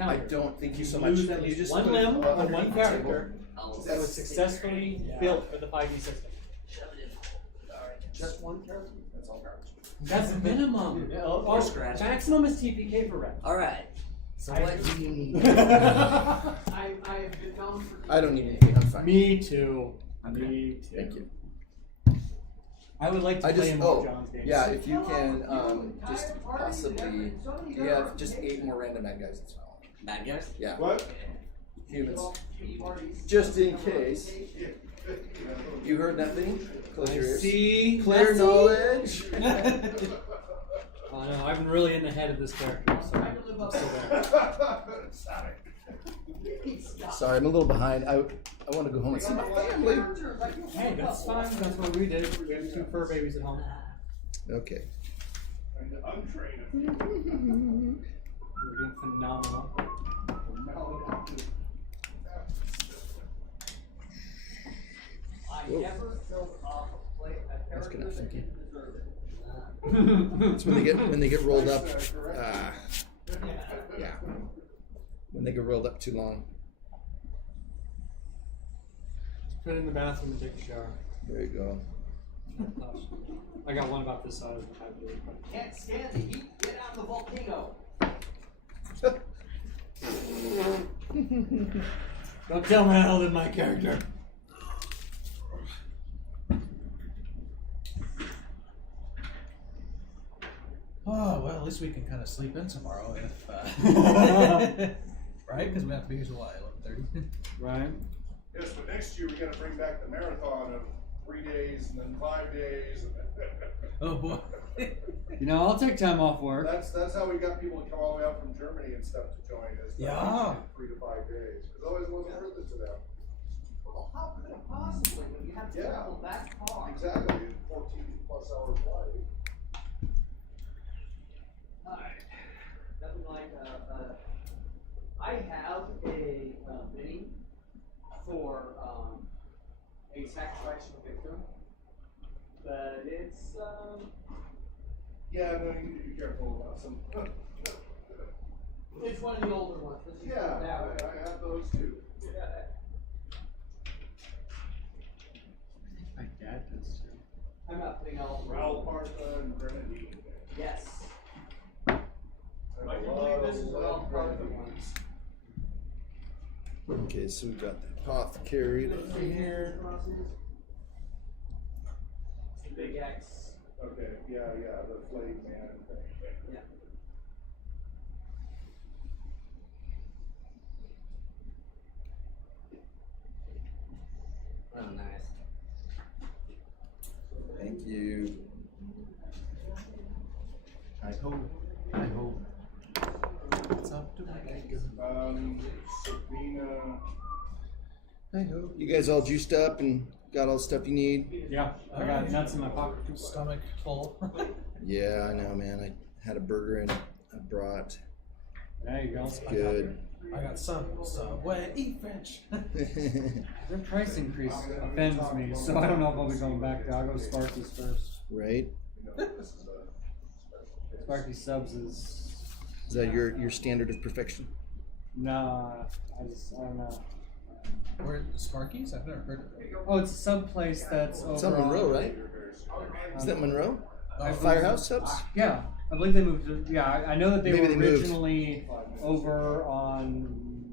encounter. I don't think you so lose much. at You least just one put limb it or underneath one the character table. that was successfully built for the 5e system. Just one character? That's all garbage. That's minimum. Or scratch. Maximum is TPK for red. Alright. So what do you need? I have been down for. I don't need anything. I'm fine. Me too. Okay. Me too. Thank you. I would like to I play just more John's games. yeah, if you can just possibly do you have just 8 more random bad guys? That's fine. Bad guys? Yeah. What? Humans. Just in case. You heard that thing? Close your ears. See, Clear knowledge. Oh no, I'm really in the head of this character, so I'm still there. Sorry. Sorry, I'm a little behind. I want to go home and see my family. Hey, that's fine. That's what we did. We have 2 fur babies at home. Okay. We're doing phenomenal. That's good enough, thank you. It's when they get rolled up. Yeah. When they get rolled up too long. Just put it in the bathroom and take a shower. There you go. I got one about this size. Of the Can't stand the heat. Get out of the volcano. Don't tell me how in my character. Oh, well, at least we can kind of sleep in tomorrow if, right? Because we have to be here till what, 11:30? Right. Yes, but next year we gotta bring back the marathon of 3 days and then 5 days. Oh, boy. You know, I'll take time off work. That's how we got people to come all the way up from Germany and stuff to join us. Yeah. 3 to 5 days, because otherwise it wasn't worth it to them. Well, how could it possibly when you have to travel that far? Exactly, 14+ hour flight. Alright. Nothing like, I have a mini for a sacrifice of victim, but it's Yeah, no, you need to be careful about some. it's one of the older ones. Let's just Yeah, put it that way. I have those too. Yeah. My dad does too. I'm not putting all the Raoul Partha and Grenadine. Yes. I I can believe this is all part of the ones. Okay, so we've got the apothecary down here. Big X. Okay, yeah, the flayed man thing. Yeah. Oh, nice. Thank you. I hope. It's up to Sabina. I hope. You guys all juiced up and got all the stuff you need? Yeah, I got nuts in my pocket. stomach full. Yeah, I know, man. I had a burger and a brat. There you go. Good. I got Subway, eat French. Their price increase offends me, so I don't know if I'll be going back there. I'll go Sparky's first. Right? Sparky Subs is... Is that your standard of perfection? Nah, I don't know. Where, Sparky's? I've never heard of it. Oh, it's a sub place that's over It's on Monroe, on- right? Is that Monroe? Oh, Firehouse subs? Yeah, I believe they moved to, yeah, I know that they Maybe were they moved. originally over on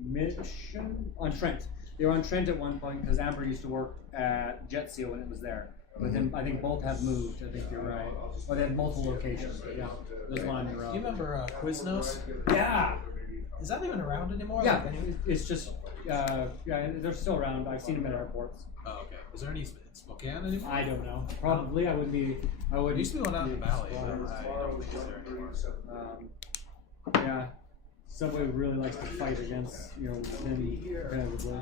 Mission, on Trent. They were on Trent at one point because Amber used to work at Jet Seal when it was there. But then I think both have moved, I think you're right. Or they have multiple locations, but yeah, there's one on your own. You remember Quiznos? Yeah! Is that even around anymore? Yeah, Like, it's just, yeah, they're still around. I've seen them at airports. oh, okay. Is there any in Spokane anymore? I don't know. Probably, I would be, I would. There used to be one out in the valley. But I don't think it's there anymore. Yeah, Subway really likes to fight against, them competitively.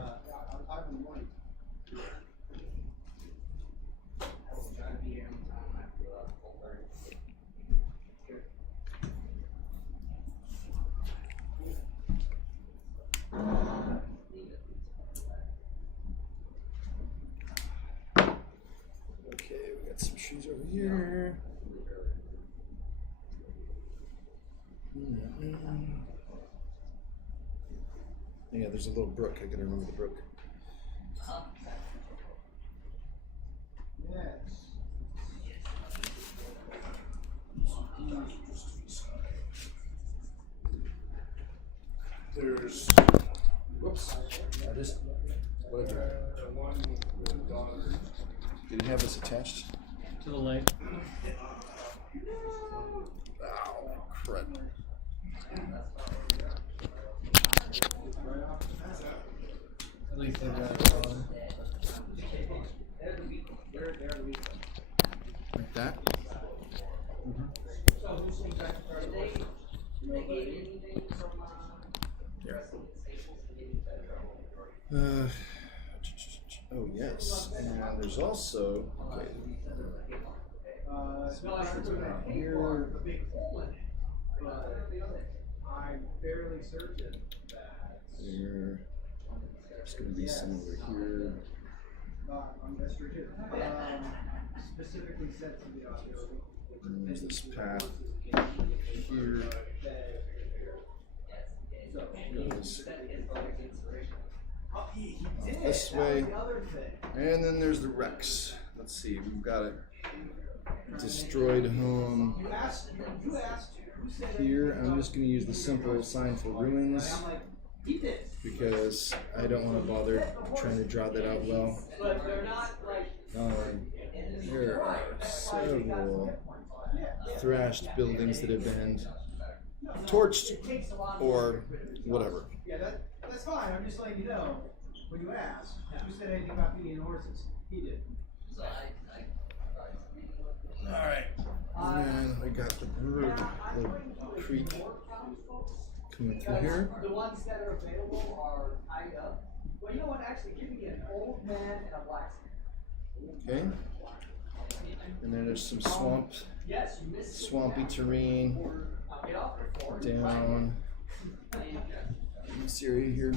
Okay, we got some shoes over here. Yeah, there's a little brook. I gotta remember the brook. Yes. There's Whoops. Just whatever. one daughter. Did he have this attached? To the lake. Ow, crud. At least they're right on. Like that. Here. Oh yes, and there's also wait. Here, a big hole in it, but I'm fairly certain that. There's gonna be some over here. On this right here. Specifically said to the audio. And there's this path here. Goes this way, and then there's the wrecks. Let's see, we've got a destroyed home You asked, who said here. I'm just going to use the simple sign for ruins I'm like, he did. because I don't want to bother trying to draw that out well. But they're not like. There are several thrashed buildings that have been torched or whatever. Yeah, that's fine. I'm just letting you know. When you asked, who said anything about feeding horses? He did. Alright, and we got the creek coming through here. The ones that are available are tied up. Well, you know what? Actually, give me an old man and a blacksmith. Okay. And then there's some Yes, you missed it. swampy terrain I'll get off at 4. down in this area here.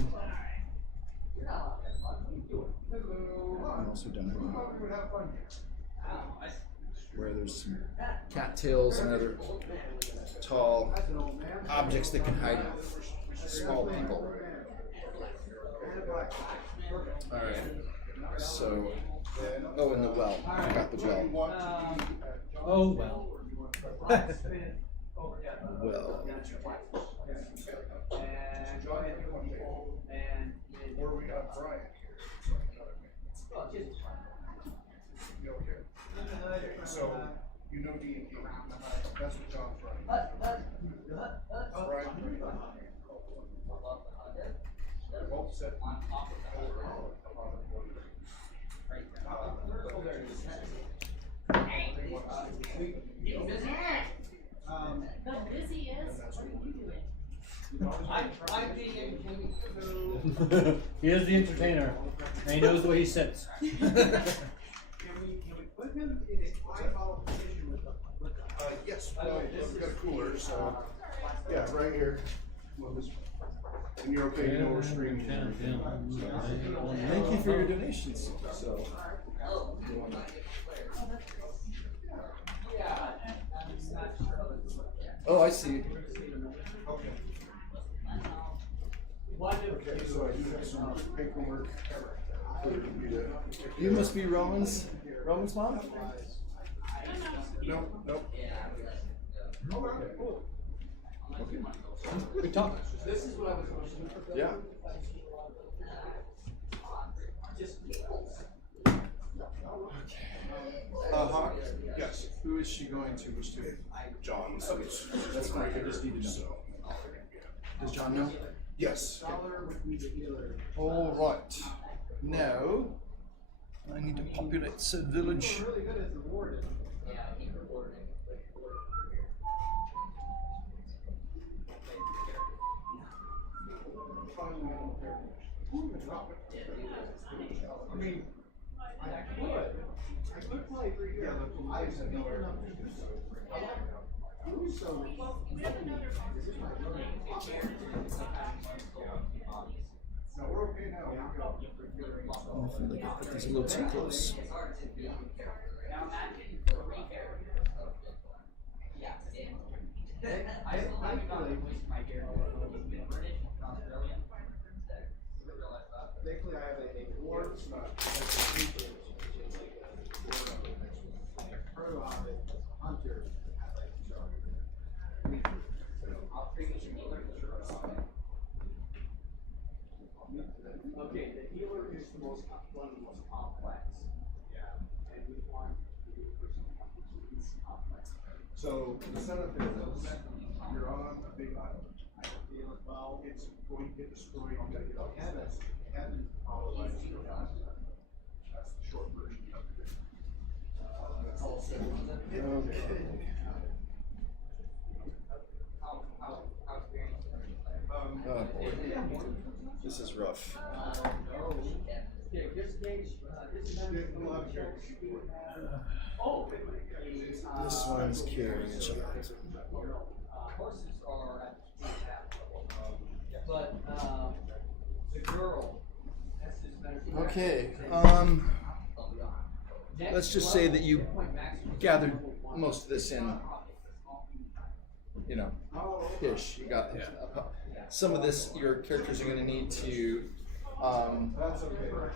You're not allowed to have fun. What are you doing? Hello. And also down We here thought we would have fun here. where there's some cattails and other tall That's an old man. objects that can hide small people. And a blacksmith. Alright, so, oh, and the well. I forgot the well. Oh well. Well. And go ahead and people and Where we got Brian here. well, just You know, here. So, you know D&D. That's what John's running. Brian. Well said. How busy is? What are you doing? I'm being He is the entertainer, and he knows the way he sits. Can we put him in a high-vol position with the Yes, well, we've got a cooler, so, yeah, right here. We'll just- And you're okay, you know we're streaming. Thank you for your donations. So, oh, I see. Okay. Okay, so I do have some paperwork. for you to- You must be Roman's mom? Nope, nope. Good talk. Yeah. Yes. Who is she going to? Which student? John. That's fine. I just need to know. So, Does John know? yes. All right. Now, I need to populate said village. really good as the warden. I mean, I could play for you. I was speaking up to do so. Do so. No, we're okay now. I feel like I put these a little too close. basically I have a board, it's not, proto hobbit, hunter, I'll figure okay, the healer is the most one of the most complex. Yeah. And we want the person to be complex. So the setup is you're on a big island. Well, it's going to get destroyed. You gotta get off the steps. Heaven follow by zero. That's the short version of it. That's all said. Oh boy, this is rough. This one's carrying a child. Horses are at the but the girl has this Okay, let's just say that you gathered most of this in, you know, ish. You got some of this. Your characters are going to need to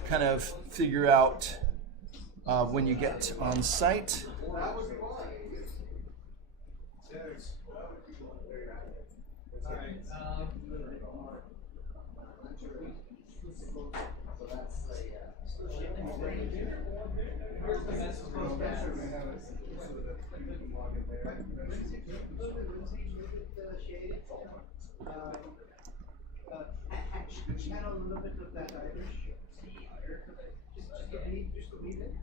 kind of figure out when you get on site. Add a little bit of that Irish. Just leave it.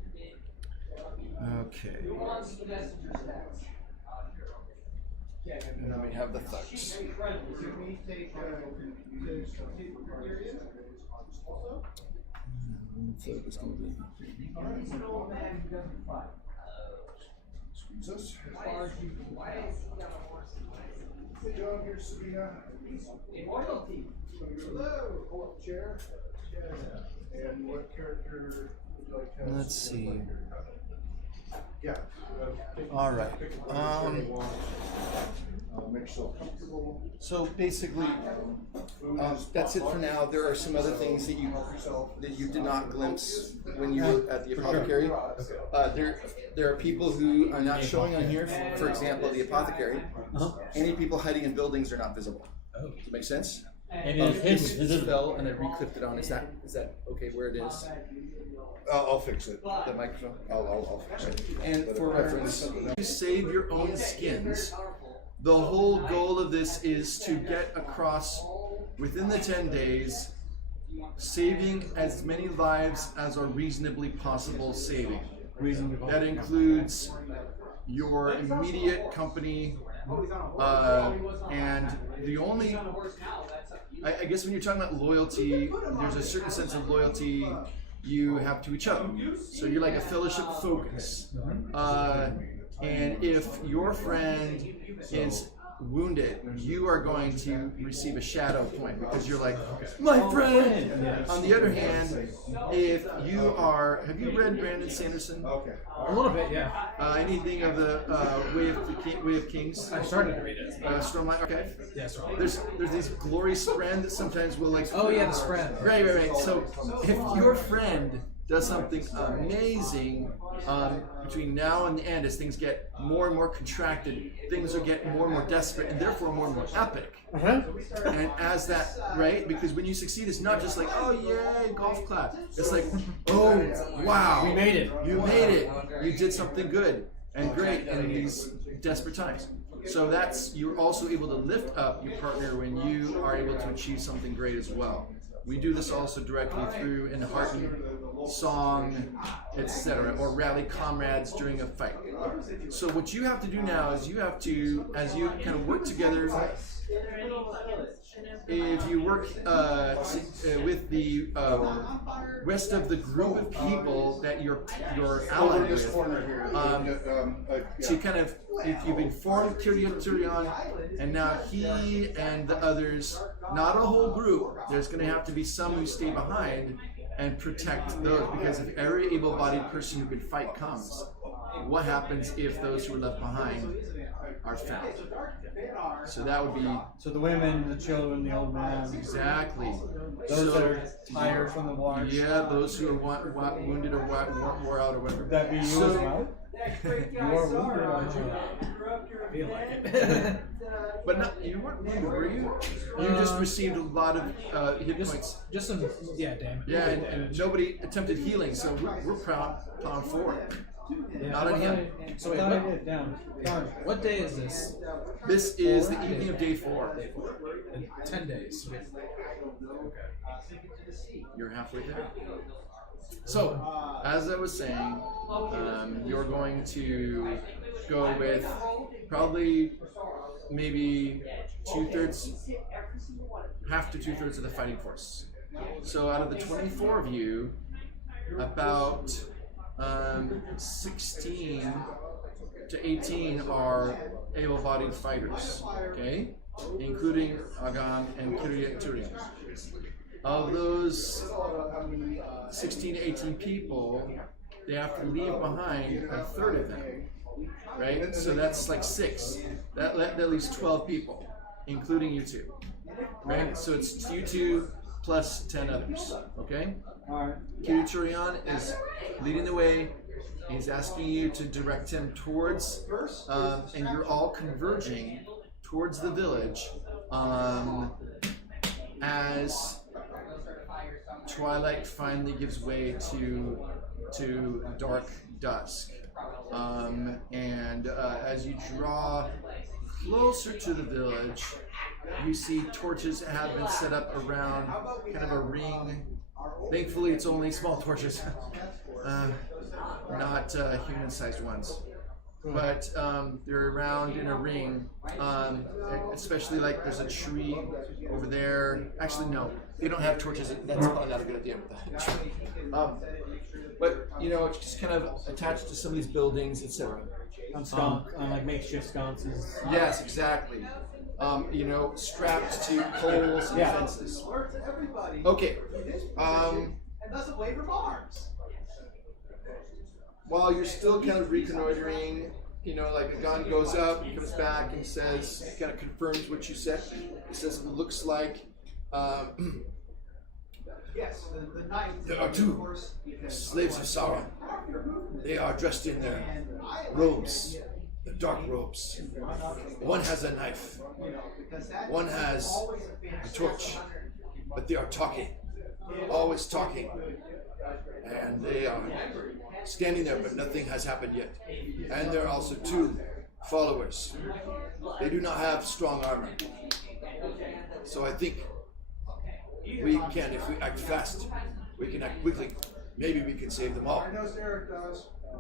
Okay. Who wants the messenger stacks? And then we have the thugs. Can we take also? Thug is going to be. He's an old man who doesn't fight. Squeeze us. As far as you can. Why is he got a horse? Good job here, Sabina. Royalty. Hello. Pull up chair. And what character would you like to have? Let's see. Yeah. All right. Make yourself comfortable. So basically, that's it for now. There are some other things that you did not glimpse when you were at the apothecary. There are people who are not showing on here. For example, the apothecary. Any people hiding in buildings are not visible. Does that make sense? And it is This hidden. fell and I reclipped it on. Is that okay where it is? I'll fix it. The microphone. I'll fix it. And for reference, you save your own skins. The whole goal of this is to get across within the 10 days, saving as many lives as are reasonably possible saving. That includes your immediate company, and the only, I guess when you're talking about loyalty, there's a certain sense of loyalty you have to each other. So you're like a fellowship focus. And if your friend is wounded, you are going to receive a shadow point because you're like, my friend! On the other hand, if you are, have you read Brandon Sanderson? Okay. A little bit, yeah. Anything of the Way of Kings? I started to read it. Stormlight, okay. Yeah, sorry. There's these glorious friend that sometimes will like. Oh yeah, the spread. Right. So if your friend does something amazing between now and the end, as things get more and more contracted, things are getting more and more desperate, and therefore more and more epic. And as that, right? Because when you succeed, it's not just like, oh yay, golf clap. It's like, oh wow, We made it. You made it. You did something good and great in these desperate times. So you're also able to lift up your partner when you are able to achieve something great as well. We do this also directly through in heartened song, etc., or rally comrades during a fight. So what you have to do now is you have to, as you kind of work together, if you work with the rest of the group of people that you're allied with, to kind of, if you've informed Tyrion, and now he and the others, not a whole group, there's going to have to be some who stay behind and protect those, because if every able-bodied person who can fight comes, what happens if those who are left behind are found. So that would be So the women, the children, the old man. exactly. Those that are tired from the march. Yeah, those who are wounded or wore out or whatever. Would that be you as well? You are wounded, aren't you? I feel like it. But not, you weren't wounded, were you? You just received a lot of hit points. Just some, damage. Yeah, and nobody attempted healing, so we're proud for it. Yeah. Not on him. So I wait, thought I did down. Darn. what day is this? This is the evening of day 4. In 10 days. You're halfway there. So, as I was saying, you're going to go with probably maybe 2/3, half to 2/3 of the fighting force. So out of the 24 of you, about 16 to 18 are able-bodied fighters, okay? Including Agan and Turian. Of those 16 to 18 people, they have to leave behind a third of them, right? So that's like 6. That leaves 12 people, including you two, right? So it's you two plus 10 others, okay? Alright. Turian is leading the way. He's asking you to direct him towards, and you're all converging towards the village as twilight finally gives way to dark dusk. And as you draw closer to the village, you see torches have been set up around kind of a ring. Thankfully, it's only small torches, not human-sized ones. But they're around in a ring, especially like there's a tree over there. Actually, no, they don't have torches. That's probably not a good idea with that. But you know, it's just kind of attached to some of these buildings, etc. On like makeshift sconces. Yes, exactly. You know, strapped to poles and fences. Okay. And doesn't waiver arms. While you're still kind of reconnoitering, you know, like a gun goes up, comes back and says, kind of confirms what you said. He says it looks like Yes, the knight. there are 2 slaves of Sauron. They are dressed in their robes, the dark robes. One has a knife, one has a torch, but they are talking, always talking. And they are standing there, but nothing has happened yet. And there are also 2 followers. They do not have strong armor. So I think we can, if we act fast, we can act quickly. Maybe we can save them all.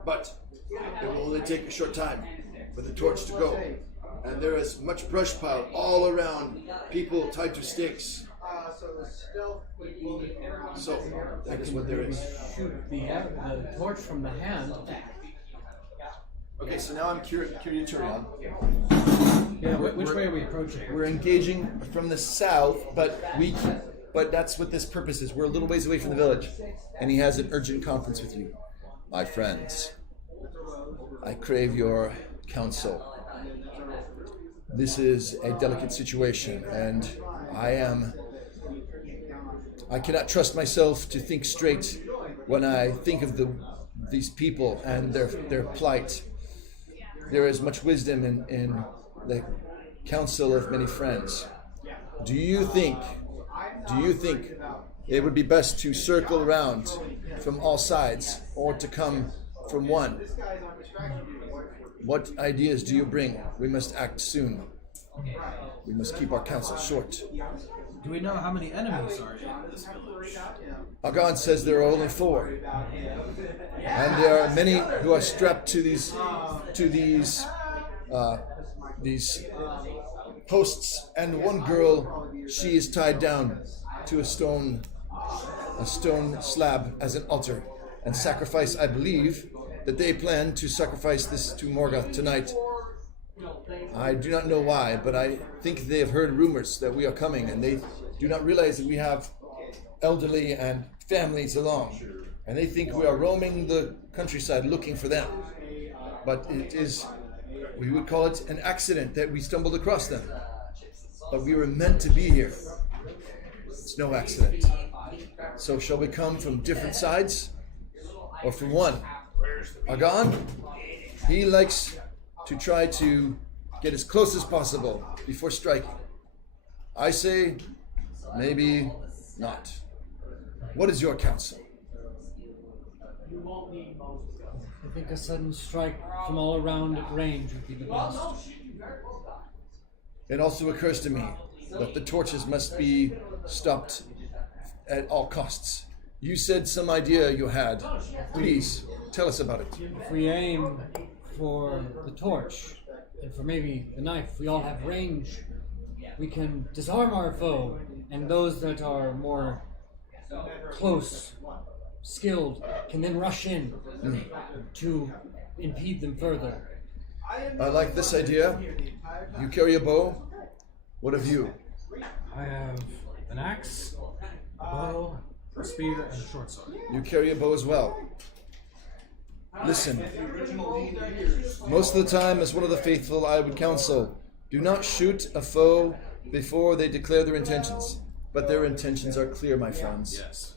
But it will only take a short time for the torch to go. And there is much brush pile all around, people tied to stakes. So that is what there is. Shoot the torch from the hand. Okay, so now I'm Turian. Yeah, which way are we approaching? We're engaging from the south, but that's what this purpose is. We're a little ways away from the village, and he has an urgent conference with you. My friends, I crave your counsel. This is a delicate situation, and I cannot trust myself to think straight when I think of these people and their plight. There is much wisdom in the counsel of many friends. Do you think it would be best to circle around from all sides or to come from one? What ideas do you bring? We must act soon. We must keep our counsel short. Do we know how many enemies are in this village? Agan says there are only 4. And there are many who are strapped to these posts, and one girl, she is tied down to a stone slab as an altar, and sacrifice, I believe, that they plan to sacrifice this to Morgoth tonight. I do not know why, but I think they have heard rumors that we are coming, and they do not realize that we have elderly and families along, and they think we are roaming the countryside looking for them. But it We would call it an accident that we stumbled across them. But we were meant to be here. It's no accident. So shall we come from different sides? Or from one? Argon? He likes to try to get as close as possible before striking. I say, maybe not. What is your counsel? I think a sudden strike from all around at range would be the best. It also occurs to me that the torches must be stopped at all costs. You said some idea you had. Please, tell us about it. If we aim for the torch, and for maybe the knife, we all have range. We can disarm our foe, and those that are more close, skilled, can then rush in to impede them further. I like this idea. You carry a bow. What have you? I have an axe, a bow, a spear, and a short sword. You carry a bow as well. Listen, most of the time, as one of the faithful, I would counsel, do not shoot a foe before they declare their intentions. But their intentions are clear, my friends. Yes.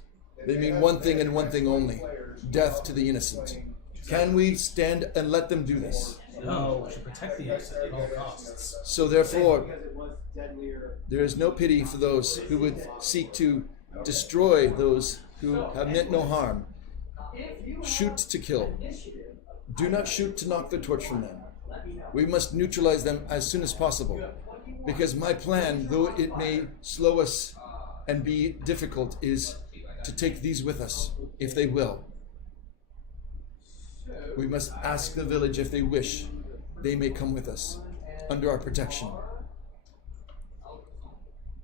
They mean one thing and one thing only: death to the innocent. Can we stand and let them do this? No, we should protect the innocent at all costs. So therefore, there is no pity for those who would seek to destroy those who have meant no harm. Shoot to kill. Do not shoot to knock the torch from them. We must neutralize them as soon as possible. Because my plan, though it may slow us and be difficult, is to take these with us, if they will. We must ask the village if they wish. They may come with us, under our protection.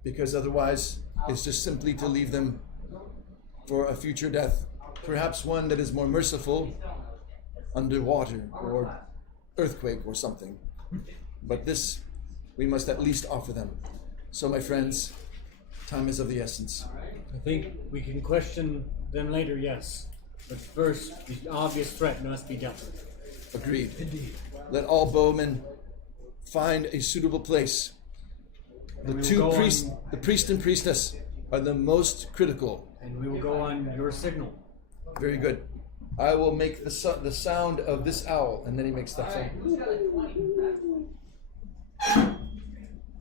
Because otherwise, it's just simply to leave them for a future death. Perhaps one that is more merciful, underwater, or earthquake, or something. But this, we must at least offer them. So, my friends, time is of the essence. I think we can question them later, yes. But first, the obvious threat must be dealt with. Agreed. Indeed. Let all bowmen find a suitable place. The we will two go priests, on- the priest and priestess, are the most critical. And we will go on your signal. Very good. I will make the sound of this owl, and then he makes that sound.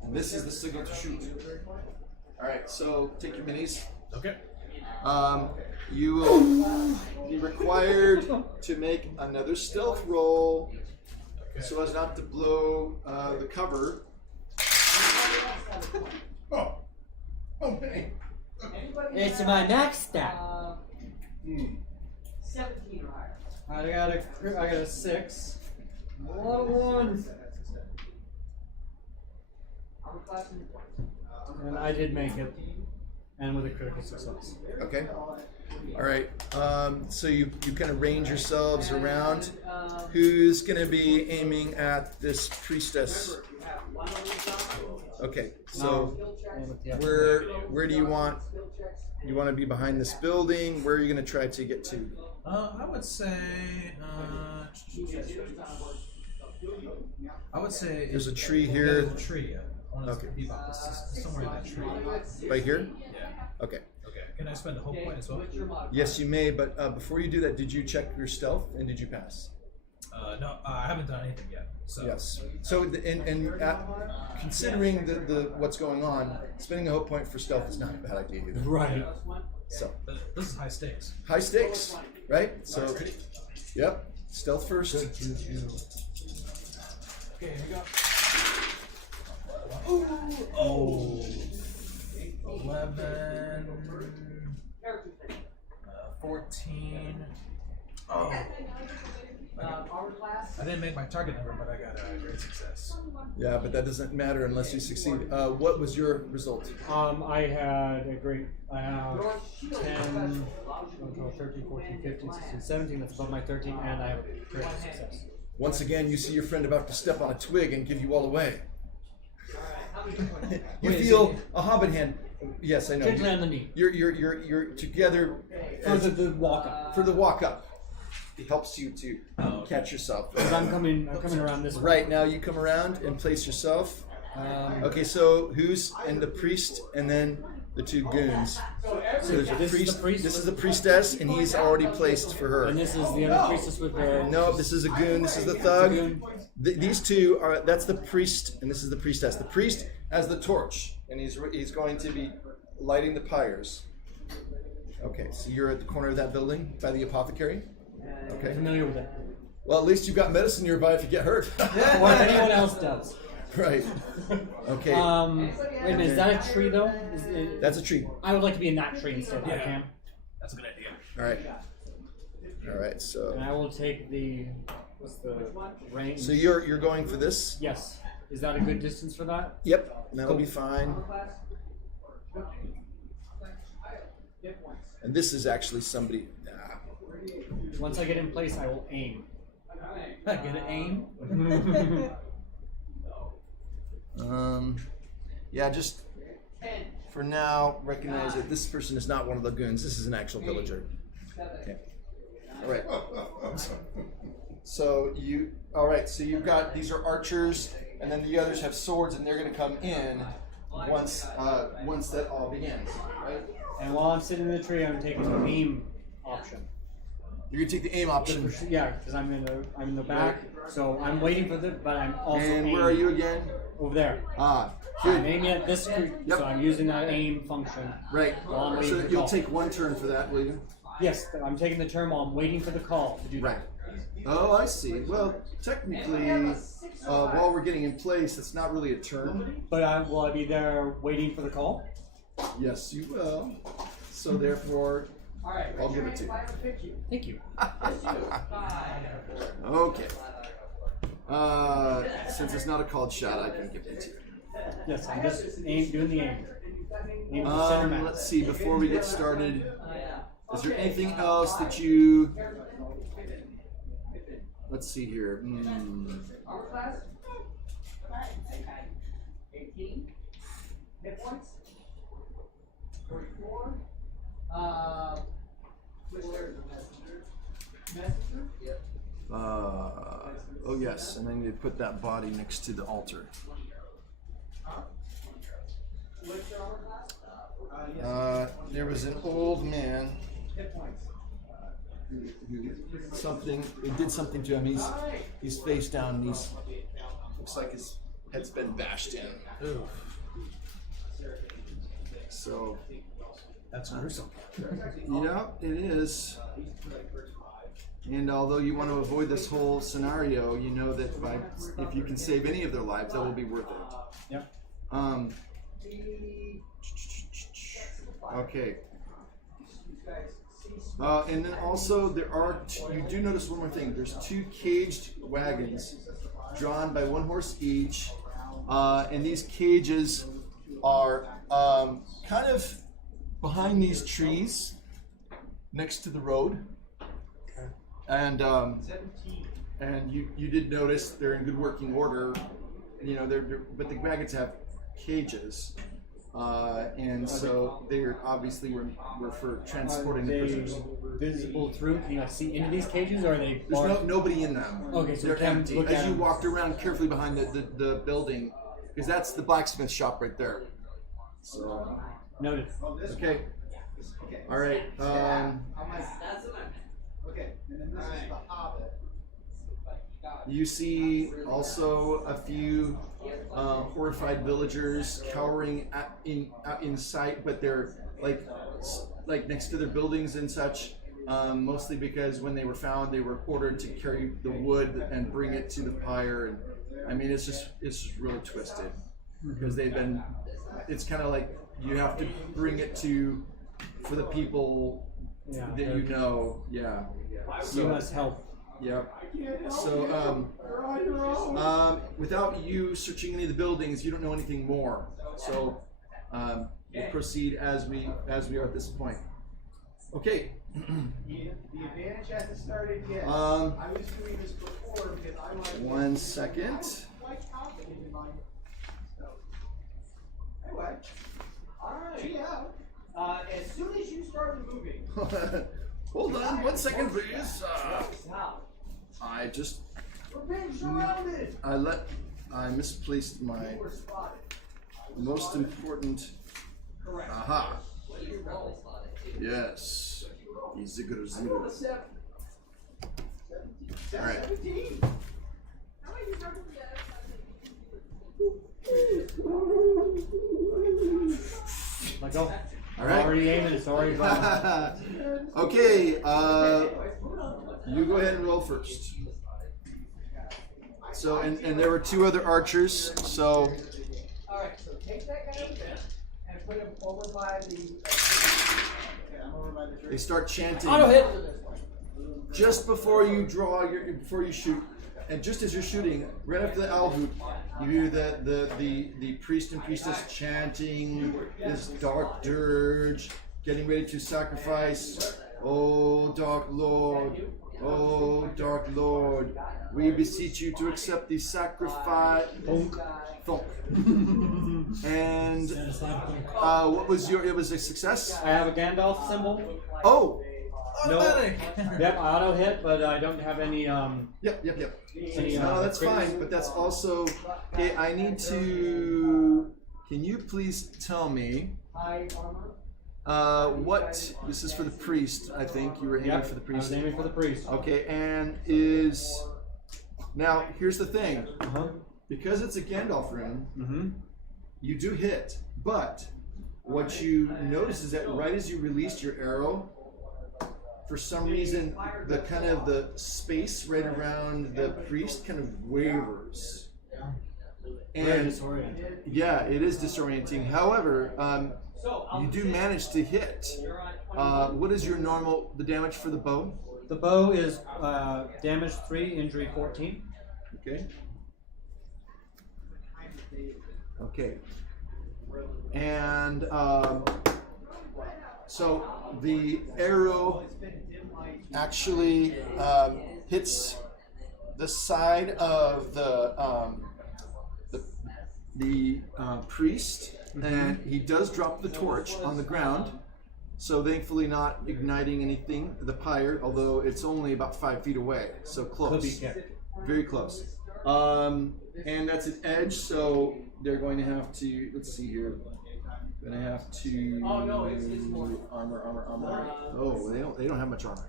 And this is the signal to shoot. All right, so take your minis. Okay. You will be required to make another stealth roll so as not to blow the cover. Oh, hey. It's my next step. 17 or higher. I got a 6. A lot of ones. And I did make it. And with a critical success. Okay. All right. So you kind of range yourselves around. Who's going to be aiming at this priestess? Okay. So where do you want? You want to be behind this building? Where are you going to try to get to? I would say. There's a tree here. There's a tree. I want Okay. to be about this, somewhere in that tree. Right here? Yeah. Okay. Okay. Can I spend a whole point as well? Yes, you may, but before you do that, did you check your stealth and did you pass? No, I haven't done anything yet. So. Yes. So, considering the what's going on, spending a hope point for stealth is not a bad idea either. Right. So, This is high stakes. high stakes, right? So, yep. Stealth first. Okay, here we go. 11, 14. Oh. I didn't make my target number, but I got a great success. Yeah, but that doesn't matter unless you succeed. What was your result? I had a great. I have 10, 12, 13, 14, 15, 16, 17. That's above my 13, and I have a critical success. Once again, you see your friend about to step on a twig and give you all away. You Wait, feel is it- a hobbit hand. Yes, I know. Gently on the knee. You're together For the walk up. for the walk up. helps you to catch yourself. Because I'm coming around this way. Right, now you come around and place yourself. Okay, so who's and the priest, and then the two goons. So there's a This is priest. the priest. This is the priestess, and he's already placed for her. And this is the other priestess with her. No, this is a goon. This is the thug. goon. These two are. That's the priest, and this is the priestess. The priest has the torch, and he's going to be lighting the pyres. Okay, so you're at the corner of that building by the apothecary. Okay. Familiar with it. Well, at least you've got medicine nearby if you get hurt. Or if anyone else does. Right. Okay. Wait a minute, is that a tree though? That's a tree. I would like to be in that tree instead if I can. That's a good idea. All right. All right. So. And I will take the, what's the range? So you're going for this? Yes. Is that a good distance for that? Yep. That'll be fine. And this is actually somebody. Once I get in place, I will aim. Get an aim. Yeah, just for now, recognize that this person is not one of the goons. This is an actual villager. Okay. All right. So so you've got, these are archers, and then the others have swords, and they're going to come in once that all begins, right? And while I'm sitting in the tree, I'm taking the aim option. You're going to take the aim option. Yeah, because I'm in the back, so I'm waiting for but I'm also And aiming. where are you again? Over there. Ah, I'm good. aiming at this tree, Yep. so I'm using that aim function. Right. While I'm waiting So for the you'll call. take one turn for that, will you? Yes, I'm taking the turn while I'm waiting for the call to do Right. that. Oh, I see. Well, technically, while we're getting in place, it's not really a turn. But will I be there waiting for the call? Yes, you will. So therefore, I'll give it to you. Thank you. Okay. Since it's not a called shot, I can give it to you. Yes, I'm just doing the aim. Aim for the center mass. Let's see. Before we get started, is there anything else that you? Let's see here. 18 hit points. 44. Which there's a messenger. Messenger? Yep. Oh yes, and I need to put that body next to the altar. What's your armor class? There was an old man Hit points. who did something to him. He's face down, and looks like his head's been bashed in. Ooh, So that's gruesome. yeah, it is. And although you want to avoid this whole scenario, you know that if you can save any of their lives, that will be worth it. Yep. Okay. And then also you do notice one more thing. There's two caged wagons drawn by one horse each, and these cages are kind of behind these trees next to the road. And you did notice they're in good working order. You know, but the wagons have cages. And so they're obviously were for transporting the prisoners. Visible through? Can you see into these cages, or are they? There's nobody in them. Okay, so they're we can empty. look As at you them. walked around carefully behind the building, because that's the blacksmith shop right there. So Noted. okay, all right. Okay, and then this is the Hobbit. You see also a few horrified villagers cowering out in sight, but they're like next to their buildings and such. Mostly because when they were found, they were ordered to carry the wood and bring it to the pyre. And I mean, it's just really twisted because they've been. It's kind of like you have to bring it for the people that you know. Yeah. You must help. Yep. So, without you searching any of the buildings, you don't know anything more. So, we'll proceed as we are at this point. Okay. The advantage hasn't started yet. I was doing this before because I like. 1 second. Quite confident in my. Anyway, all right. Gee, yeah. As soon as you started moving. Hold on 1 second, please. I misplaced my most important. Aha. Yes. Zigger. All right. Let go. All right. Already aiming. It's already gone. Okay. You go ahead and roll first. So, and there were 2 other archers. So. All right. So take that guy over there and put him over by the. They start chanting. Auto hit. Just before you before you shoot, and just as you're shooting, right after the owl hoot, you hear that the priest and priestess chanting this dark dirge, getting ready to sacrifice. Oh, dark lord, oh, dark lord, we beseech you to accept the sacrifice. Thunk. And what was your? It was a success. I have a Gandalf symbol. Oh. No. Yep, auto hit, but I don't have any. Yep. Any, No, that's fine, but that's also. Okay, I need to. Can you please tell me? What this is for the priest? I think you were aiming for the priest. I was aiming for the priest. Okay, and is now here's the thing. Because it's a Gandalf rune, you do hit, but what you notice is that right as you released your arrow, for some reason, the space right around the priest kind of wavers. And yeah, it is disorienting. However, you do manage to hit. What is your the damage for the bow? The bow is damage 3, injury 14. Okay. Okay. And so the arrow actually hits the side of the priest, and he does drop the torch on the ground. So thankfully not igniting anything, the pyre, although it's only about 5 feet away. So close. Very close. And that's an edge, so they're going to have to, let's see here. Gonna have to armor. Oh, they don't have much armor.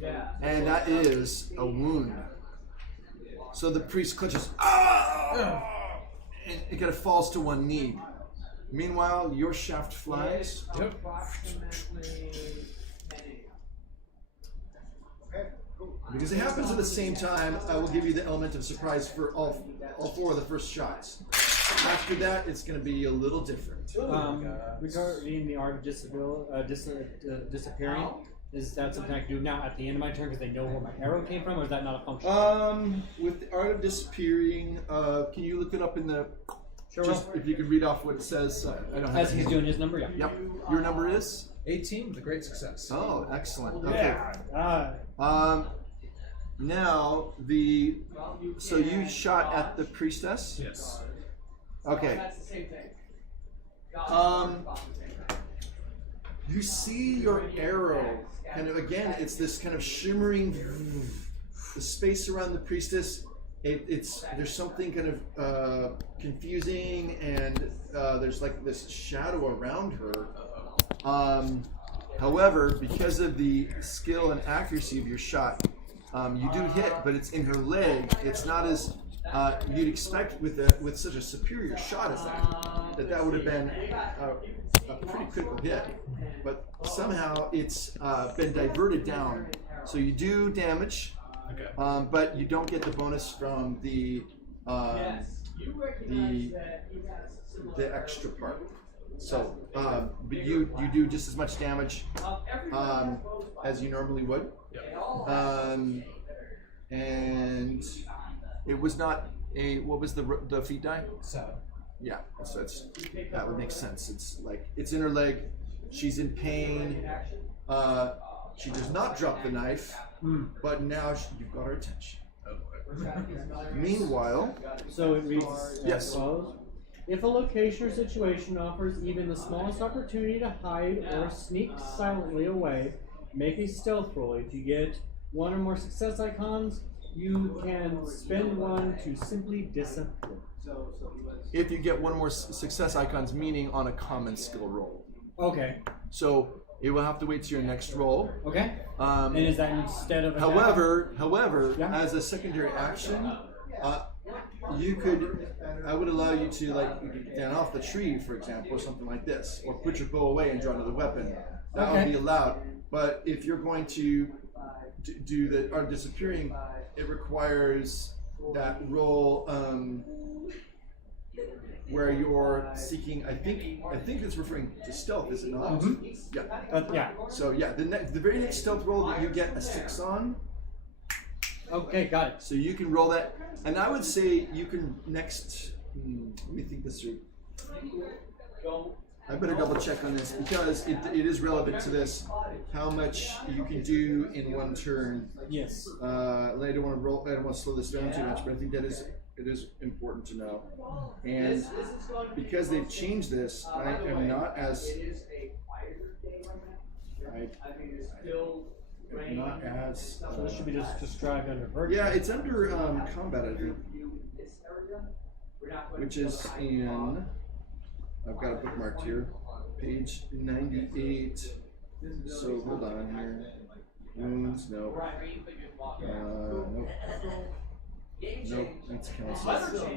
Yeah. And that is a wound. So the priest clutches, and it kind of falls to one knee. Meanwhile, your shaft flies. Yep. Because it happens at the same time, I will give you the element of surprise for all 4 of the first shots. After that, it's going to be a little different. Regarding the art of disappearing, is that something I can do now at the end of my turn because they know where my arrow came from, or is that not a function? With the art of disappearing, can you look it up in the? Sure. Just if you could read off what it says. I don't have. As he's doing his number, yeah. Yep. Your number is 18 with a great success. Oh, excellent. Okay. Yeah. Now so you shot at the priestess? Yes. Okay. That's the same thing. You see your arrow kind of again. It's this kind of shimmering. The space around the priestess. There's something kind of confusing, and there's like this shadow around her. However, because of the skill and accuracy of your shot, you do hit, but it's in her leg. It's not as you'd expect with such a superior shot as that would have been a pretty critical hit. But somehow it's been diverted down. So you do damage, but you don't get the bonus from the extra part. So, but you do just as much damage as you normally would. And it was not a, what was the feat die? 7. Yeah, so that would make sense. It's like, it's in her leg, she's in pain, she does not drop the knife, but now you've got her attention. Meanwhile, So it reads as follows. If a location or situation offers even the smallest opportunity to hide or sneak silently away, make a stealth roll. If you get one or more success icons, you can spend one to simply disappear. If you get one more success icons, meaning on a common skill roll. Okay. So it will have to wait to your next roll. Okay. And is that instead of a However, Yeah. as a secondary action, I would allow you to get off the tree, for example, or something like this, or put your bow away and draw another weapon. That would be allowed. But if you're going to do the art of disappearing, it requires that roll where you're seeking. I think it's referring to stealth, is it not? Yeah. Yeah. So yeah, the very next stealth roll that you get a 6 on. Okay, got it. So you can roll that, and I would say you can next. Let me think this through. I better double check on this because it is relevant to this. How much you can do in one turn. Yes. I don't want to slow this down too much, but I think it is important to know. And because they've changed this, I am not as. Not as. So this should be just described under virtue. Yeah, it's under combat, I think, which is in. I've got it bookmarked here, page 98. So hold on here. Wounds, no. Nope. Nope, that's council.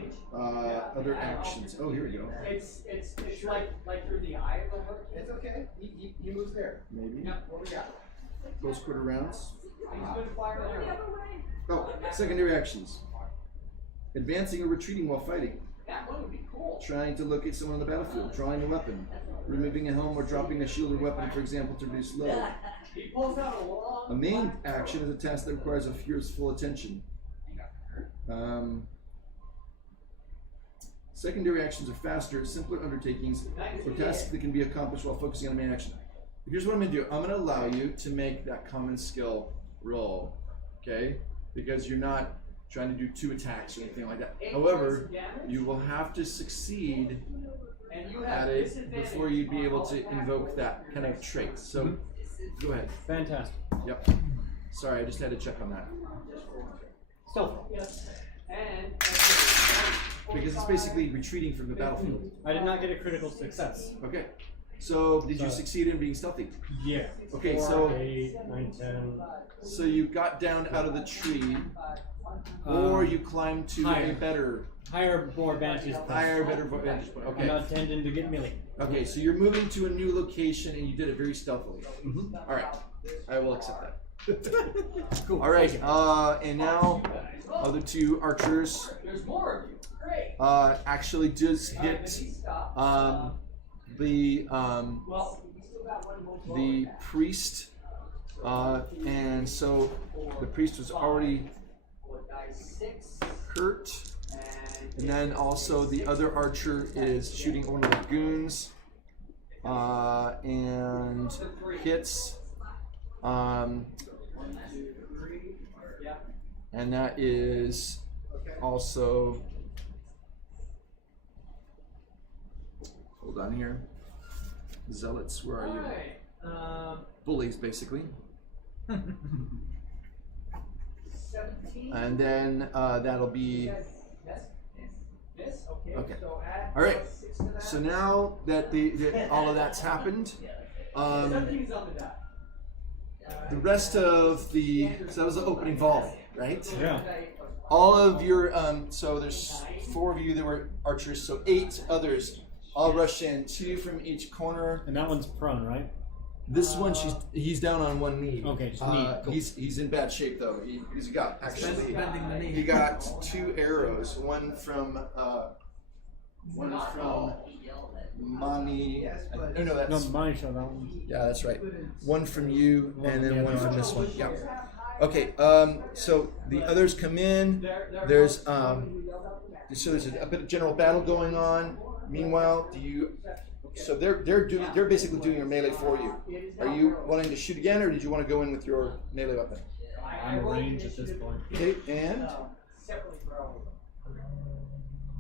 Other actions. Oh, here we go. It's like through the eye of the horse. It's okay. He moves there. Maybe. What we got? Close quarter rounds. He's going to fire an arrow. Oh, secondary actions. Advancing or retreating while fighting. That one would be cool. Trying to locate someone on the battlefield. Drawing a weapon. Removing a helm or dropping a shield or weapon, for example, to reduce load. He pulls out a long. A main action is a task that requires a viewer's full attention. Secondary actions are faster, simpler undertakings, or tasks that can be accomplished while focusing on the main action. Here's what I'm going to do. I'm going to allow you to make that common skill roll, okay? Because you're not trying to do 2 attacks or anything like that. However, you will have to succeed at it before you'd be able to invoke that kind of trait. So, go ahead. Fantastic. Yep. Sorry, I just had to check on that. Stealth. Because it's basically retreating from the battlefield. I did not get a critical success. Okay. So, did you succeed in being stealthy? Yeah. Okay, 4, so 8, 9, 10. So you got down out of the tree, or you climbed to higher. a better, Higher, more vantage point. better vantage point. I'm Okay. not tending to get melee. Okay, so you're moving to a new location, and you did it very stealthily. All right, I will accept that. Cool. All right, and now other 2 archers. There's more of you. Great. Actually does hit the priest, and so the priest was already hurt, and then also the other archer is shooting one of the goons and hits, and that is also. Hold on here. Zealots, where are you? Bullies, basically. 17. And then that'll be. This? Okay. Okay. So add All right. 6 to that. So now that all of that's happened, 17's on the dot. the rest of the. So that was the opening volley, right? Yeah. All of your. So there's 4 of you that were archers, so 8 others. All rush in, 2 from each corner. And that one's prone, right? This one, he's down on one knee. Okay, just knee. Cool. He's in bad shape though. He's got actually. Bending the knee. He got 2 arrows. One from Mani. No, that's No, mine show that one. yeah, that's right. One from you, and then one from this one. Yeah. Okay. So the others come in. There's there's a bit of general battle going on. Meanwhile, so they're basically doing your melee for you. Are you wanting to shoot again, or did you want to go in with your melee weapon? I'm range at this point. Okay, and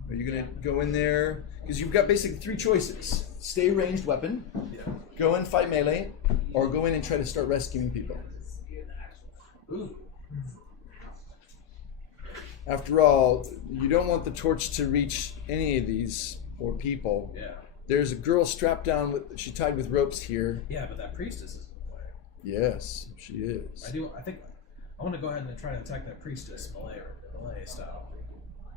are you gonna go in there? Because you've got basically 3 choices: stay ranged weapon, go and fight melee, or go in and try to start rescuing people. Ooh. After all, you don't want the torch to reach any of these poor people. Yeah. There's a girl strapped down with, she tied with ropes here. Yeah, but that priestess is in the way. Yes, she is. I think I want to go ahead and try to attack that priestess, melee style.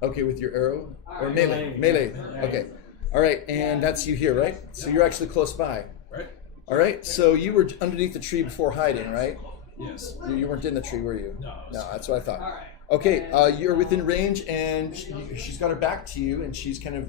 Okay, with your arrow? Or melee? Melee. Okay. All right, and that's you here, right? So you're actually close by. Right? All right, so you were underneath the tree before hiding, right? Yes. You weren't in the tree, were you? No. No, that's what I thought. Okay, you're within range, and she's got her back to you, and she's kind of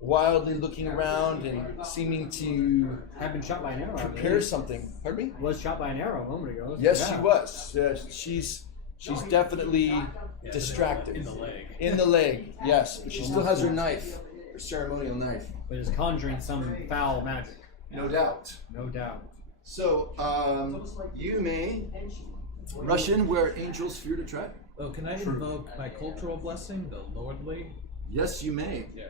wildly looking around and seeming to I've been shot by an arrow. I prepare believe. something. Pardon me? Was shot by an arrow a moment ago. Yes, Yeah. she was. She's definitely Yeah, distracted. in the leg. In the leg, yes, but she still has her knife, her ceremonial knife, But is conjuring some foul magic. no doubt. No doubt. So you may rush in where angels fear to tread. Oh, can I invoke my cultural blessing, the lordly? Yes, you may. Yeah.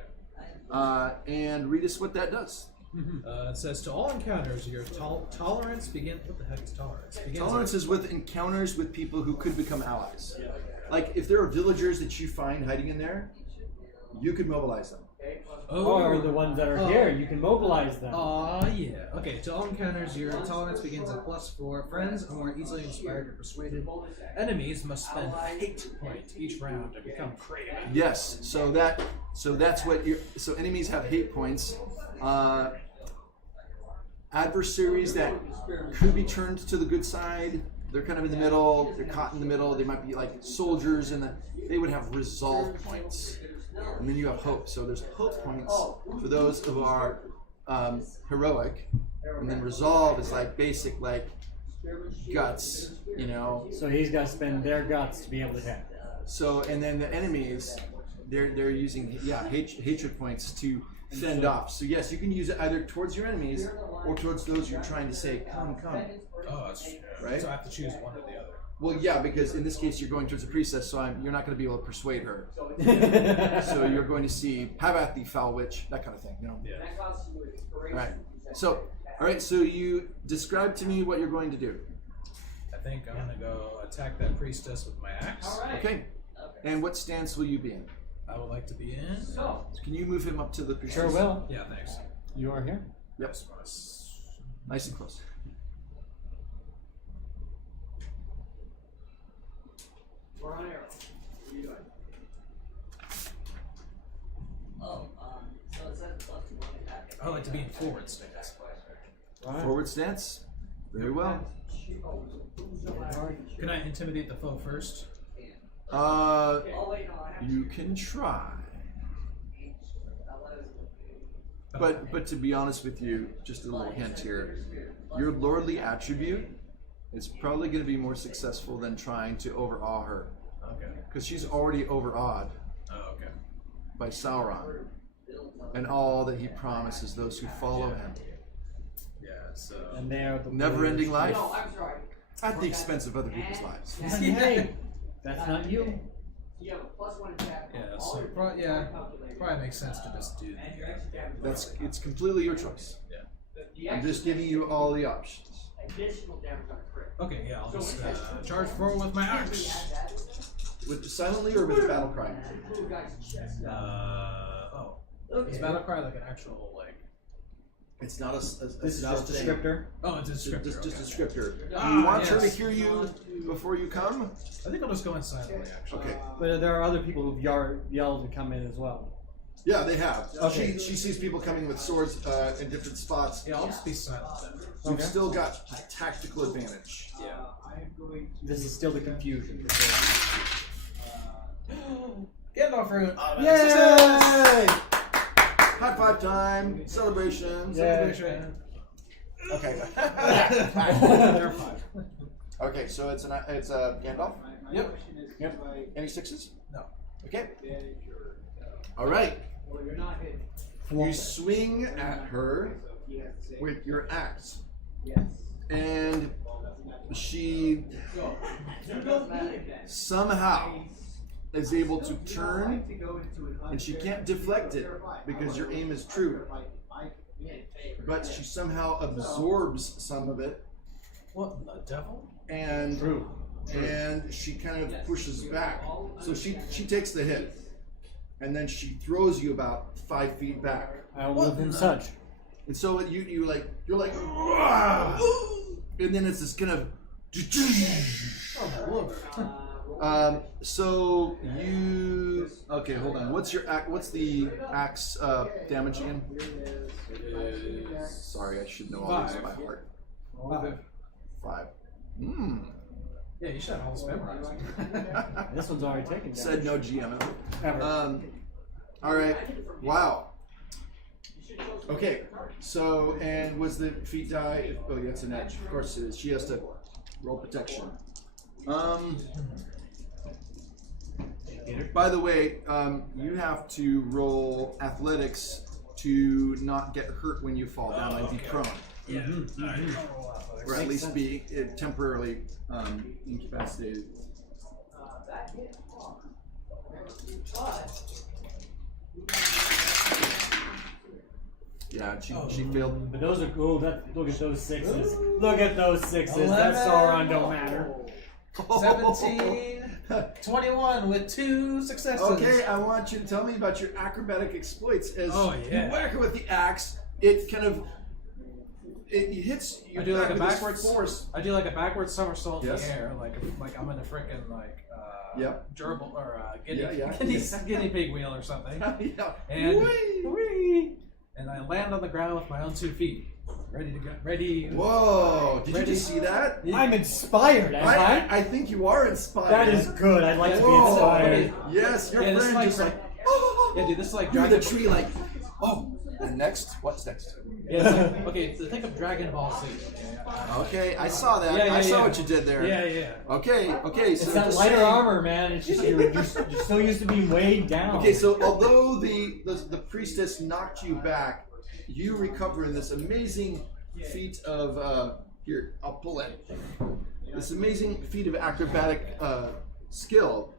And read us what that does. It says, to all encounters, your tolerance begins... What the heck is tolerance? Tolerance is with encounters with people who could become allies. Like if there are villagers that you find hiding in there, you could mobilize them. Or the ones that are here, you can mobilize them. Aw, yeah. Okay, to all encounters, your tolerance begins at +4. Friends are more easily inspired or persuaded. Enemies must spend hate points each round to become craven. Yes, so that's what so enemies have hate points. Adversaries that could be turned to the good side, they're kind of in the middle, they're caught in the middle, they might be like soldiers, and they would have resolve points. And then you have hope. So there's hope points for those of our heroic, and then resolve is like basic, like guts, you know. So he's got to spend their guts to be able to hit. So and then the enemies, they're using hatred points to fend off. So yes, you can use it either towards your enemies or towards those you're trying to say, come. Oh, that's Right? So I have to choose one or the other. Well, yeah, because in this case you're going towards a priestess, so you're not going to be able to persuade her. So you're going to see, have at thee, foul witch, that kind of thing, you know. Yeah. All right. So you describe to me what you're going to do. I think I'm gonna go attack that priestess with my axe. Okay. And what stance will you be in? I would like to be in. Can you move him up to the priestess? Sure will. Yeah, thanks. You are here. Yep. Nice and close. We're on arrow. What are you doing? So it says +1 attack. I like to be in forward stance. Forward stance. Very well. Can I intimidate the foe first? You can try. But to be honest with you, just a little hint here. Your lordly attribute is probably going to be more successful than trying to overawe her. Okay. Because she's already overawed Oh, okay. by Sauron and all that he promises those who follow him. Yeah, so... And they are the Never-ending life No, I'm sorry. at the expense of other people's lives. Hey, that's not you. You have a +1 attack. Yeah, so probably makes sense to just do that. It's completely your choice. Yeah. I'm just giving you all the options. Additional damage on a crit. Okay, yeah, I'll just charge forward with my axe. With silently or with battle cry? Is battle cry like an actual like? It's not a. This is just a descriptor. Oh, it's a descriptor. Just a okay. descriptor. Ah, Do you want her to yes. hear you before you come? I think I'll just go in silently. Actually. Okay. But there are other people who've yelled to come in as well. Yeah, they have. Okay. She sees people coming with swords in different spots. Yeah, I'll just be silent then. You've Okay. still got a tactical advantage. Yeah. I'm going to. This is still the confusion. Gandalf rune. Yay! High five time, celebrations. Celebration. Okay. They're fine. Okay, so it's a Gandalf. Yep. Yep. Any sixes? No. Okay. All right. Well, you're not hit. You swing at her He has to say with your axe, yes. and she somehow is able to turn, and she can't deflect it because your aim is true. But she somehow absorbs some of it What the devil? And True. and she kind of pushes back. So she takes the hit, and then she throws you about 5 feet back. I will move him such. And so you're like, "Rah!" And then it's this kind of. So you okay? Hold on. What's the axe damage again? Sorry, I should know all these by heart. 5. Yeah, you should have all this memorized. This one's already taken. Said no GM Ever. all right. Wow. Okay. So and was the feat die? Oh, yeah, it's an edge. Of course it is. She has to roll protection. By the way, you have to roll athletics to not get hurt when you fall down and be prone. Yeah. Or at least be temporarily incapacitated. Yeah, she failed. But those are cool. Look at those 6s. Look at those 6s. That Sauron don't matter. 17, 21 with 2 successes. Okay, I want you to tell me about your acrobatic exploits. As Oh, yeah. you whack her with the axe, it kind of it hits you I do like back a with this backwards force. I do like a backwards somersault Yes. in the air, like I'm in a frickin' Yep. gerbil or guinea, Yeah. guinea pig wheel or something, Yeah. and Whee! and I land on the ground with my own 2 feet, ready to go. Ready. Whoa! Did you Ready? just see that? I'm inspired, am I? I think you are inspired. That is good. I'd like to be Whoa. inspired. Yes, your Yeah, this friend is just like- like. Yeah, dude, this is like You're Dragon the tree, like. Oh, and next, what's next? Yeah, it's like, okay, so think of Dragon Ball Z. Okay, I saw that. Yeah, I saw yeah. what you did there. Yeah. Okay. So It's that just lighter saying- armor, man. It's just you're still used to being weighed down. Okay, so although the priestess knocked you back, you recover in this amazing feat of here. I'll pull it. This amazing feat of acrobatic skill,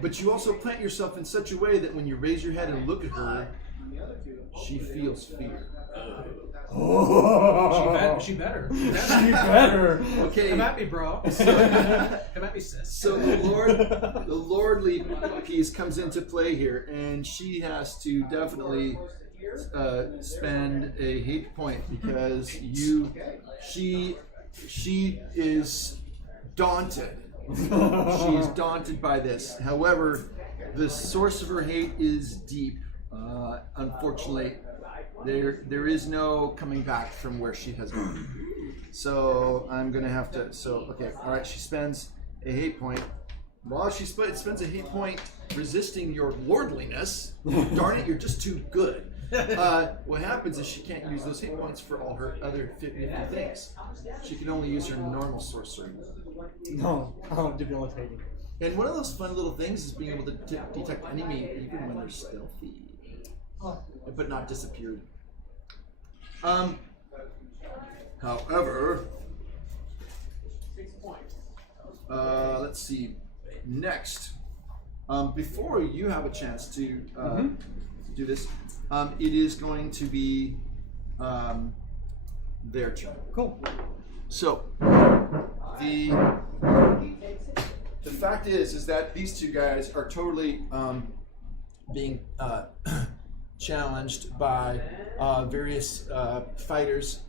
but you also plant yourself in such a way that when you raise your head and look at her, she feels fear. She better. She better. Okay. Come at me, bro. Come at me, sis. So the lordly piece comes into play here, and she has to definitely spend a hate point because she is daunted. She is daunted by this. However, the source of her hate is deep. Unfortunately, there is no coming back from where she has gone. So I'm gonna have to. Okay, all right. She spends a hate point. While she spends a hate point resisting your lordliness. Darn it, you're just too good. What happens is she can't use those hit points for all her other 50 things. She can only use her normal sorcery. No, debilitating. And one of those fun little things is being able to detect enemy even when they're stealthy, but not disappeared. However, let's see. Next, before you have a chance to do this, it is going to be their turn. Cool. So the fact is that these two guys are totally being challenged by various fighters,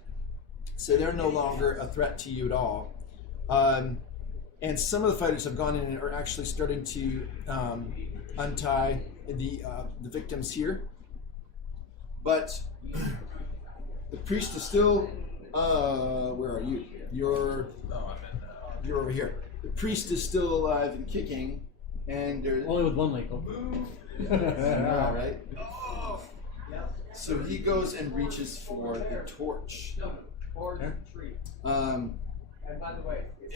so they're no longer a threat to you at all. And some of the fighters have gone in and are actually starting to untie the victims here, but the priest is still. Where are you? You're over here. The priest is still alive and kicking, and there's Only with one leg. all right. So he goes and reaches for the torch.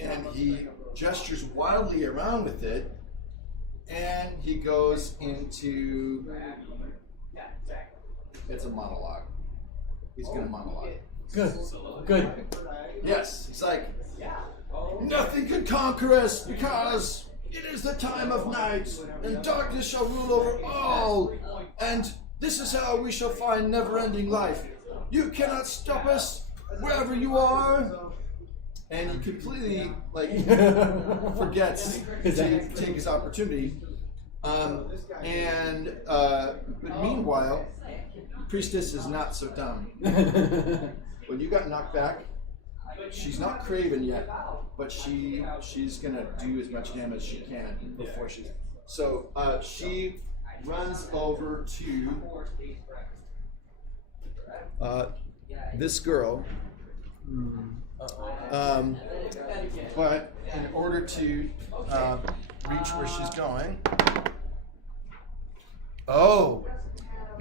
And he gestures wildly around with it, and he goes into. It's a monologue. He's gonna monologue. Good. Yes, it's like nothing can conquer us because it is the time of night, and darkness shall rule over all, and this is how we shall find never-ending life. You cannot stop us wherever you are. and he completely forgets to take his opportunity. But meanwhile, Priestess is not so dumb. When you got knocked back, she's not craven yet, but she's gonna do as much damage as she can before she. So she runs over to this girl. But in order to reach where she's going,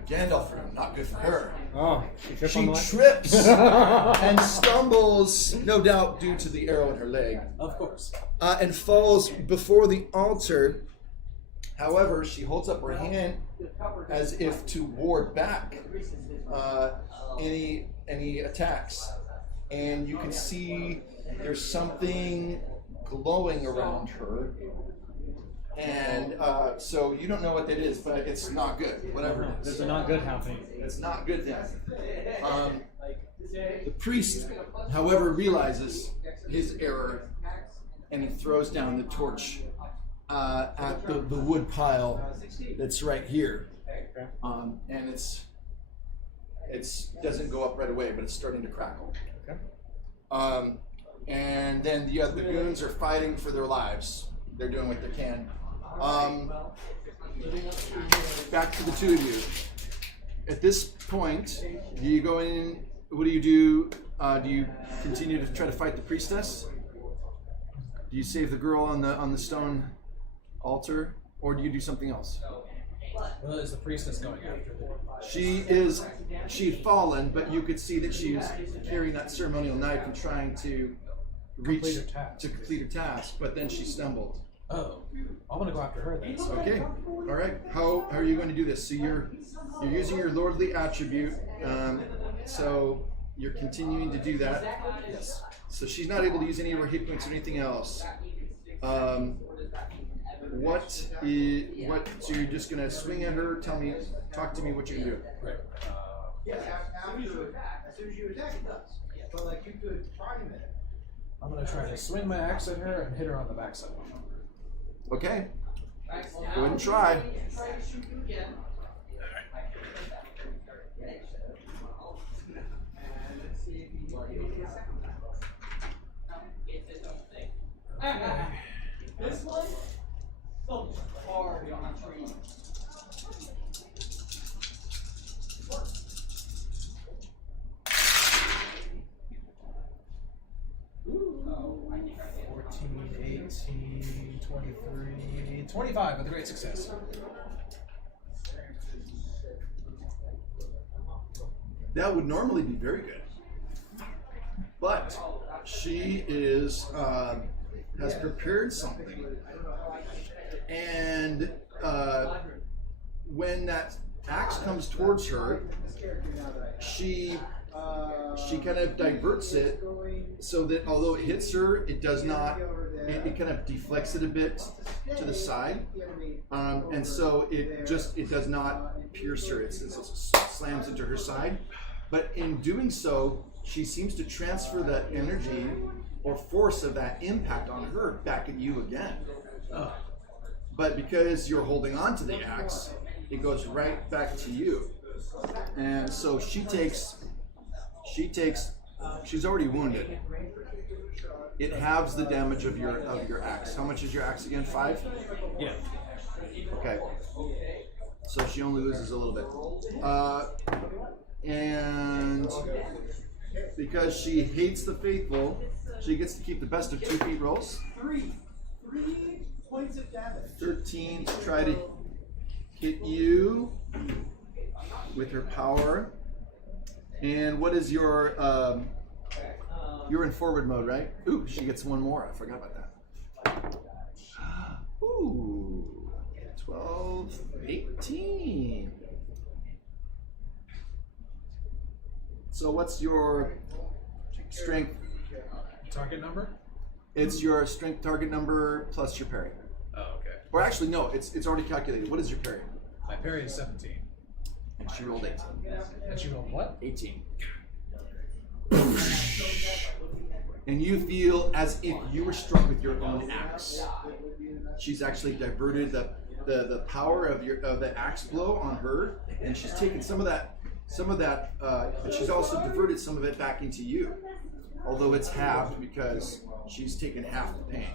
Gandalf room, not good for her. Oh, She trips and stumbles, no doubt due to the arrow in her leg, Of course. and falls before the altar. However, she holds up her hand as if to ward back any attacks, and you can see there's something glowing around her. And so you don't know what that is, but it's not good. Whatever it is, there's a not good happening. it's not good then. The priest, however, realizes his error, and he throws down the torch at the wood pile that's right here. And it's doesn't go up right away, but it's starting to crackle. Okay. And then the goons are fighting for their lives. They're doing what they can. Back to the two of you. At this point, do you go in? What do you do? Do you continue to try to fight the priestess? Do you save the girl on the stone altar, or do you do something else? Well, is the priestess going after the... She'd fallen, but you could see that she was carrying that ceremonial knife and trying to reach complete her task, but then she stumbled. Oh, I'm gonna go after her then. So. Okay, all right. How are you going to do this? So you're using your lordly attribute, so you're continuing to do that. Yes. So she's not able to use any of her hit points or anything else. So you're just gonna swing at her? Talk to me what you're gonna do. Right. As soon as you attack, it does. But like you could prime it. I'm gonna try to swing my axe at her and hit her on the backside. Okay. Go ahead and try. This one, so hard on a tree. Oh, 14, 18, 23, 25 with a great success. That would normally be very good, but she has prepared something, and when that axe comes towards her, she kind of diverts it so that although it hits her, it does not. It kind of deflects it a bit to the side, and so it does not pierce her. It slams into her side, but in doing so, she seems to transfer that energy or force of that impact on her back at you again. But because you're holding on to the axe, it goes right back to you, and so she's already wounded. It halves the damage of your axe. How much is your axe again? 5? Yeah. Okay. So she only loses a little bit. And because she hates the faithful, she gets to keep the best of 2 feet rolls. 3 points of damage. 13 to try to hit you with her power. And what is your you're in forward mode, right? Ooh, she gets 1 more. I forgot about that. Ooh, 12, 18. So what's your strength? Target number? It's your strength target number plus your parry. Oh, okay. Or actually, no, it's already calculated. What is your parry? My parry is 17. And she rolled 18. And she rolled what? 18. and you feel as if you were struck with your own axe. She's actually diverted the power of the axe blow on her, and she's taken some of that, but she's also diverted some of it back into you. Although it's halved because she's taken half the pain.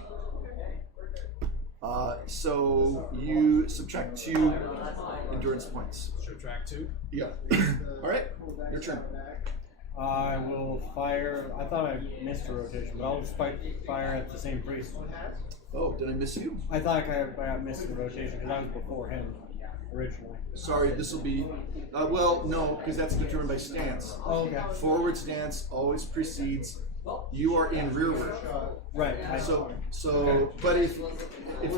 So you subtract 2 endurance points. Subtract 2. Yeah. All right, your turn. I will fire. I thought I missed a rotation, but I'll just fire at the same priest. Oh, did I miss you? I thought I missed the rotation because I was before him originally. Sorry, this will be. Well, no, because that's determined by stance. Oh, okay. Forward stance always precedes. You are in rearward. Right. So, but if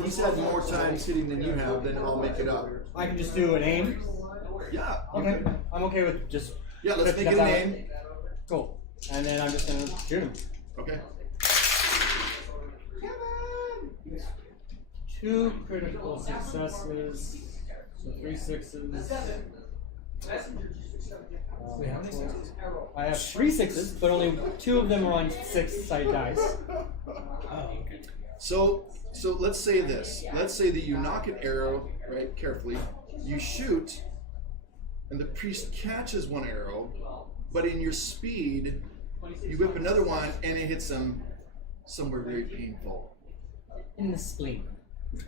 he's had more times hitting than you have, then I'll make it up. I can just do an aim. Yeah. Okay. I'm okay with just. Yeah, let's make it an aim. Cool. And then I'm just gonna shoot him. Okay. 2 critical successes. So 3 6s. Wait, how many 6s? I have 3 6s, but only 2 of them are on 6-sided dice. Oh, okay. So let's say this. Let's say that you knock an arrow, right, carefully. You shoot, and the priest catches one arrow, but in your speed, you whip another one, and it hits him somewhere very painful. In the spleen.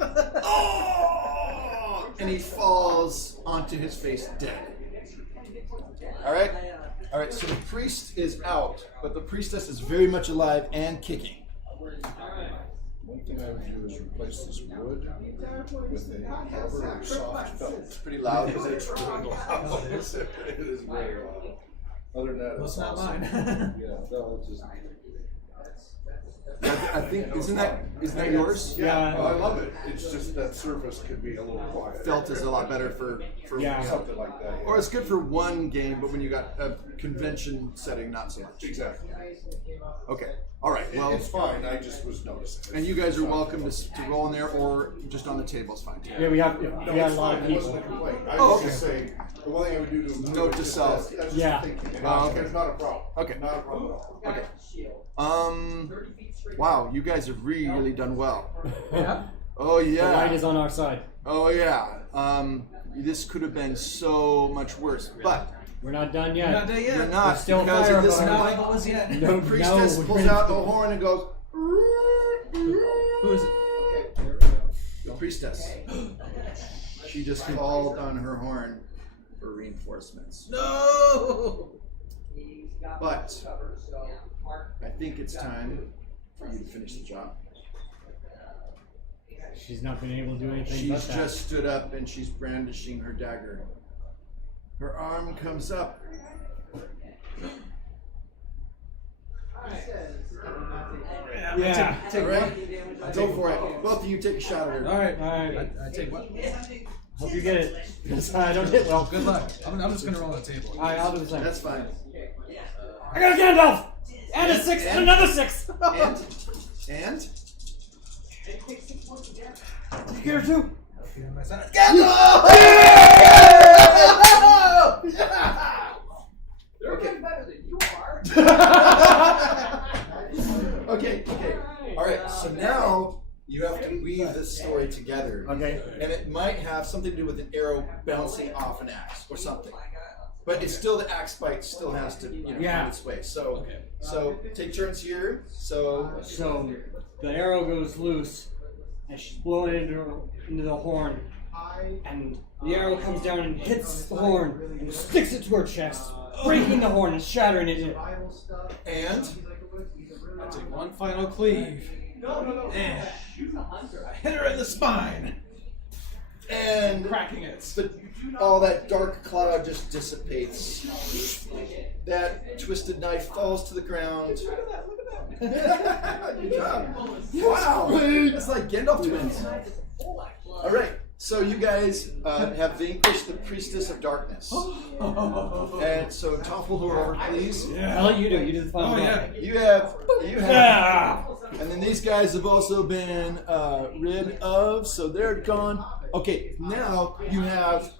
Oh! And he falls onto his face dead. All right? All right, so the priest is out, but the priestess is very much alive and kicking. One thing I would do is replace this wood with a rubber or soft felt. It's pretty loud. It's really loud. It is very loud. Other than that, Well, it's not awesome. mine. Yeah, no, it's just. I think isn't that yours? Yeah. Oh, I love it. It's just that surface could be a little quiet. Felt is a lot better for Yeah. Something like that. or it's good for one game, but when you got a convention setting, not so much. Exactly. Okay. All right. Well, It's fine. I just was noticing. and you guys are welcome to roll in there or just on the table is fine too. Yeah, we have a lot of It people. wasn't a complaint. I Oh, was okay. just saying, the one thing I would do to improve Note it to is self. that's just Yeah. thinking. And Oh, okay. It's not a problem. Okay. Not a problem at all. Okay. Wow, you guys have really done well. Yeah. Oh The yeah. light is on our side. Oh yeah. This could have been so much worse, but We're not done You're not yet. done yet. you're not still because fire at this above. Not point, like it was yet. No, the priestess no, pulls out the horn and goes. Who is it? The priestess. She just called on her horn for reinforcements. No! But I think it's time for you to finish the job. She's not been able to do anything She's but that. just stood up and she's brandishing her dagger. Her arm comes up. Yeah. All right, go for it. Both of you take a shot at her. Alright. Alright. I take what? Hope you get it. Because I don't hit well. Good luck. I'm just gonna roll on the table. Alright, I'll do the same. That's fine. I got a Gandalf! And a 6 and another 6! And? You get her too? Okay, on my side. Okay. All right, so now you have to weave this story together. Okay. And it might have something to do with an arrow bouncing off an axe or something. But it's still the axe bite still has to find its way. So take turns here. So the arrow goes loose, and she's blowing it into the horn, and the arrow comes down and hits the horn and sticks it to her chest, breaking the horn and shattering it. and I take one final cleave. And I hit her in the spine, cracking it. all that dark cloud just dissipates. That twisted knife falls to the ground. Good job. Wow. It's like Gandalf twins. All right. So you guys have vanquished the priestess of darkness. And so topple her over, please. I'll let you do it. You do the final blow. You have. And then these guys have also been rid of, so they're gone. Okay, now you have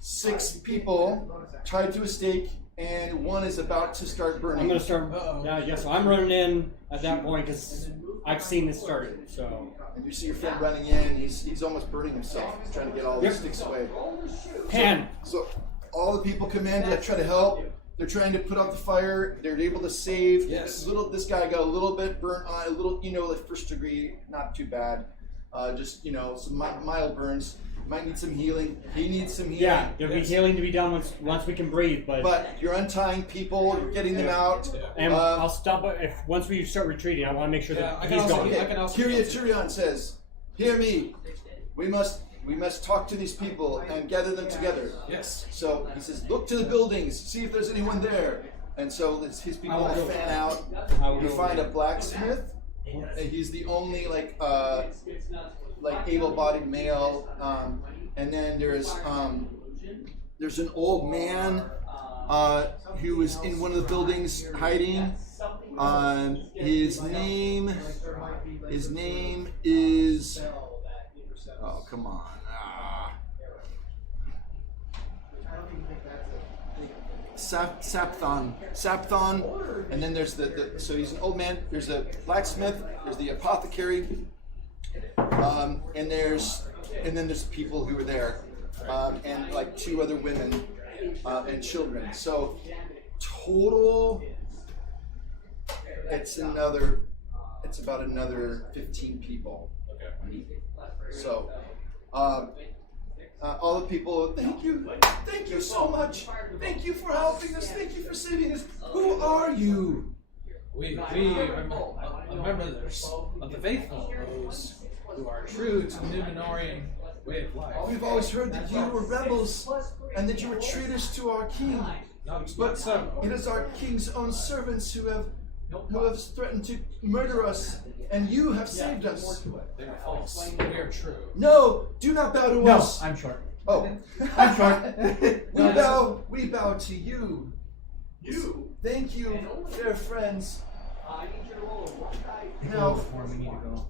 6 people tied to a stake and one is about to start burning. I'm gonna start. Yeah, so I'm running in at that point because I've seen this started. So. And you see your friend running in. He's almost burning himself. He's trying to get all the sticks away. Pan. So all the people come in to try to help. They're trying to put out the fire. They're able to save. Yes. This guy got a little bit burnt on, a little, like first degree, not too bad. Just some mild burns. Might need some healing. He needs some healing. Yeah, there'll be healing to be done once we can breathe. But you're untying people. You're getting them out. and I'll stop once we start retreating. I want to make sure that he's gone. Turian says, "Hear me. We must talk to these people and gather them together." Yes. So he says, "Look to the buildings. See if there's anyone there." And so his people all fan out. You find a blacksmith. He's the only able-bodied male, and then there's an old man who was in one of the buildings hiding. His name is come on. Sapthon, and then there's so he's an old man. There's a blacksmith. There's the apothecary, and then there's people who are there, and like 2 other women and children. So total, it's about another 15 people. Okay. So. All the people, thank you so much. Thank you for helping us. Thank you for saving us. Who are you? We are members of the faithful, those who are true to the Numenorian way of life. We've always heard that you were rebels and that you were traitors to our king. But it is our king's own servants who have threatened to murder us, and you have saved us. They are false. We are true. No, do not bow to us. I'm short. Oh, I'm short. We bow to you. Thank you, dear friends. Now, We need to go.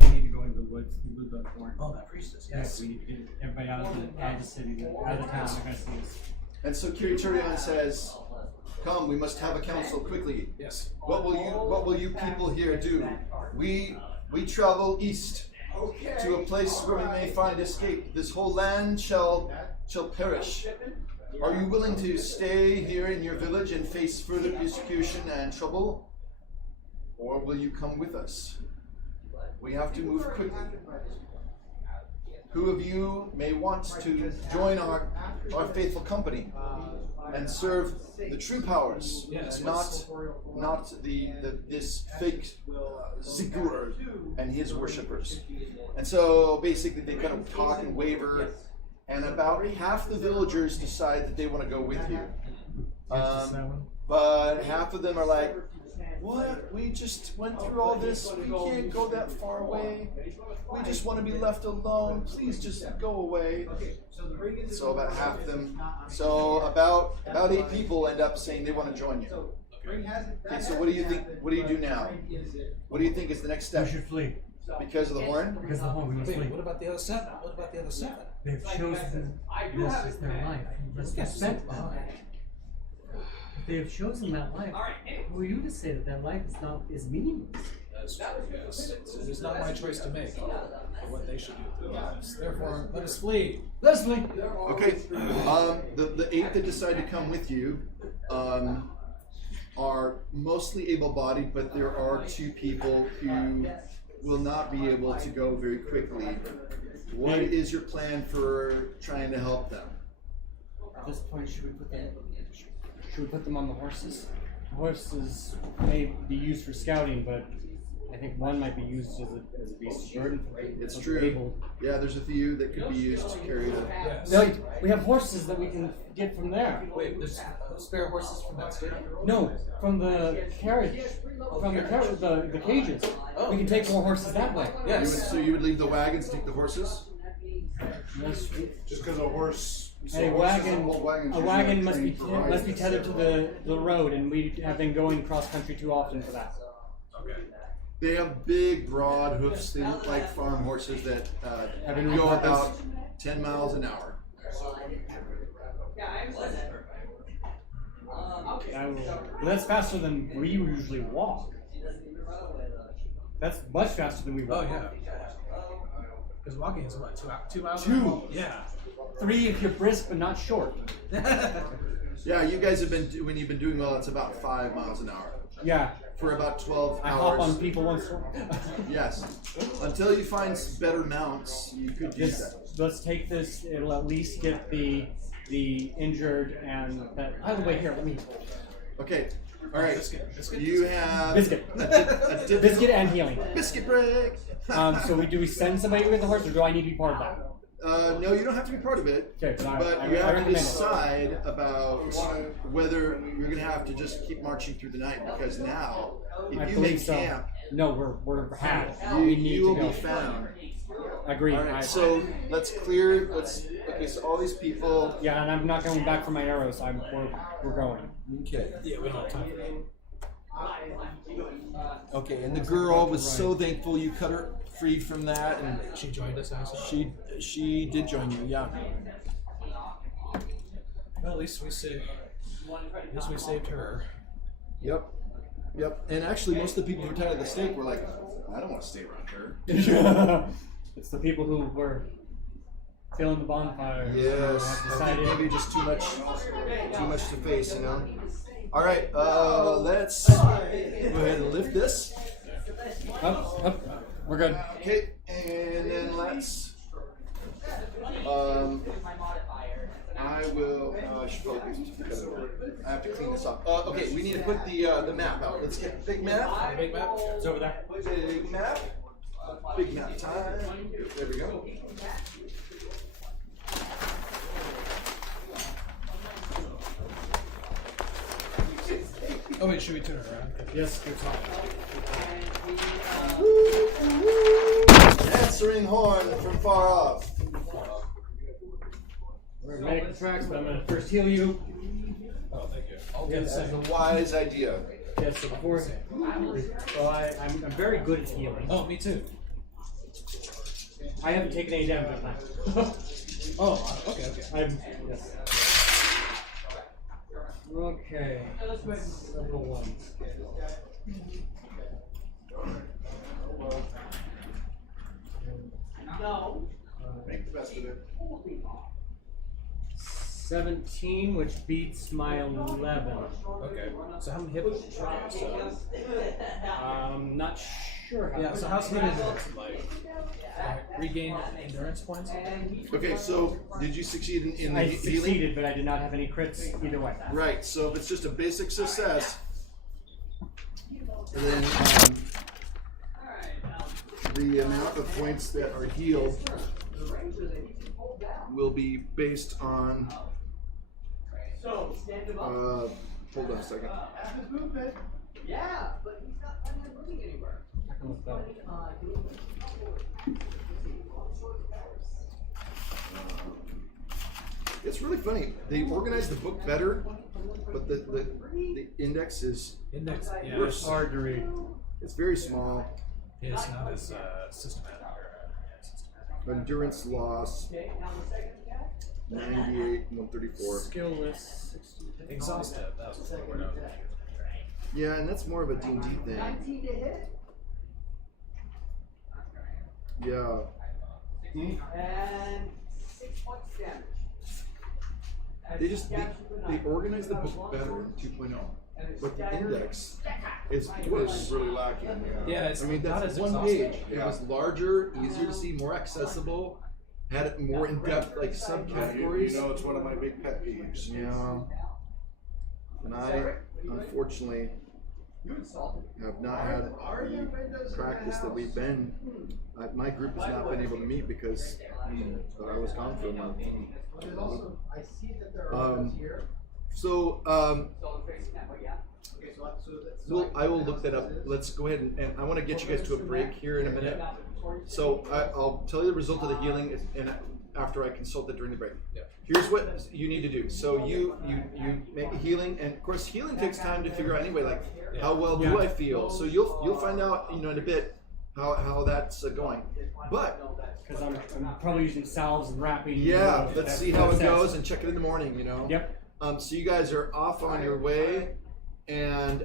We need to go into the woods. We moved up for. Oh, that priestess. Yes. We need to get everybody out of the city, out of the town. They're gonna see us. and so Turian says, "Come, we must have a council quickly. Yes. What will you people here do? We travel east to a place where we may find escape. This whole land shall perish. Are you willing to stay here in your village and face further persecution and trouble? Or will you come with us? We have to move quickly. Who of you may want to join our faithful company and serve the true powers, Yes. not this fake Zigur and his worshippers?" And so basically they kind of talk and waver, and about half the villagers decide that they want to go with you. But half of them are like, "What? We just went through all this. We can't go that far away. We just want to be left alone. Please just go away." So about half of them. So about 8 people end up saying they want to join you. Okay, so what do you think? What do you do now? What do you think is the next step? We should flee. Because of the horn? Because of the horn, we must Wait, flee. what about the other 7? What about the other 7? They've chosen this as their life. Respect them. If they have chosen that life, who are you to say that life is meaningless? That's true, yes. It is not my choice to make of what they should do with their lives. Therefore, let us flee. Let's flee. Okay. The 8 that decide to come with you are mostly able-bodied, but there are 2 people who will not be able to go very quickly. What is your plan for trying to help them? At this point, should we put them on the horses? The horses may be used for scouting, but I think one might be used as a beast of burden. It's true. Yeah, there's a few that could be used to carry the... Yes. No, we have horses that we can get from there. Wait, there's spare horses from that stable? No, from the carriage. From the cages. We can take more horses that way. Yes. So you would leave the wagons and take the horses? Yes. Just because a horse. A wagon must be tethered to the road, and we have been going cross country too often for that. Okay. They have big, broad hoofs. They look like farm horses that go about 10 miles an hour. Well, that's faster than we usually walk. That's much faster than we Oh walk. yeah. Because walking is what, 2 miles? 2. Yeah. 3 if you're brisk but not short. Yeah, you guys have been when you've been doing well. It's about 5 miles an hour Yeah. for about 12 I hours. hop on people once in a while. Yes. Until you find better mounts, you could use that. Let's take this. It'll at least get the injured and that. By the way, here, let me. Okay. All right. Biscuit. You have Biscuit. a Biscuit and healing. biscuit break. So do we send somebody with the horse, or do I need to be part of that? No, you don't have to be part of it. Okay, But you have to decide about whether you're going to have to just keep marching through the night, because now, if I you believe make so. camp, No, we're half. you, We need you to will go. be found. Agreed. All right, so let's clear. Okay, so all these people. Yeah, and I'm not going back for my arrows. We're going. Okay. Yeah, we don't have time for that. Okay, and the girl was so thankful you cut her free from that, and She joined us, I said. she did join you. Yeah. Well, at least we saved her. Yep. Yep. And actually, most of the people who were tied to the stake were like, I don't want to stay around her. It's the people who were filling the bonfire. Yes, Have I think decided. maybe just too much to face, you know. All right, let's go ahead and lift this. Up. We're good. Okay, and then let's. I will. I should probably. I have to clean this up. Okay, we need to put the map out. Let's get the big map. Big map? It's over there. Big map. Big map time. There we go. Oh wait, should we turn it around? Yes, good talk. Answering horn from far off. We're gonna make the tracks, but I'm gonna first heal you. Oh, thank you. I'll do the Yes, That's a same. wise idea. Yes, so before. So I'm very good at healing. Oh, me too. I haven't taken any damage on that. Oh, okay. Yes. Okay. Level 1. Make the best of it. 17, which beats my 11. Okay. So how many hit points? Okay, so Not sure how. yeah. So how's hit endurance like? Regain endurance points? Okay, so did you succeed in the I healing? succeeded, but I did not have any crits either way. Right, so if it's just a basic success, then the amount of points that are healed will be based on. Hold on a second. Yeah, but he's not planning on moving anywhere. It's really funny. They organized the book better, but the index is Index. Yeah. worse. It's Hard to read. It's very small. It's not as systematic. Endurance loss 98, 134. Skill list 60. Exhaustive. That was the word I was looking for. Yeah, and that's more of a D&D thing. 19 to hit. Yeah. And 6 points damage. They organized the book better in 2.0, but the index is Really lacking. Yeah, it's I mean, not that's as one exhaustive. page. It was larger, easier to see, more accessible, had more in-depth like subcategories. You know, it's one of my big pet peeves. Yeah. And I, unfortunately, have not had the practice that we've been. My group has not been able to meet because I was gone for a month. I will look that up. Let's go ahead and I want to get you guys to a break here in a minute. So I'll tell you the result of the healing and after I consult it during the break. Yeah. Here's what you need to do. So you make a healing, and of course healing takes time to figure out anyway. Like how well do I feel? So you'll find out in a bit how that's going. But Because I'm probably using salves and wrapping. yeah, let's see how it that's- goes and check it in the morning. Yep. So you guys are off on your way, and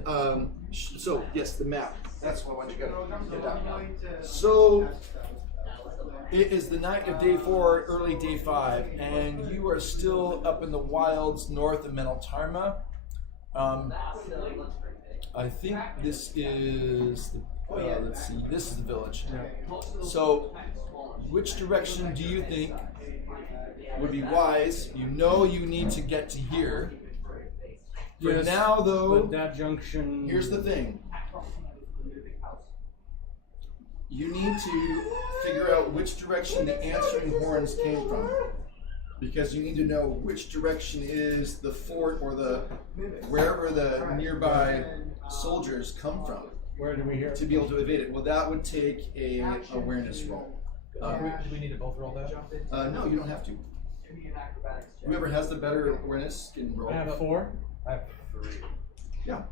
so yes, the map. That's what you got to get out. So it is the night of day 4, early day 5, and you are still up in the wilds north of Meneltarma. I think this is the, let's see, this is the village. So which direction do you think would be wise? You know you need to get to here. For Yes, now, though, but that junction. here's the thing. You need to figure out which direction the answering horns came from. Because you need to know which direction is the fort or the wherever the nearby soldiers come from Where do we hear? to be able to evade it. Well, that would take a awareness roll. Do we need to both roll that? No, you don't have to. Whoever has the better awareness can roll. I have 4. I have 3. Yeah.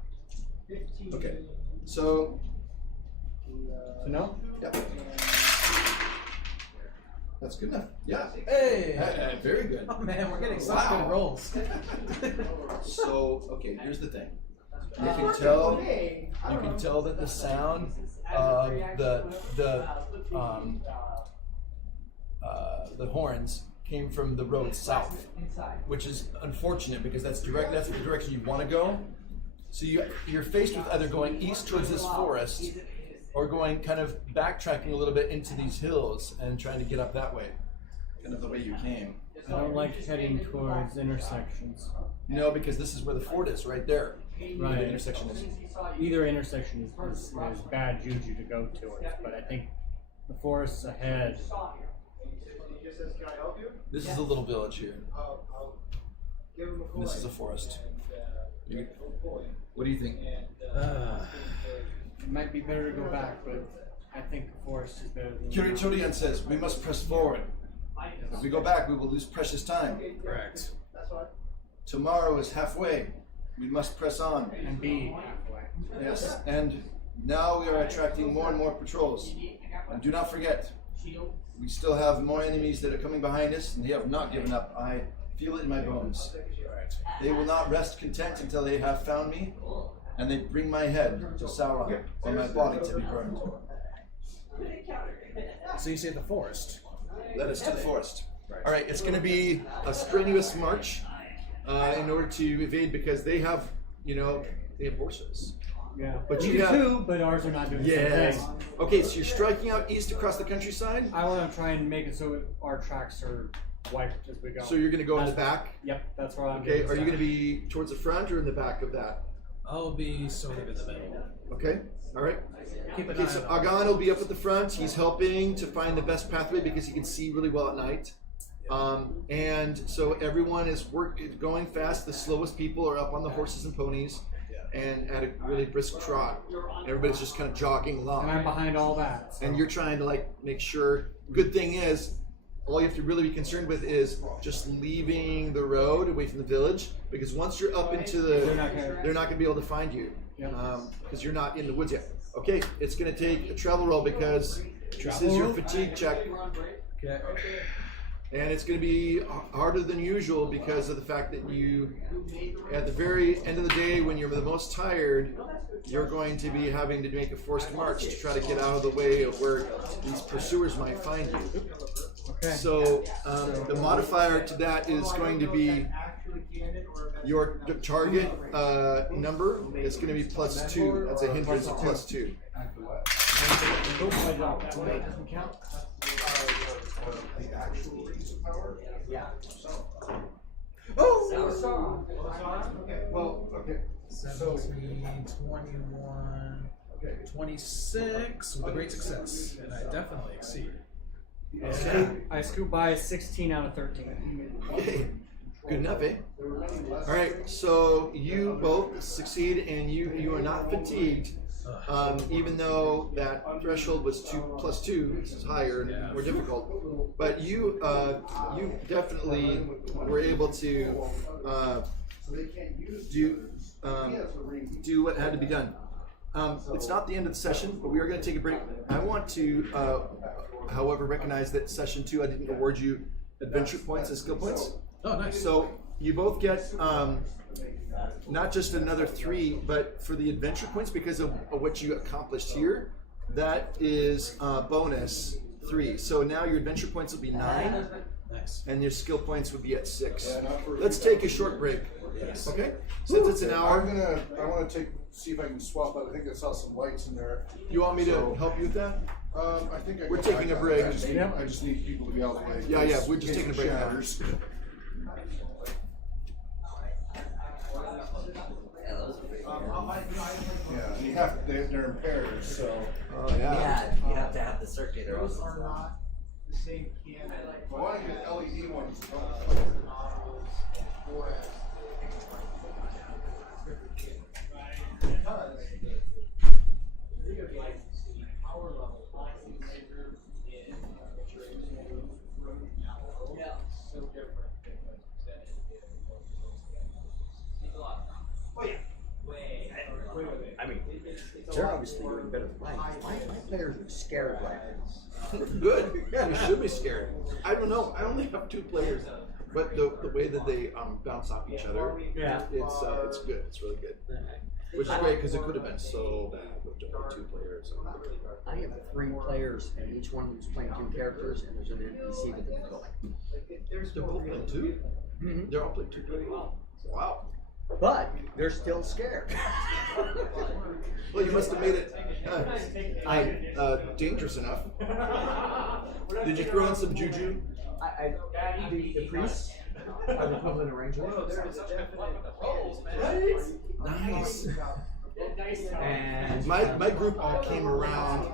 Okay. So, So no. yeah. That's good enough. Yeah. Hey! Very good. Oh man, we're getting such Wow. good rolls. So, okay, here's the thing. You can tell that the sound of the horns came from the road south, which is unfortunate because that's the direction you want to go. So you're faced with either going east towards this forest or going kind of backtracking a little bit into these hills and trying to get up that way, kind of the way you came. I don't like heading towards intersections. No, because this is where the fort is, right there. Where Right. the intersection is. Either intersection is bad juju to go towards, but I think the forests ahead. This is a little village here. Give him a And this is a forest. What do you think? It might be better to go back, but I think the forest is better than. Kyrichodian says, we must press forward. If we go back, we will lose precious time. Correct. Tomorrow is halfway. We must press on. And be halfway. Yes, and now we are attracting more and more patrols. And do not forget, we still have more enemies that are coming behind us, and they have not given up. I feel it in my bones. They will not rest content until they have found me, and they bring my head to Sauron, or my body to be burned. So you say the forest. Let us to the forest. All right, it's going to be a strenuous march in order to evade because they have, they have horses. Yeah. But We you do have- too, but ours are not doing the same Yes. thing. Okay, so you're striking out east across the countryside. I want to try and make it so our tracks are wiped as we go. So you're going to go in the back. Yep, that's where I'm. Okay, doing are you this going to be towards the front or in the back of that? I'll be sort of in the middle. Okay, all right. time. Keep an Okay, eye so on it. Agan will be up at the front. He's helping to find the best pathway because he can see really well at night. And so everyone is going fast. The slowest people are up on the horses and ponies and at a really brisk trot. Everybody's just kind of jogging along. And I'm behind all that. So. And you're trying to make sure. Good thing is, all you have to really be concerned with is just leaving the road away from the village, because once you're up into the, they're not going to be able to find you, because you're not in the woods yet. Okay, it's going to take a travel roll because this is your fatigue check, Okay. and it's going to be harder than usual because of the fact that you, at the very end of the day, when you're the most tired, you're going to be having to make a forced march to try to get out of the way of where these pursuers might find you. Okay. So the modifier to that is going to be your target number is going to be +2. That's a hindrance of +2. The actual use of power? Oh! Okay, well, okay. 17, 21, 26 with a great success. And I definitely exceed. I scoop by 16 out of 13. Okay. Good enough, eh? All right. So you both succeed, and you are not fatigued, even though that threshold was +2. This is higher and more difficult. But you definitely were able to do what had to be done. It's not the end of the session, but we are going to take a break. I want to, however, recognize that session 2 I didn't award you adventure points as skill points. Oh, nice. So you both get not just another 3, but for the adventure points, because of what you accomplished here, that is bonus 3. So now your adventure points will be 9. Nice. And your skill points would be at 6. Let's take a short break. Okay? Since it's an hour. I want to see if I can swap out. I think I saw some lights in there. You want me to help you with that? I think I We're can taking back a up. break. I just need people to be out of the way. Yeah, we're just taking a break now. Shatters. Yeah, those are pretty good. Yeah, and you have they're impaired, so. Oh, yeah. Yeah, you have to have the circuit or else. Those are not the same can. I want to get LED ones. Power level. Yeah. So different. Oh yeah. I mean, they're obviously doing better than mine. My players are scared right now. Good. Yeah, you should be scared. I don't know. I only have 2 players, but the way that they bounce off each other, Yeah. it's good. It's really good. Which is great because it could have been so bad with only 2 players. I have 3 players, and each one of them's playing 2 characters, and there's an NPC that they're going. They're both playing 2. Mm-hmm. They're all playing 2 players. Wow. But they're still scared. Well, you must have made it dangerous enough. Did you throw in some juju? The priests are the equivalent of rangers. Nice. And My group all came around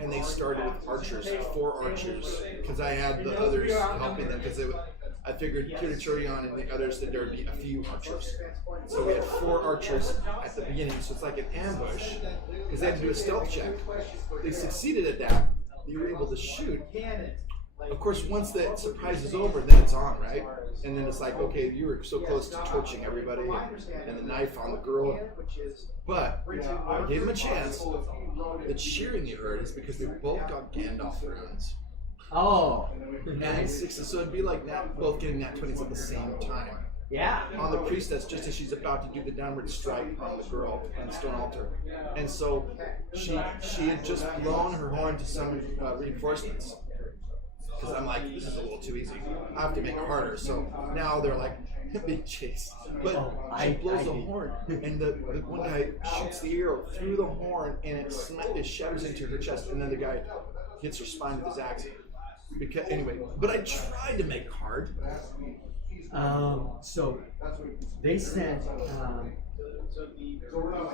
and they started with archers, 4 archers, because I had the others helping them because I figured Kiriturion and the others that there would be a few archers. So we had 4 archers at the beginning, so it's like an ambush because they had to do a stealth check. They succeeded at that. You were able to shoot. Of course, once that surprise is over, then it's on, right? And then it's like, okay, you were so close to torching everybody and the knife on the girl. But I gave them a chance. The cheering you heard is because they both got Gandalf runes. oh, And nice. 6, so it'd be like that, both getting that 20s at the same time. Yeah. On the priestess, just as she's about to do the downward strike on the girl on the stone altar. And so she had just blown her horn to summon reinforcements. Because I'm like, this is a little too easy. I have to make it harder. So now they're like, big chase. But she blows the horn, and the one guy shoots the arrow through the horn, and it shatters into her chest, and then the guy hits her spine with his axe. Because anyway, but I tried to make it hard. So they sent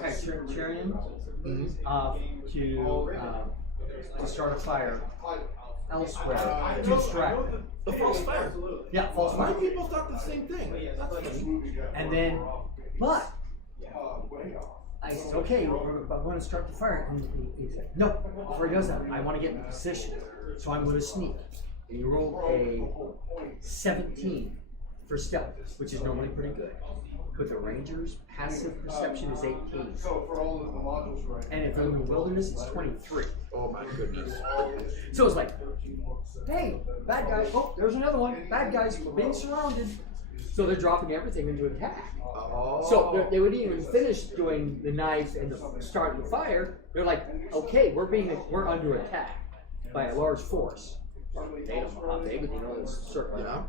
Criterion to start a fire elsewhere to distract them. The false fire. Yeah, false A lot fire. of people thought the same thing. That's funny. And then, but I said, okay, we're going to start the fire. And he said, no, before he does that, I want to get in position. So I'm going to sneak. And you roll a 17 for stealth, which is normally pretty good. With the Rangers, passive perception is 18. So for all of the modules, right? And if they're in the wilderness, it's 23. Oh my goodness. So it's like, hey, bad guy. Oh, there's another one. Bad guys, we're being surrounded. So they're dropping everything into attack. Oh. So they wouldn't even finish doing the knife and the start of the fire. They're like, okay, we're under attack by a large force. They don't know how big, but they know it's circling. Yeah.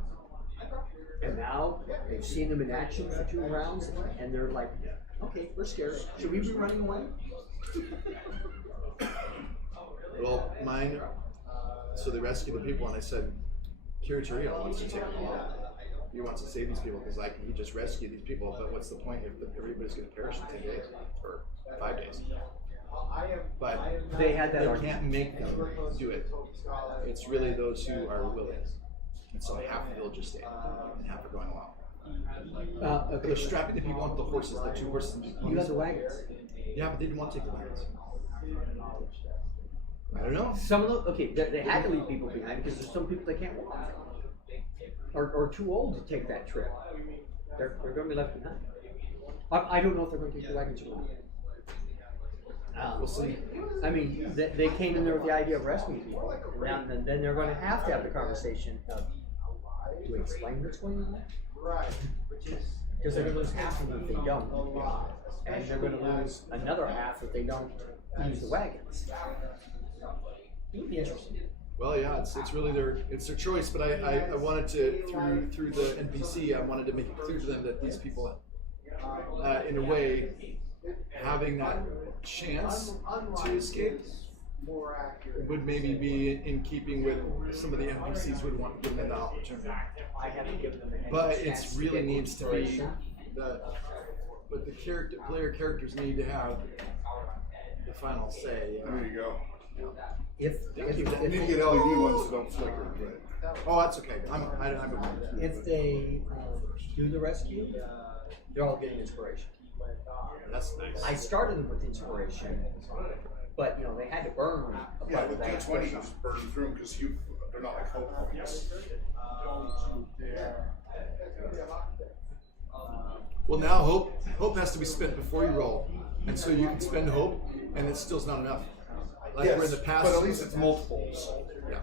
And now they've seen them in action for 2 rounds, and they're like, okay, we're scared. Should we be running away? Well, mine. So they rescued the people, and I said, Kiriturion wants to take them all. He wants to save these people because he just rescued these people. But what's the point if everybody's going to perish in 10 days or 5 days? But They had that they argument. can't make them do it. It's really those who are willing. And so half the village is staying, and half are going along. Okay. They're strapping the people onto the horses, the 2 horses. You have the wagons. Yeah, but they didn't want to take the wagons. I don't know. Some of them, okay, they had to leave people behind because there's some people that can't walk. Or too old to take that trip. They're going to be left behind. I don't know if they're going to take the wagons or not. We'll see. I mean, they came in there with the idea of rescuing people, and then they're going to have the conversation of, do we explain what's going on? Because they're going to lose half of them if they don't. And they're going to lose another half if they don't use the wagons. It would be interesting. Well, yeah, it's really their choice. But I wanted to through the NPC, I wanted to make it clear to them that these people, in a way, having that chance to escape would maybe be in keeping with some of the NPCs would want to give them that opportunity. I haven't given them any But chance it really get needs to be inspiration. but the player characters need to have the final say. There you go. If You need to get LED ones that don't flicker. Oh, that's okay. I'm if they do the rescue, they're all getting inspiration. That's nice. I started them with inspiration, but they had to burn. a Yeah, part with of that D20 you inspiration. just burn through them because they're not like hope points. Well, now hope has to be spent before you roll, and so you can spend hope, and it still's not enough. Like Yes, we're in the past. but at least it's multiples. Yeah.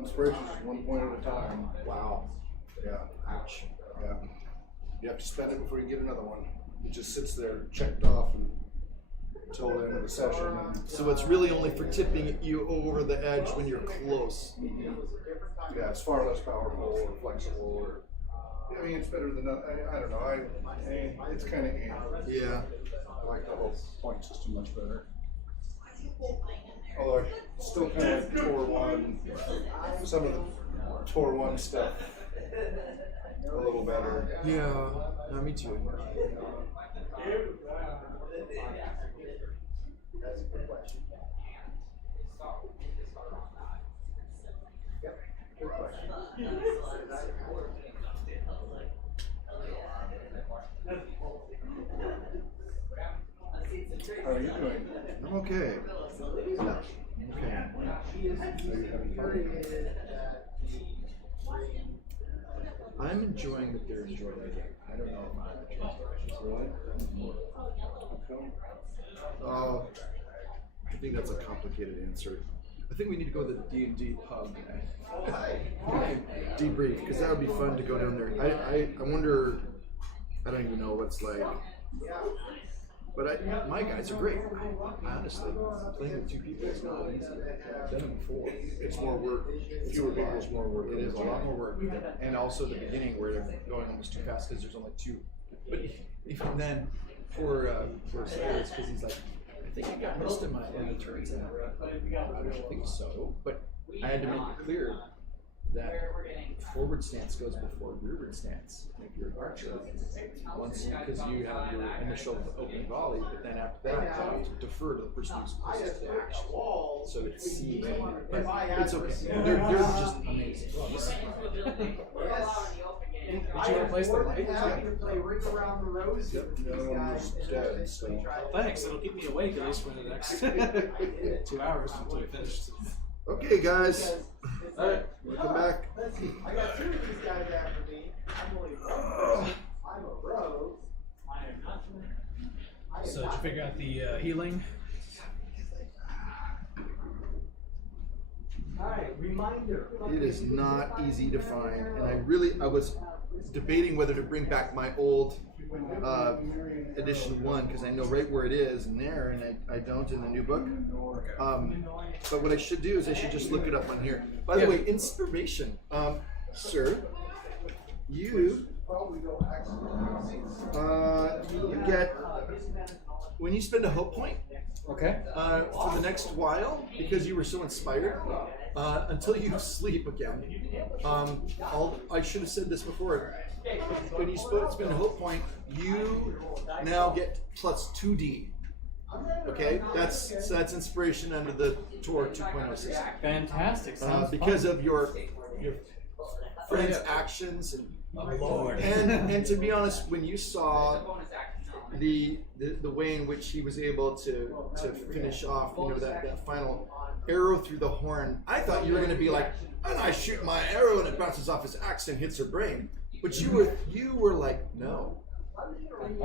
Inspiration is 1 point at a time. Wow. Yeah. Ouch. Yeah. You have to spend it before you get another one. It just sits there checked off until the end of the session. So it's really only for tipping you over the edge when you're close. Yeah, it's far less powerful or flexible. Or, I mean, it's better than I don't know. It's kind of Yeah. I like the whole point system much better. Although I still kind of like TOR 1, some of the TOR 1 stuff a little better. Yeah. No, me too. How are you doing? I'm okay. Okay. Are you having fun? I'm enjoying that they're enjoying it. I don't know if I'm enjoying it. Really? How come? Oh, I think that's a complicated answer. I think we need to go to the D&D pub and debrief, because that would be fun to go down there. I wonder, I don't even know what it's like. But my guys are great. Honestly, playing with 2 people is not easy. I've done it before. It's more work. Fewer people is more work. It is a lot more work, and also the beginning where they're going almost too fast because there's only 2. But even then, for Cyrus, because he's like, I think I got most of my turns out. I don't think so, but I had to make it clear that forward stance goes before rearward stance if you're an archer. Once, because you have your initial open volley, but then after that you have to defer to the person who's closest to the action. So it seems like, but it's okay. They're just amazing. Did you replace the light? The other one was dead, so. Thanks, it'll keep me awake at least for the next 2 hours until we finish. Okay, guys. Alright. Welcome back. I got 2 of these guys after me. I'm only I'm a rogue. So did you figure out the healing? Alright, reminder. It is not easy to find, and I was debating whether to bring back my old edition 1 because I know right where it is in there, and I don't in the new book. But what I should do is I should just look it up on here. By the way, inspiration, sir. You get when you spend a hope point. Okay. For the next while, because you were so inspired, until you sleep again. I should have said this before. When you spend a hope point, you now get plus 2d. Okay, that's inspiration under the TOR 2.0 system. Fantastic. Sounds Because fun. of your friend's actions Lord. and to be honest, when you saw the way in which he was able to finish off, that final arrow through the horn, I thought you were going to be like, and I shoot my arrow and it bounces off his axe and hits her brain. But you were like, no,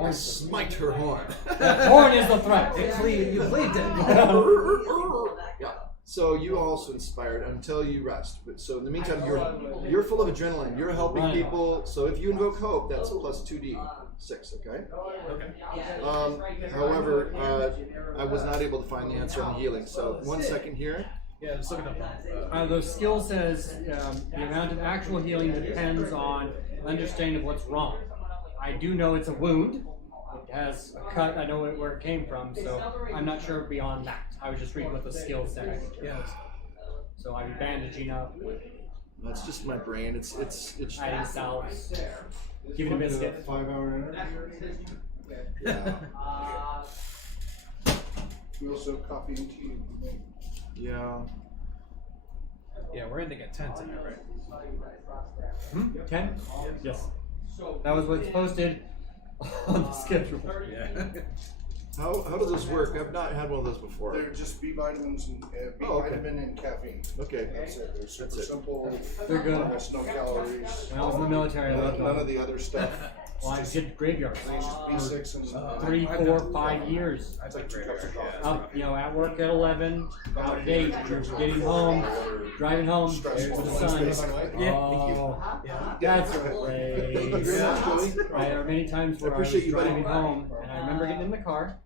I smite her horn. The horn is the threat. You cleaved it. Yeah. So you also inspired until you rest. But so in the meantime, you're full of adrenaline. You're helping people. So if you invoke hope, that's plus 2d6. Okay. However, I was not able to find the answer on healing. So 1 second here. Yeah, just look it up. The skill says the amount of actual healing depends on understanding of what's wrong. I do know it's a wound. It has a cut. I know where it came from, so I'm not sure beyond that. I was just reading what the skill said. Yes. So I'm bandaging up. That's just my brain. It's Adding salves. Give it a biscuit. 5-hour energy. yeah. We also have coffee and tea. Yeah. Yeah, we're ending at 10 tonight, right? 10? Yes. That was what's posted on the schedule. Yeah. How does this work? I've not had one of those before. They're just B vitamins and B Oh, okay. vitamin and caffeine. Okay. That's it. They're super That's it. simple. They're good. There's no calories. When I was in the military, I loved None of them. the other stuff. Well, I did graveyards. It's just B6 and 3, 4, 5 years. I take 2 cups of coffee. Up, at work at 11, out at 8, you're getting home, driving home to the sun. Oh, that's great. Thank you very much, Joey. There are many times where I was appreciate you, buddy. driving home, and I remember getting in the car,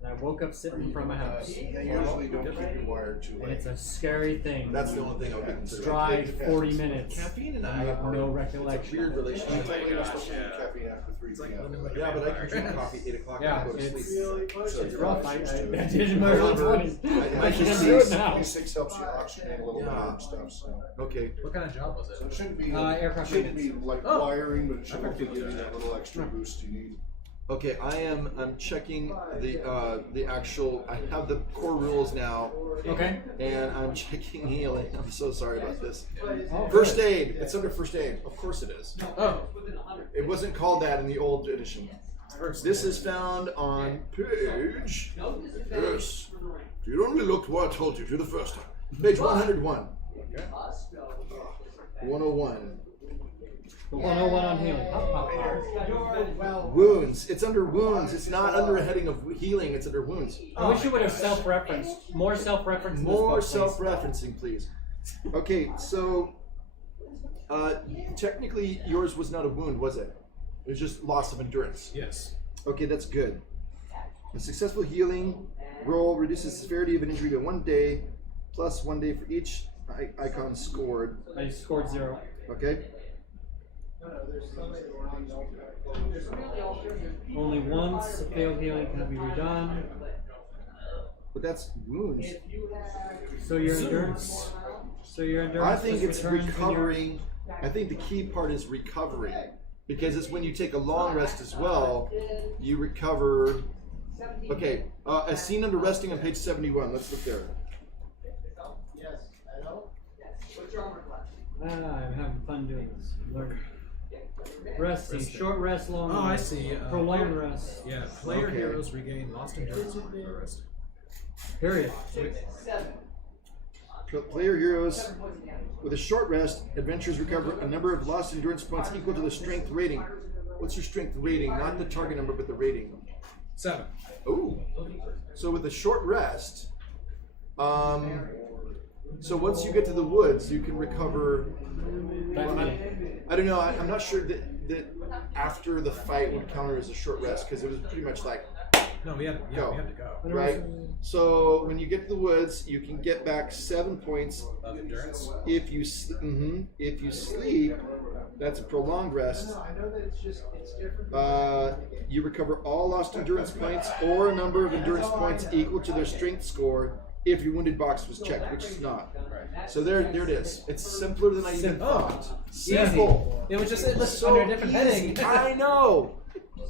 and I woke up sitting in front of my house. They usually don't keep you wired too And late. it's a scary thing. That's the only thing I'll be considering. Drive 40 minutes. Caffeine and I I have no are recollection. weird relationship. You're not supposed to drink caffeine after 3 p.m. Yeah, but I can drink coffee 8 o'clock Yeah, and go to it's sleep. it's rough. I did it in my early 20s. I can't do it now. B6 helps you oxygenate a little bit and stuff. So. Okay. What kind of job was So it? it shouldn't be Aircraft shouldn't be like Oh. wiring, but it should hopefully give you that little extra boost you need. Okay, I'm checking the actual. I have the core rules now, Okay. and I'm checking healing. I'm so sorry about this. Oh, First good. aid. It's under first aid. Of course it is. Oh, It wasn't called that in the old edition. This is found on page. Yes. You only looked what I told you for the first time. Page 101. 101. The 101 on healing. Ha, ha, ha. Wounds. It's under wounds. It's not under a heading of healing. It's under wounds. I wish you would have self-referenced. More self-reference. in this More book, please. self-referencing, please. Okay, so technically yours was not a wound, was it? It was just loss of endurance. yes. Okay, that's good. A successful healing roll reduces the severity of an injury to 1 day, plus 1 day for each icon scored. I scored 0. Okay? Only once failed healing can be redone. But that's wounds. So your endurance. So your endurance. I think just it's returns when you're- recovering. I think the key part is recovery. Because it's when you take a long rest as well, you recover. Okay, a scene under resting on page 71. Let's look there. I'm having fun doing this. Learning. Resting. Short rest, long Oh, I rest. see. Prolonged rest. Yeah, player Okay. heroes regain lost endurance when they rest. Period. Player heroes with a short rest, adventurers recover a number of lost endurance points equal to the strength rating. What's your strength rating? Not the target number, but the rating. 7. Ooh. So with a short rest, so once you get to the woods, you can recover. That many. I don't know. I'm not sure that after the fight would count as a short rest because it was pretty much like No, we had to go. right. So when you get to the woods, you can get back 7 points Of endurance. if you if you sleep. That's a prolonged rest. You recover all lost endurance points or a number of endurance points equal to their strength score if your wounded box was checked, which is not. So there it is. It's simpler than I even thought. Simple. It was just So under a different easy. heading. I know.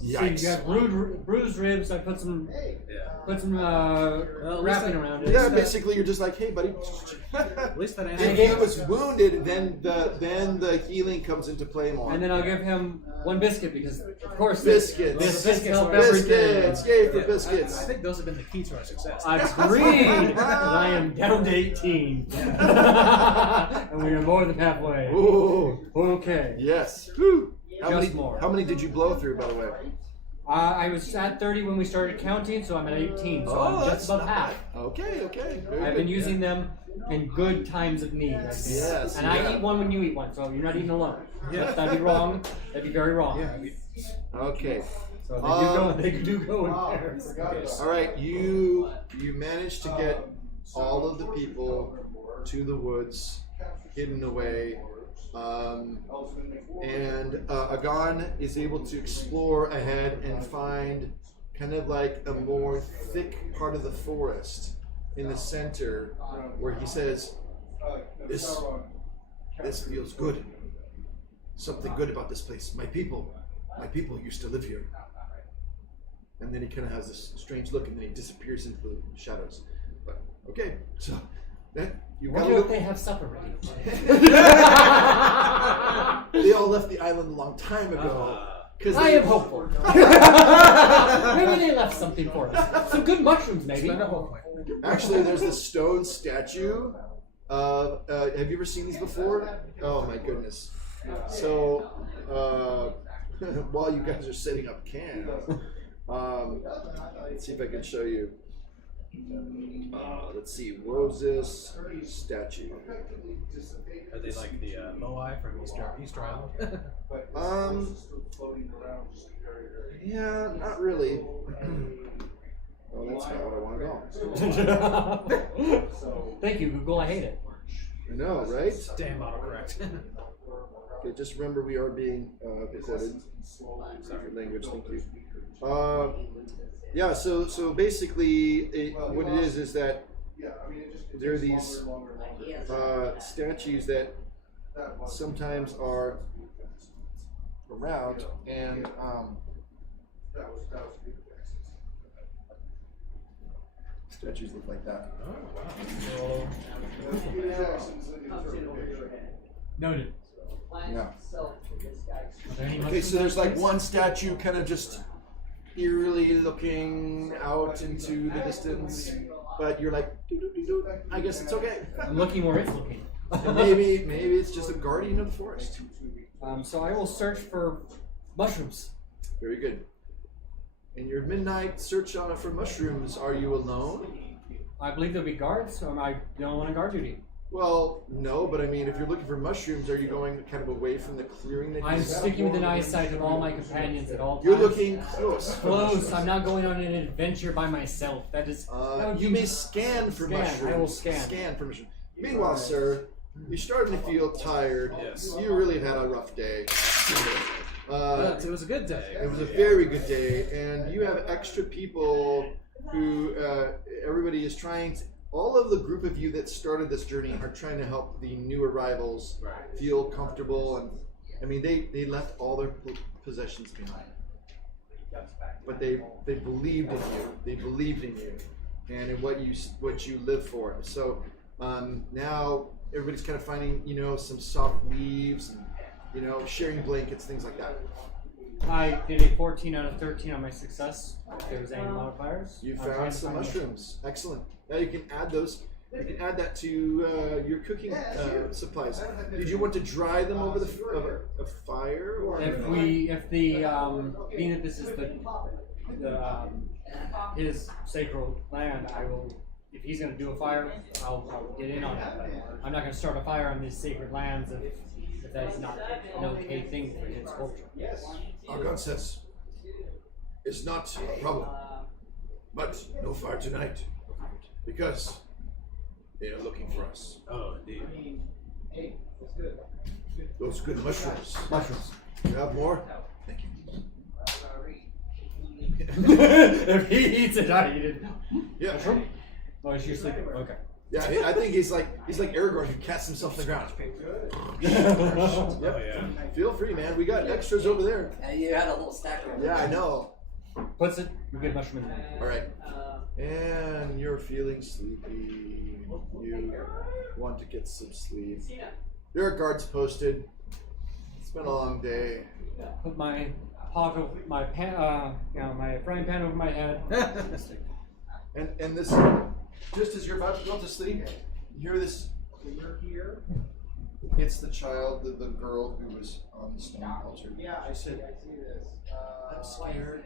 So you Yikes. got bruised ribs. I put some wrapping around it. Yeah, basically you're just like, hey, buddy. At least that If answer. he was wounded, then the healing comes into play more. And then I'll give him 1 biscuit because, of course, Biscuits. Biscuits help every day. Biscuits. Yay for I biscuits. think those have been the key to our success. Agreed. And I am down to 18, and we are more than halfway. Ooh. Okay. Yes. Whew. Just more. How many did you blow through, by the way? I was at 30 when we started counting, so I'm at 18, so I'm that's just above not half. bad. Okay. Very I've good. been using them in good times of need. Yes, And you I have. eat one when you eat one, so you're not eating alone. Yeah. That'd be wrong. That'd be very wrong. Okay. So they do go in pairs. All right. You managed to get all of the people to the woods, hidden away. And Agon is able to explore ahead and find kind of like a more thick part of the forest in the center where he says, this feels good. Something good about this place. My people used to live here. And then he kind of has this strange look and then he disappears into the shadows. But okay, so then you Why got don't they have supper ready? They all left the island a long time ago. I am hopeful. Maybe they left something for us. Some good mushrooms, maybe. Actually, there's this stone statue of. Have you ever seen these before? Oh my goodness! So while you guys are setting up camp, let's see if I can show you. Let's see, Rose's statue. Are they like the Moai from Easter Island? Yeah, not really. Oh, that's not what I want to go. Thank you, Google. I hate it. I know, right? Damn autocorrect. Okay, just remember we are being recorded. Different language, thank you. Yeah, so basically, what it is that there are these statues that sometimes are around, and statues look like that. Noted. Yeah. Any Okay, so there's like one statue kind of just eerily looking out into the distance, but you're like, I guess it's okay. I'm looking where it's looking. maybe it's just a guardian of the forest. So I will search for mushrooms. Very good. In your midnight search for mushrooms, are you alone? I believe there'll be guards, or am I the only one on guard duty? Well, no, but I mean, if you're looking for mushrooms, are you going kind of away from the clearing that I'm you sticking within eyesight of all my companions at all times. You're looking close. for Close. mushrooms. I'm not going on an adventure by myself. That is. You may scan for mushrooms. I will scan. Scan for mushrooms. Meanwhile, sir, you're starting to feel tired. Yes. You really had a rough day. But it was a good day. It was a very good day, and you have extra people who everybody is trying to. All of the group of you that started this journey are trying to help the new arrivals feel comfortable, and I mean they left all their possessions behind, but they believed in you. They believed in you, and in what you live for. So now everybody's kind of finding some soft leaves and sharing blankets, things like that. I did a 14 out of 13 on my success. If there was any modifiers. You I'm trying found to some find mushrooms. Excellent. Now you can add those. You can add that to your cooking supplies. Did you want to dry them over a fire? Or If being that this is his sacred land, I will. If he's going to do a fire, I'll get in on it. But I'm not going to start a fire on these sacred lands if that is not an okay thing for his culture. Argon says it's not a problem, but no fire tonight because they are looking for us. Oh, indeed. Those good mushrooms. Mushrooms. You have more? Thank you. If he eats it, I eat it. Yeah. Mushroom? Oh, you're sleeping. Okay. Yeah, I think he's like Aragorn who casts himself on the ground. Oh, yeah. Feel free, man. We got extras over there. And you had a little stack of Yeah, I know. Puts it. You get mushroom in there. All right. And you're feeling sleepy. You want to get some sleep. There are guards posted. It's been a long day. Put my pot over my my frying pan over my head. And this, just as you're about to go to sleep, you hear this It's the child, the girl who was on the stone altar. Yeah, I see. I see this. I'm scared.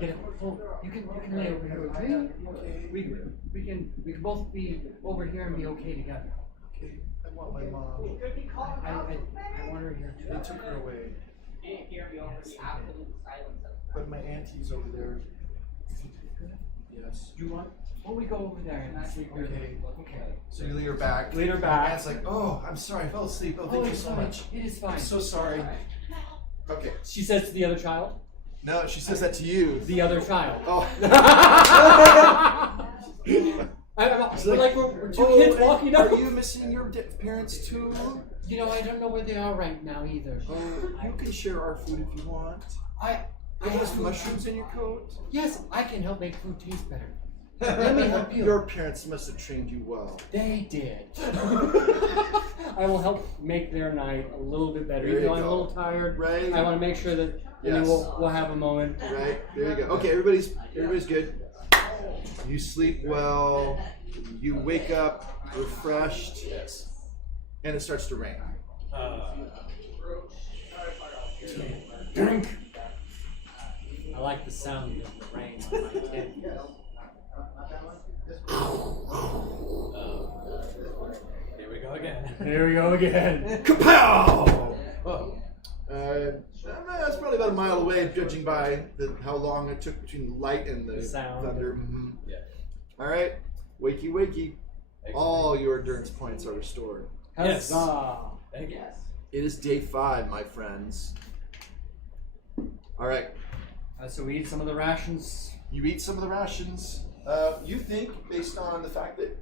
Get it. Well, you can lay over here with me. We can both be over here and be okay together. Okay, I want my mom. I want her here too. They took her away. But my auntie's over there. Yes. Do you want? Well, we go over there and sleep here. Okay. So you lead her back. Lead her back. My aunt's like, oh, I'm sorry, I fell asleep. Oh, thank you it's so fine. much. It is fine. I'm so sorry. Okay. She says to the other child. No, she says that to you. The other child. Oh. We're like we're two kids walking up. Are you missing your parents too? You know, I don't know where they are right now either. You can share our food if you want. I have mushrooms in your coat. Yes, I can help make food taste better. Let me help you. Your parents must have trained you well. They did. I will help make their night a little bit better. There Even you though I'm a go. little tired, Right. I want to make sure that we'll have a moment. Right, there you go. Okay, everybody's good. You sleep well. You wake up refreshed. Yes. And it starts to rain. Drink. I like the sound of the rain on my tent. Here we go again. Here we go again. Kapow! Whoa. That's probably about a mile away, judging by how long it took between the light and the sound. thunder. Mm-hmm. Yeah. All right, wakey, wakey. All your endurance points are restored. Yes. Huzzah. Thank you. It is day 5, my friends. All right. So we eat some of the rations. You eat some of the rations. You think, based on the fact that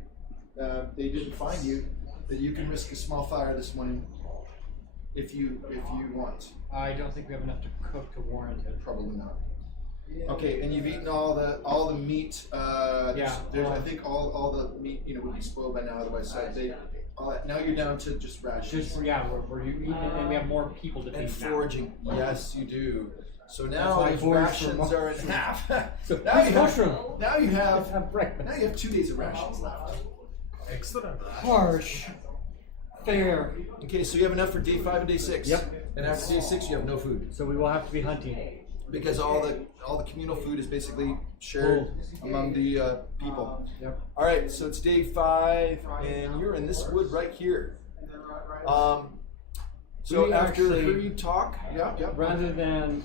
they didn't find you, that you can risk a small fire this morning, if you want. I don't think we have enough to cook to warrant it. Probably not. Okay, and you've eaten all the meat. There's I think all the meat would be spoiled by now. Otherwise, now you're down to just rations. We're eating it, and we have more people to feed And now. foraging. Yes, you do. So That's now why I those foraged rations for are in half. So now you mushroom. have now you have Have breakfast. now you have 2 days of rations left. Excellent. Harsh. Fair. Okay, so you have enough for day 5 and day 6. Yep. And after day 6, you have no food So we will have to be hunting. because all the communal food is basically shared among the people. Yep. All right, so it's day 5, and you're in this wood right here. So We after actually- hurried talk, Rather than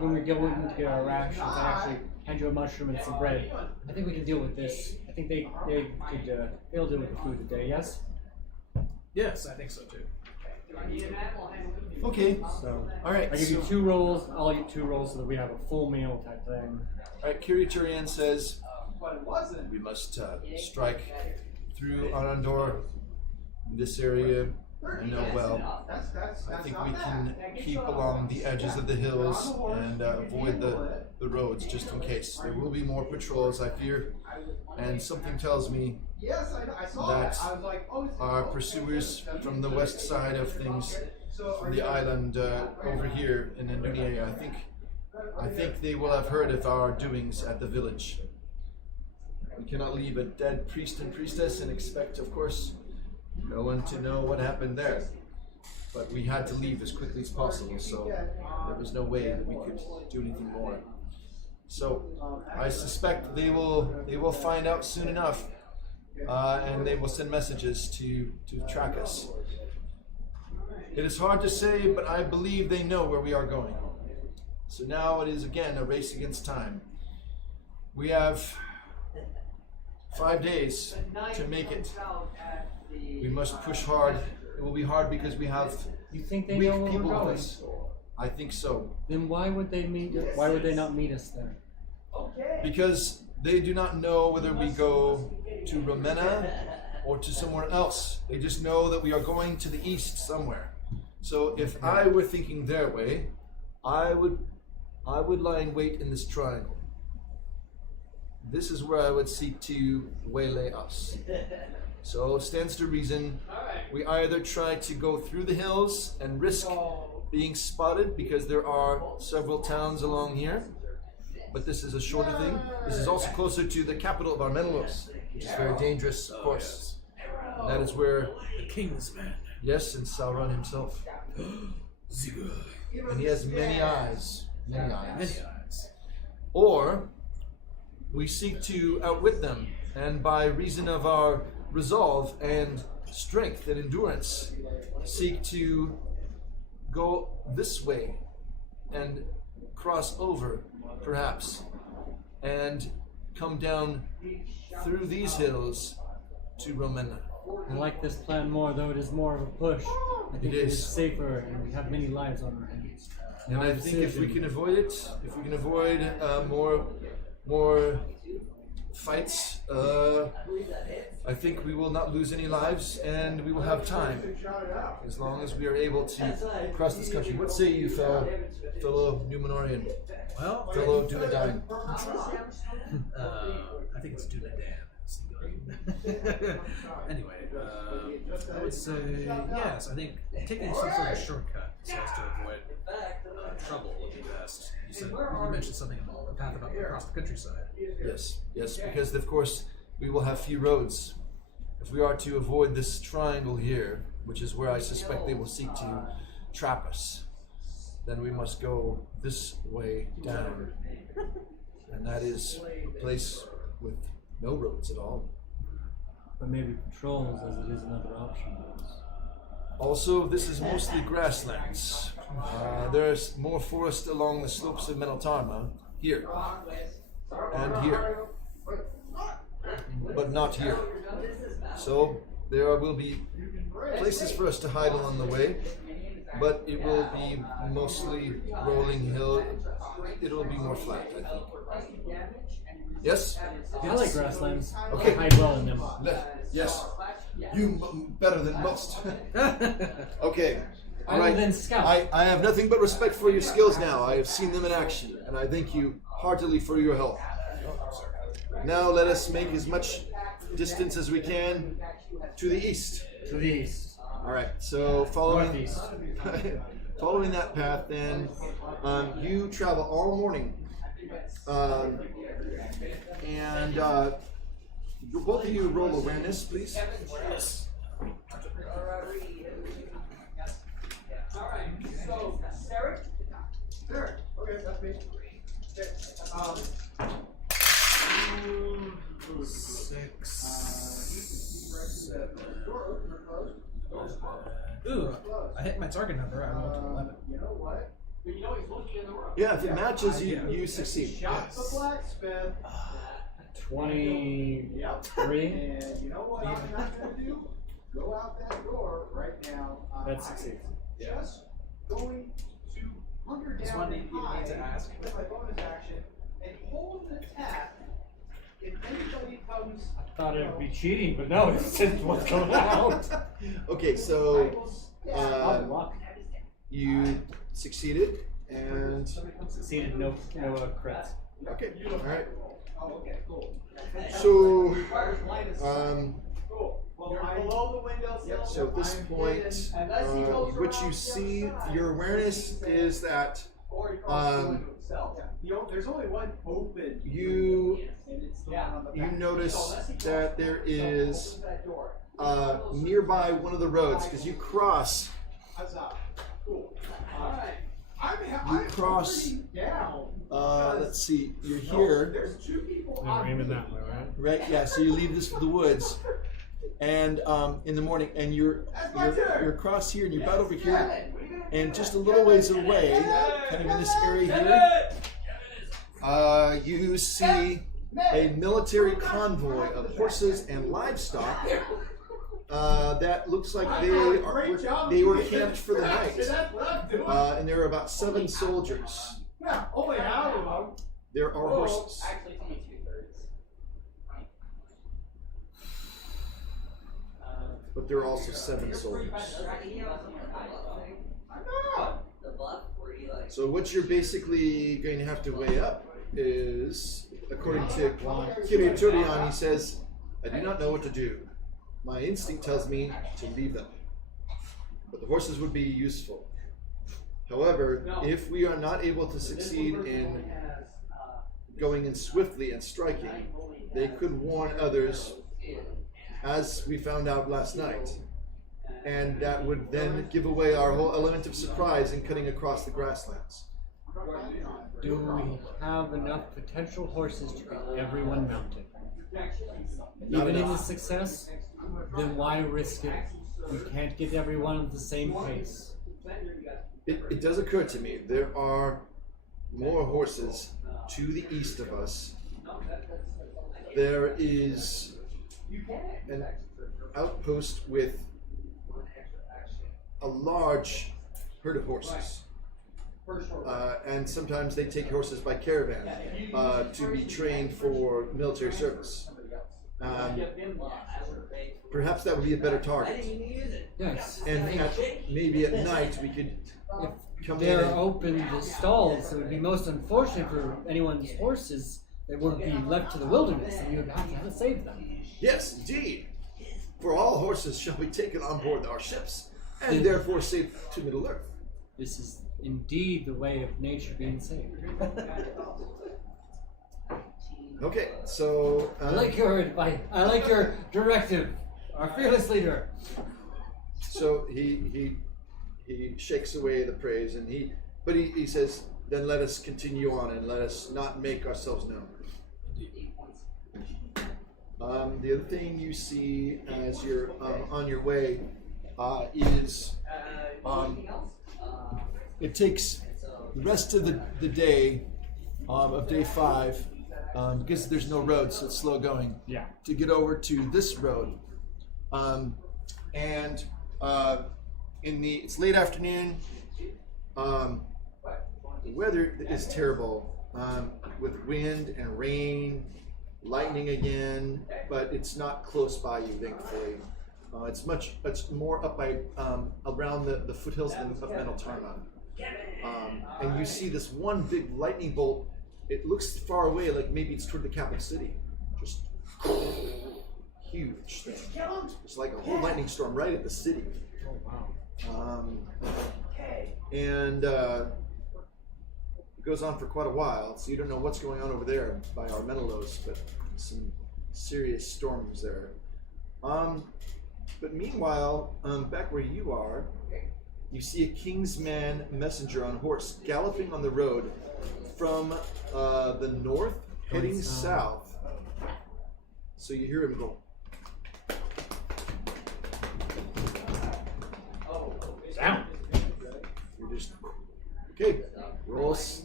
when we go in to get our rations, I actually hand you a mushroom and some bread. I think we can deal with this. I think they'll deal with the food today. Yes. Yes, I think so too. Okay. So All right. I give you 2 rolls. I'll eat 2 rolls so that we have a full meal type thing. All right. Kiriturian says we must strike through Anandor. This area I know well. I think we can keep along the edges of the hills and avoid the roads just in case. There will be more patrols, I fear, and something tells me that our pursuers from the west side of things, from the island over here in Indonesia, I think they will have heard of our doings at the village. We cannot leave a dead priest and priestess and expect, of course, no one to know what happened there. But we had to leave as quickly as possible, so there was no way that we could do anything more. So I suspect they will find out soon enough, and they will send messages to track us. It is hard to say, but I believe they know where we are going. So now it is again a race against time. We have 5 days to make it. We must push hard. It will be hard because we have You think they weak know where people we're with going? us. I think so. Then why would they Why would they not meet us there? Because they do not know whether we go to Ravenna or to somewhere else. They just know that we are going to the east somewhere. So if I were thinking their way, I would lie in wait in this triangle. This is where I would seek to waylay us. So stands to reason, we either try to go through the hills and risk being spotted because there are several towns along here, but this is a shorter thing. This is also closer to the capital of Armenelos. which is very dangerous, of course. And that is where, The king's man. yes, and Sauron himself. And he has many eyes. Many eyes. Many eyes. Or we seek to outwit them, and by reason of our resolve and strength and endurance, seek to go this way and cross over, perhaps, and come down through these hills to Ravenna. I like this plan more, though it is more of a push. I think it is safer, and we have many lives on our hands. And I think if we can avoid it, if we can avoid more fights, I think we will not lose any lives, and we will have time, as long as we are able to cross this country. What say you, fellow Numenorian? Well, Fellow Dunedain? I think it's Dunedain. Anyway, I would say yes. I think taking some sort of shortcut so as to avoid trouble would be best. You mentioned something about a path across the countryside. Yes, yes, because of course we will have few roads. If we are to avoid this triangle here, which is where I suspect they will seek to trap us, then we must go this way down. And that is a place with no roads at all. But maybe patrols, as it is another option. Also, this is mostly grasslands. There's more forest along the slopes of Meneltarma, here, and here, but not here. So there will be places for us to hide along the way, but it will be mostly rolling hill. It will be more flat, I think. Yes? I like grasslands. Okay. I hide well in them. Yes. You better than most. Okay. All Other right. than scout. I have nothing but respect for your skills now. I have seen them in action, and I thank you heartily for your help. Now let us make as much distance as we can to the east. To the east. All right. So following Northeast. following that path, then you travel all morning, and both of you roll awareness, please. Yes. Alright, so, Derek? Derek, okay, that's me. Okay. 6, 7. Ooh, I hit my target number. I rolled to 11. You know what? But you know he's looking in the room. Yeah, if it matches, you succeed. Shot the blacksmith. 23. And you know what I'm not gonna do? Go out that door right now. That succeeds. Just going to hunker Just down wanted and you to hide ask. with my bonus action and hold the tap. If anybody comes, I thought it would be cheating, but no, it's just what's going out. Okay, I so will stab. Luck. you succeeded, and Succeeded, no crits. okay, all right. Oh, okay, cool. So, Cool. Well, I'm below the windowsill. so at this I'm point, hidden, unless he goes what around you the see, other side, your awareness is that or he crosses the window himself. There's only one open. you And it's the one on the you back. notice So unless he goes that there is open that door. nearby one of the roads, because you cross. Huzzah. Cool. Alright. I'm cross, pretty down. Let's see, you're here, There's two people We're on aiming me. that way, right? right? Yeah. So you leave this for the woods, and in the morning, and you're across here, and you're about over here, and just a little ways away, kind of in this area here, you see a military convoy of horses and livestock that looks like they were camped for the night, and there are about 7 soldiers. Yeah, only half of them. There are horses. Actually, it's only 2/3. But there are also 7 soldiers. I'm not. So what you're basically going to have to weigh up is, according to Kiritorian, he says, I do not know what to do. My instinct tells me to leave them. But the horses would be useful. However, if we are not able to succeed in going in swiftly and striking, they could warn others as we found out last night. And that would then give away our whole element of surprise in cutting across the grasslands. Do we have enough potential horses to get everyone mounted? Not Even in a enough. success, then why risk it? We can't get everyone at the same pace. It does occur to me there are more horses to the east of us. There is an outpost with a large herd of horses. And sometimes they take horses by caravan to be trained for military service. Perhaps that would be a better target. Yes. And maybe at night we could If come in they're and open to stalls, it would be most unfortunate for anyone's horses that would be left to the wilderness, and you would have to save them. yes, indeed. For all horses shall be taken on board our ships, and therefore saved to Middle Earth. This is indeed the way of nature being saved. Okay, so I like your advice. I like your directive, our fearless leader. so he shakes away the praise, and he says, then let us continue on and let us not make ourselves known. The other thing you see as you're on your way is it takes the rest of the day of day 5 because there's no road, so it's slow going. Yeah. To get over to this road, and it's late afternoon. The weather is terrible with wind and rain. Lightning again, but it's not close by you, thankfully. It's more up by around the foothills of Meneltarma. And you see this one big lightning bolt. It looks far away, like maybe it's toward the capital city. Just huge thing. It's like a whole lightning storm right at the city. Oh wow. And it goes on for quite a while, so you don't know what's going on over there by our Menelos, but some serious storms there. But meanwhile, back where you are, you see a king's man messenger on horse galloping on the road from the north, heading south. So you hear him go. Down. You're just okay. Rolls.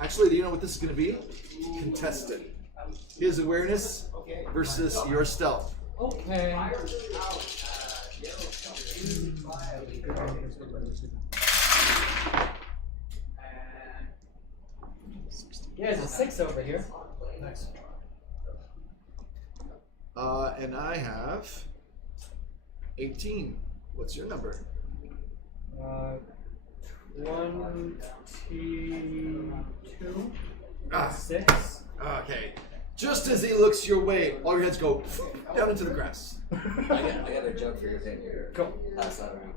Actually, do you know what this is going to be? Contested. His awareness versus your stealth. Okay. Yeah, there's a 6 over here. Nice. And I have 18. What's your number? 22. Ah. 6. Okay. Just as he looks your way, all your heads go down into the grass. I got a joke for your thing here. Go. That's not right.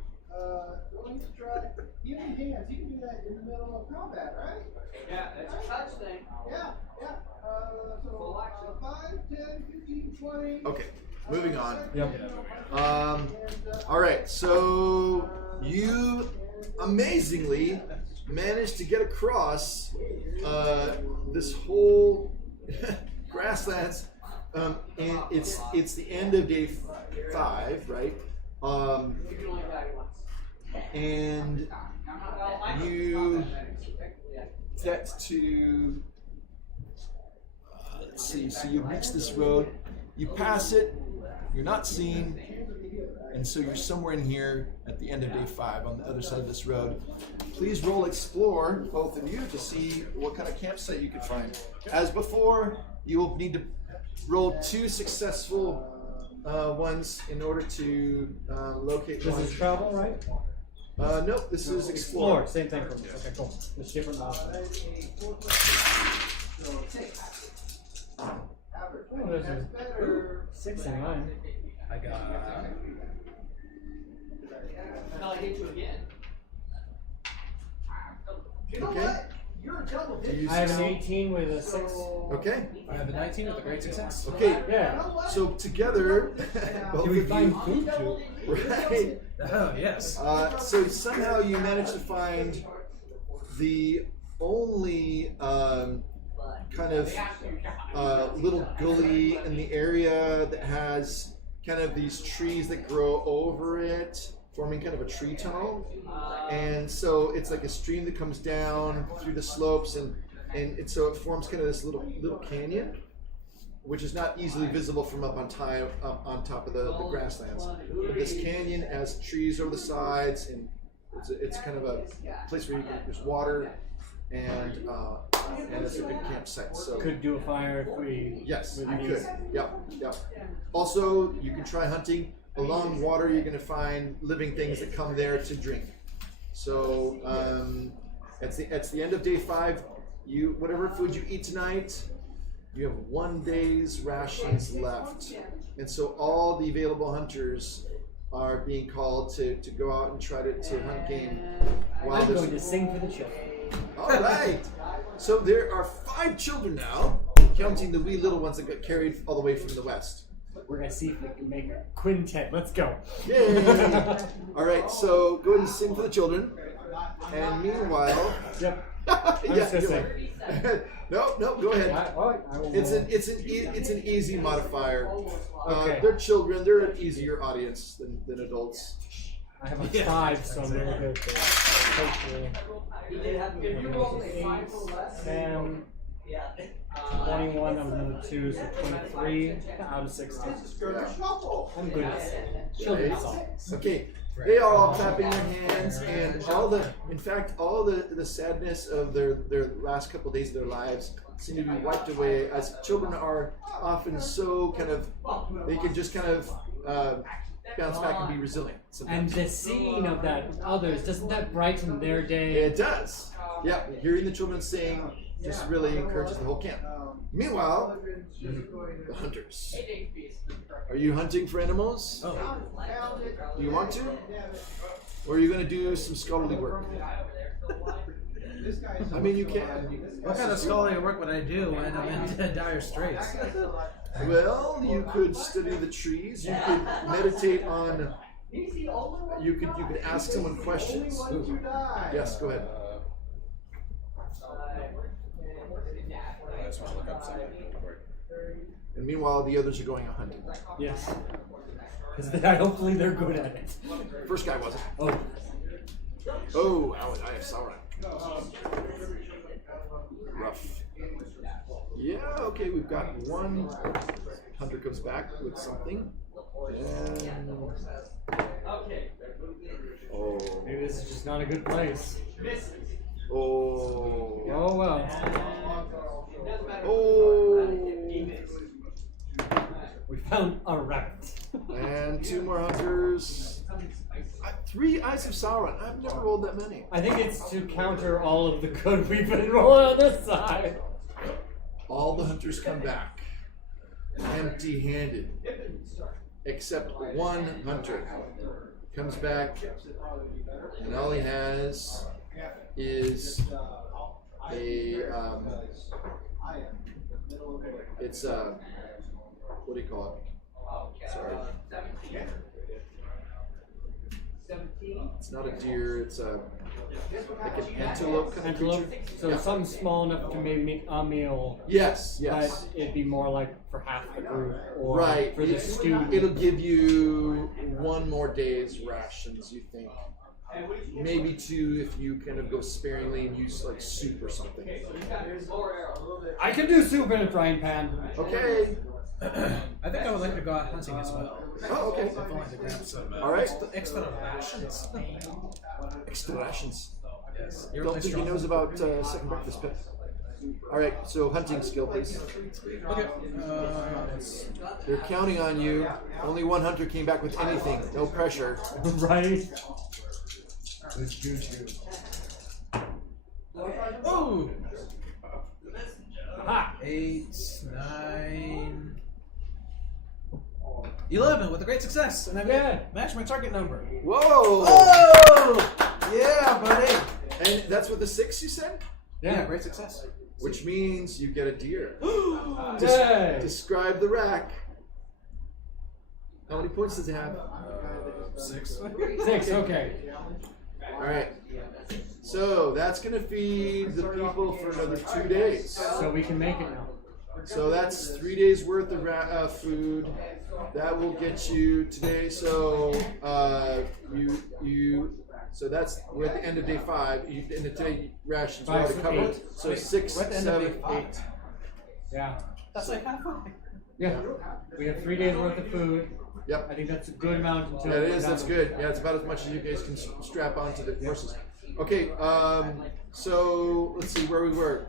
Why don't you try using hands? You can do that in the middle of combat, right? Yeah, it's a touch thing. Yeah, yeah. So 5, 10, 15, 20. Okay, moving on. Yep. All right, so you amazingly managed to get across this whole grasslands. And it's the end of day 5, right? And you get to let's see. So you reach this road, you pass it, you're not seen, and so you're somewhere in here at the end of day 5 on the other side of this road. Please roll explore, both of you, to see what kind of campsite you can find. As before, you will need to roll 2 successful ones in order to locate This one. is travel, right? Nope, this is explore. Same thing for me. Okay, cool. It's different now. Oh, there's a 6 in mine. I got. Until I hit you again. You know Okay. what? You're Do you I have an succeed? 18 with a 6. Okay. I have a 19 with a great success. Okay. Yeah. So together, both Do we of find you, food too? right? Oh, yes. So somehow you manage to find the only kind of little gully in the area that has kind of these trees that grow over it, forming kind of a tree tunnel. And so it's like a stream that comes down through the slopes, and so it forms kind of this little canyon, which is not easily visible from up on top of the grasslands. But this canyon has trees over the sides, and it's kind of a place where there's water, and it's a good campsite. So Could do a fire if we. yes, you with could. these. Yep. Also, you can try hunting. Along water, you're going to find living things that come there to drink. So at the end of day 5, whatever food you eat tonight, you have 1 day's rations left, and so all the available hunters are being called to go out and try to hunt game. While I'm there's going to sing for the children. all right. So there are 5 children now, counting the wee little ones that got carried all the way from the west. We're going to see if we can make a quintet. Let's go. Yay! All right, so go ahead and sing for the children. And meanwhile, Yep. yeah, just gonna you're right. No, go ahead. I will It's roll. an easy modifier. Okay. They're children. They're an easier audience than adults. I have a Yeah. 5, so I'm really good. Hopefully. If you roll a 5 or less, 10, 21, I'm another 2, so 23 out of 60. I'm good at children's songs. Okay, they are all clapping their hands, and in fact, all the sadness of their last couple days of their lives seem to be wiped away, as children are often so kind of, they can just kind of bounce back and be resilient And sometimes. the seeing of that others, doesn't that brighten their day? It does. Yeah, hearing the children sing just really encourages the whole camp. Meanwhile, the hunters. Are you hunting for animals? Oh, Do you want to? Or are you going to do some scholarly work? I mean, you can. what kind of scholarly work would I do when I'm in dire straits? Well, you could study the trees. You could meditate on. You could ask someone questions. Ooh. Yes, go ahead. I just want to look up something. And meanwhile, the others are going out hunting. Yes. Because hopefully they're good at it. First guy wasn't. Oh, Oh, I have Sauron. Rough. Yeah, okay, we've got one hunter comes back with something. And oh, maybe this is just not a good place. oh, Oh well. oh, We found a rabbit. and 2 more hunters. 3 Eyes of Sauron. I've never rolled that many. I think it's to counter all of the good we've been rolling on this side. All the hunters come back empty-handed, except one hunter comes back, and all he has is it's what do you call it? Sorry. It's not a deer, it's like an antelope kind of Antelope. creature. So Yeah. something small enough to maybe a meal. Yes, But yes. it'd be more like for half the group or Right. for the student. It'll give you 1 more day's rations, you think. Maybe 2 if you kind of go sparingly and use like soup or something. I can do soup in a frying pan. Okay. I think I would like to go out hunting as well. Oh, okay. If only to grab some All right. extra rations. Extra rations. Yes. You're Don't really think he strong. knows about second breakfast pit. All right. So hunting skill, please. Okay. They're counting on you. Only 1 hunter came back with anything. No pressure. Right? Oh! Ha! 8, 9, 11 with a great success, and I've Yeah. matched my target number. Whoa! Oh! Yeah, buddy. And that's with the 6 you said? Yeah, great success. Which means you get a deer. Yay! Describe the rack. How many points does it have? 6. 6, okay. Alright. So that's going to feed the people for another 2 days. So we can make it now. So that's 3 days worth of food. That will get you today. So so we're at the end of day 5. In the today rations are already covered. So 6, 7, 8. Yeah. That's like half fine. Yeah. We have 3 days worth of food. Yep. I think that's a good amount until Yeah, it is. That's good. Yeah, it's about as much as you guys can strap onto the horses. Okay. So let's see where we were.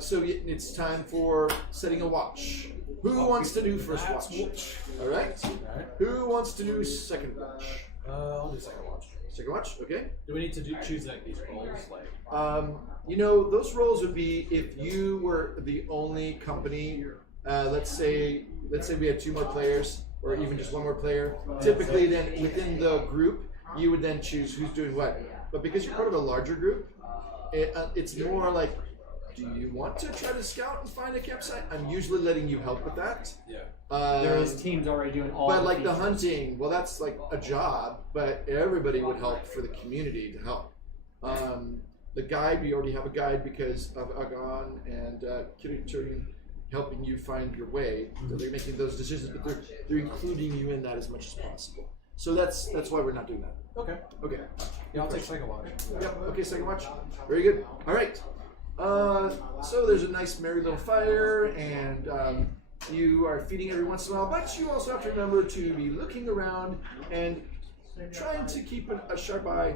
So it's time for setting a watch. Who wants to do first watch? All right. Who wants to do second watch? I'll do second watch. Second watch. Okay. Do we need to choose like these roles? Like, those roles would be if you were the only company. Let's say we had 2 more players, or even just 1 more player. Typically, then within the group, you would then choose who's doing what. But because you're part of a larger group, it's more like, do you want to try to scout and find a campsite? I'm usually letting you help with that. yeah. There is teams already doing all. But the like the features. hunting, well, that's like a job. But everybody would help for the community to help. The guide, we already have a guide because of Agon and Kirituri helping you find your way. So they're making those decisions, but they're including you in that as much as possible. So that's why we're not doing that. Okay. Okay. Yeah, I'll take second watch. Yep. Okay. Second watch. Very good. All right. So there's a nice merry little fire, and you are feeding every once in a while, but you also have to remember to be looking around and trying to keep a sharp eye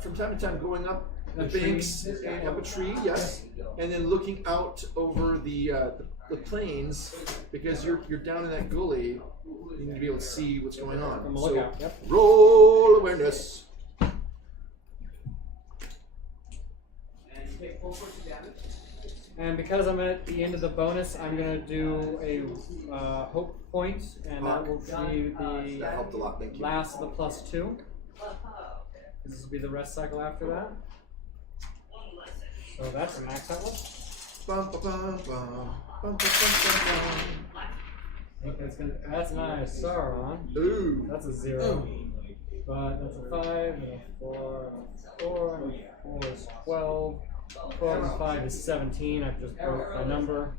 from time to time, going up the banks and up a tree, yes, and then looking out over the plains, because you're down in that gully. You need to be able to see what's going on. From a lookout. Yep. Roll awareness. And because I'm at the end of the bonus, I'm gonna do a hope point, and that will be the That helped a lot. Thank you. last of the +2. This will be the rest cycle after that. So that's a max out one. Bum, bum, bum, bum, bum, bum, I think that's nice. Sauron. bum. Ooh. That's a 0. But that's a 5, and a 4, and a 4, and a 4 is 12. 12 and 5 is 17. I've just broke a number.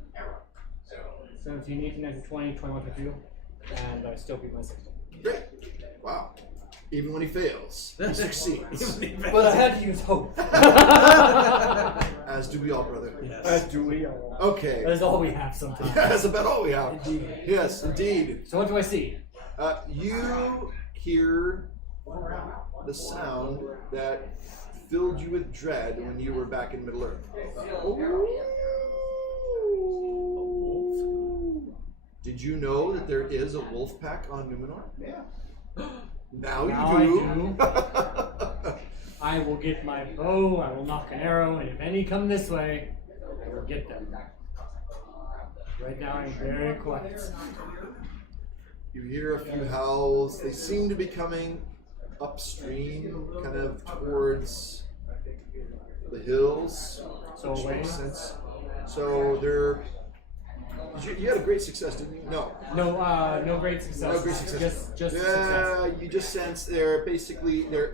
17, 18, 19, 20, 21, 22. And I still beat my 60. Great. Wow. Even when he fails, he succeeds. But I had to use hope. As do we all, brother. As do we all. Okay. That is all we have sometimes. Yeah, that's about all we have. Indeed. Yes, indeed. So what do I see? You hear the sound that filled you with dread when you were back in Middle Earth. Did you know that there is a wolf pack on Numenor? Yeah. Now you Now do. I will get my bow, I will knock an arrow, and if any come this way, I will get them. Right now I'm very quiet. You hear a few howls. They seem to be coming upstream, kind of towards the hills. So which away? makes sense. So they're. You had a great success, didn't you? No. No great success. No great success. Just Yeah, success. you just sense they're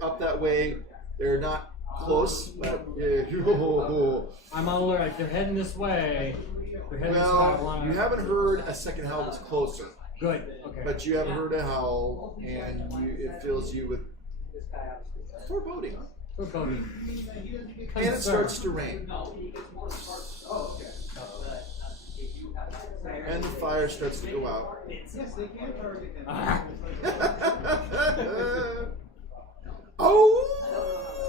up that way. They're not close, but I'm on alert. If they're heading this way, they're heading this way. I well, wanna... you haven't heard a second howl that's closer, Good. Okay. but you have heard a howl, and it fills you with foreboding. We're going. And it starts to rain. And the fire starts to go out. Yes, they can target them. Oh!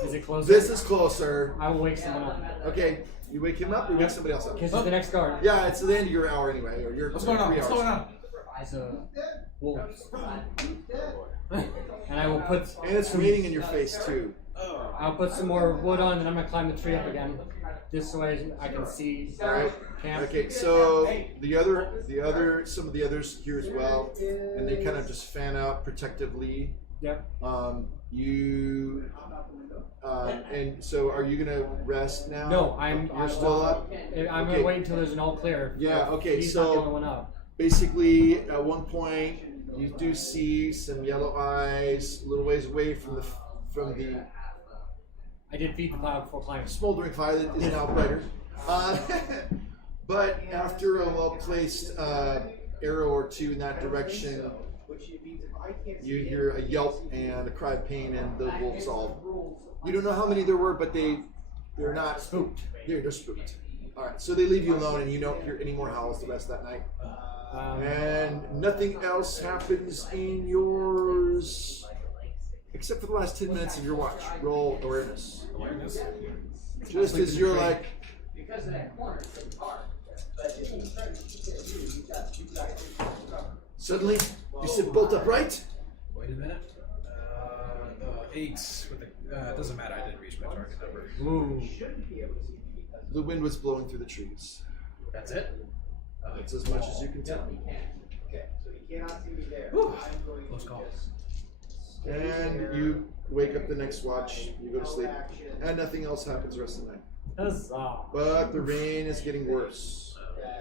Is it closer? This is closer. I will wake someone up. Okay, you wake him up or you wake somebody else up? Kiss is the next guard. Yeah, it's the end of your hour anyway, or your What's going on? 3 What's hours. going on? As a wolves. And I will put. And it's raining in your face too. I'll put some more wood on, and I'm gonna climb the tree up again. This way I can see Alright. camp. Okay, so some of the others here as well, and they kind of just fan out protectively Yep. And so are you gonna rest now? No, I'm still up. I'm Okay. gonna wait until there's an all clear. Yeah, okay, He's so- not the only one up. Basically, at one point, you do see some yellow eyes a little ways away from the I did feed the pile before climbing. smoldering fire that is now brighter. But after a well-placed arrow or two in that direction, you hear a yelp and a cry of pain, and the wolves all. You don't know how many there were, but they're not Spooked. They're spooked. All right, so they leave you alone, and you don't hear any more howls the rest of that night. And nothing else happens in yours except for the last 10 minutes of your watch. Roll awareness. Awareness. Just as you're like, Because of that corner, it's pretty hard. But if you try to keep it, you got suddenly you sit bolt upright. Wait a minute. 8 with the. It doesn't matter. I didn't reach my target number. Ooh. The wind was blowing through the trees. That's it. That's as much as you can tell. Okay, so you cannot see me there. Whew. I'm going Close to call. just And you wake up the next watch, you go to sleep, and nothing else happens the rest of the night. Huzzah. But the rain is getting worse.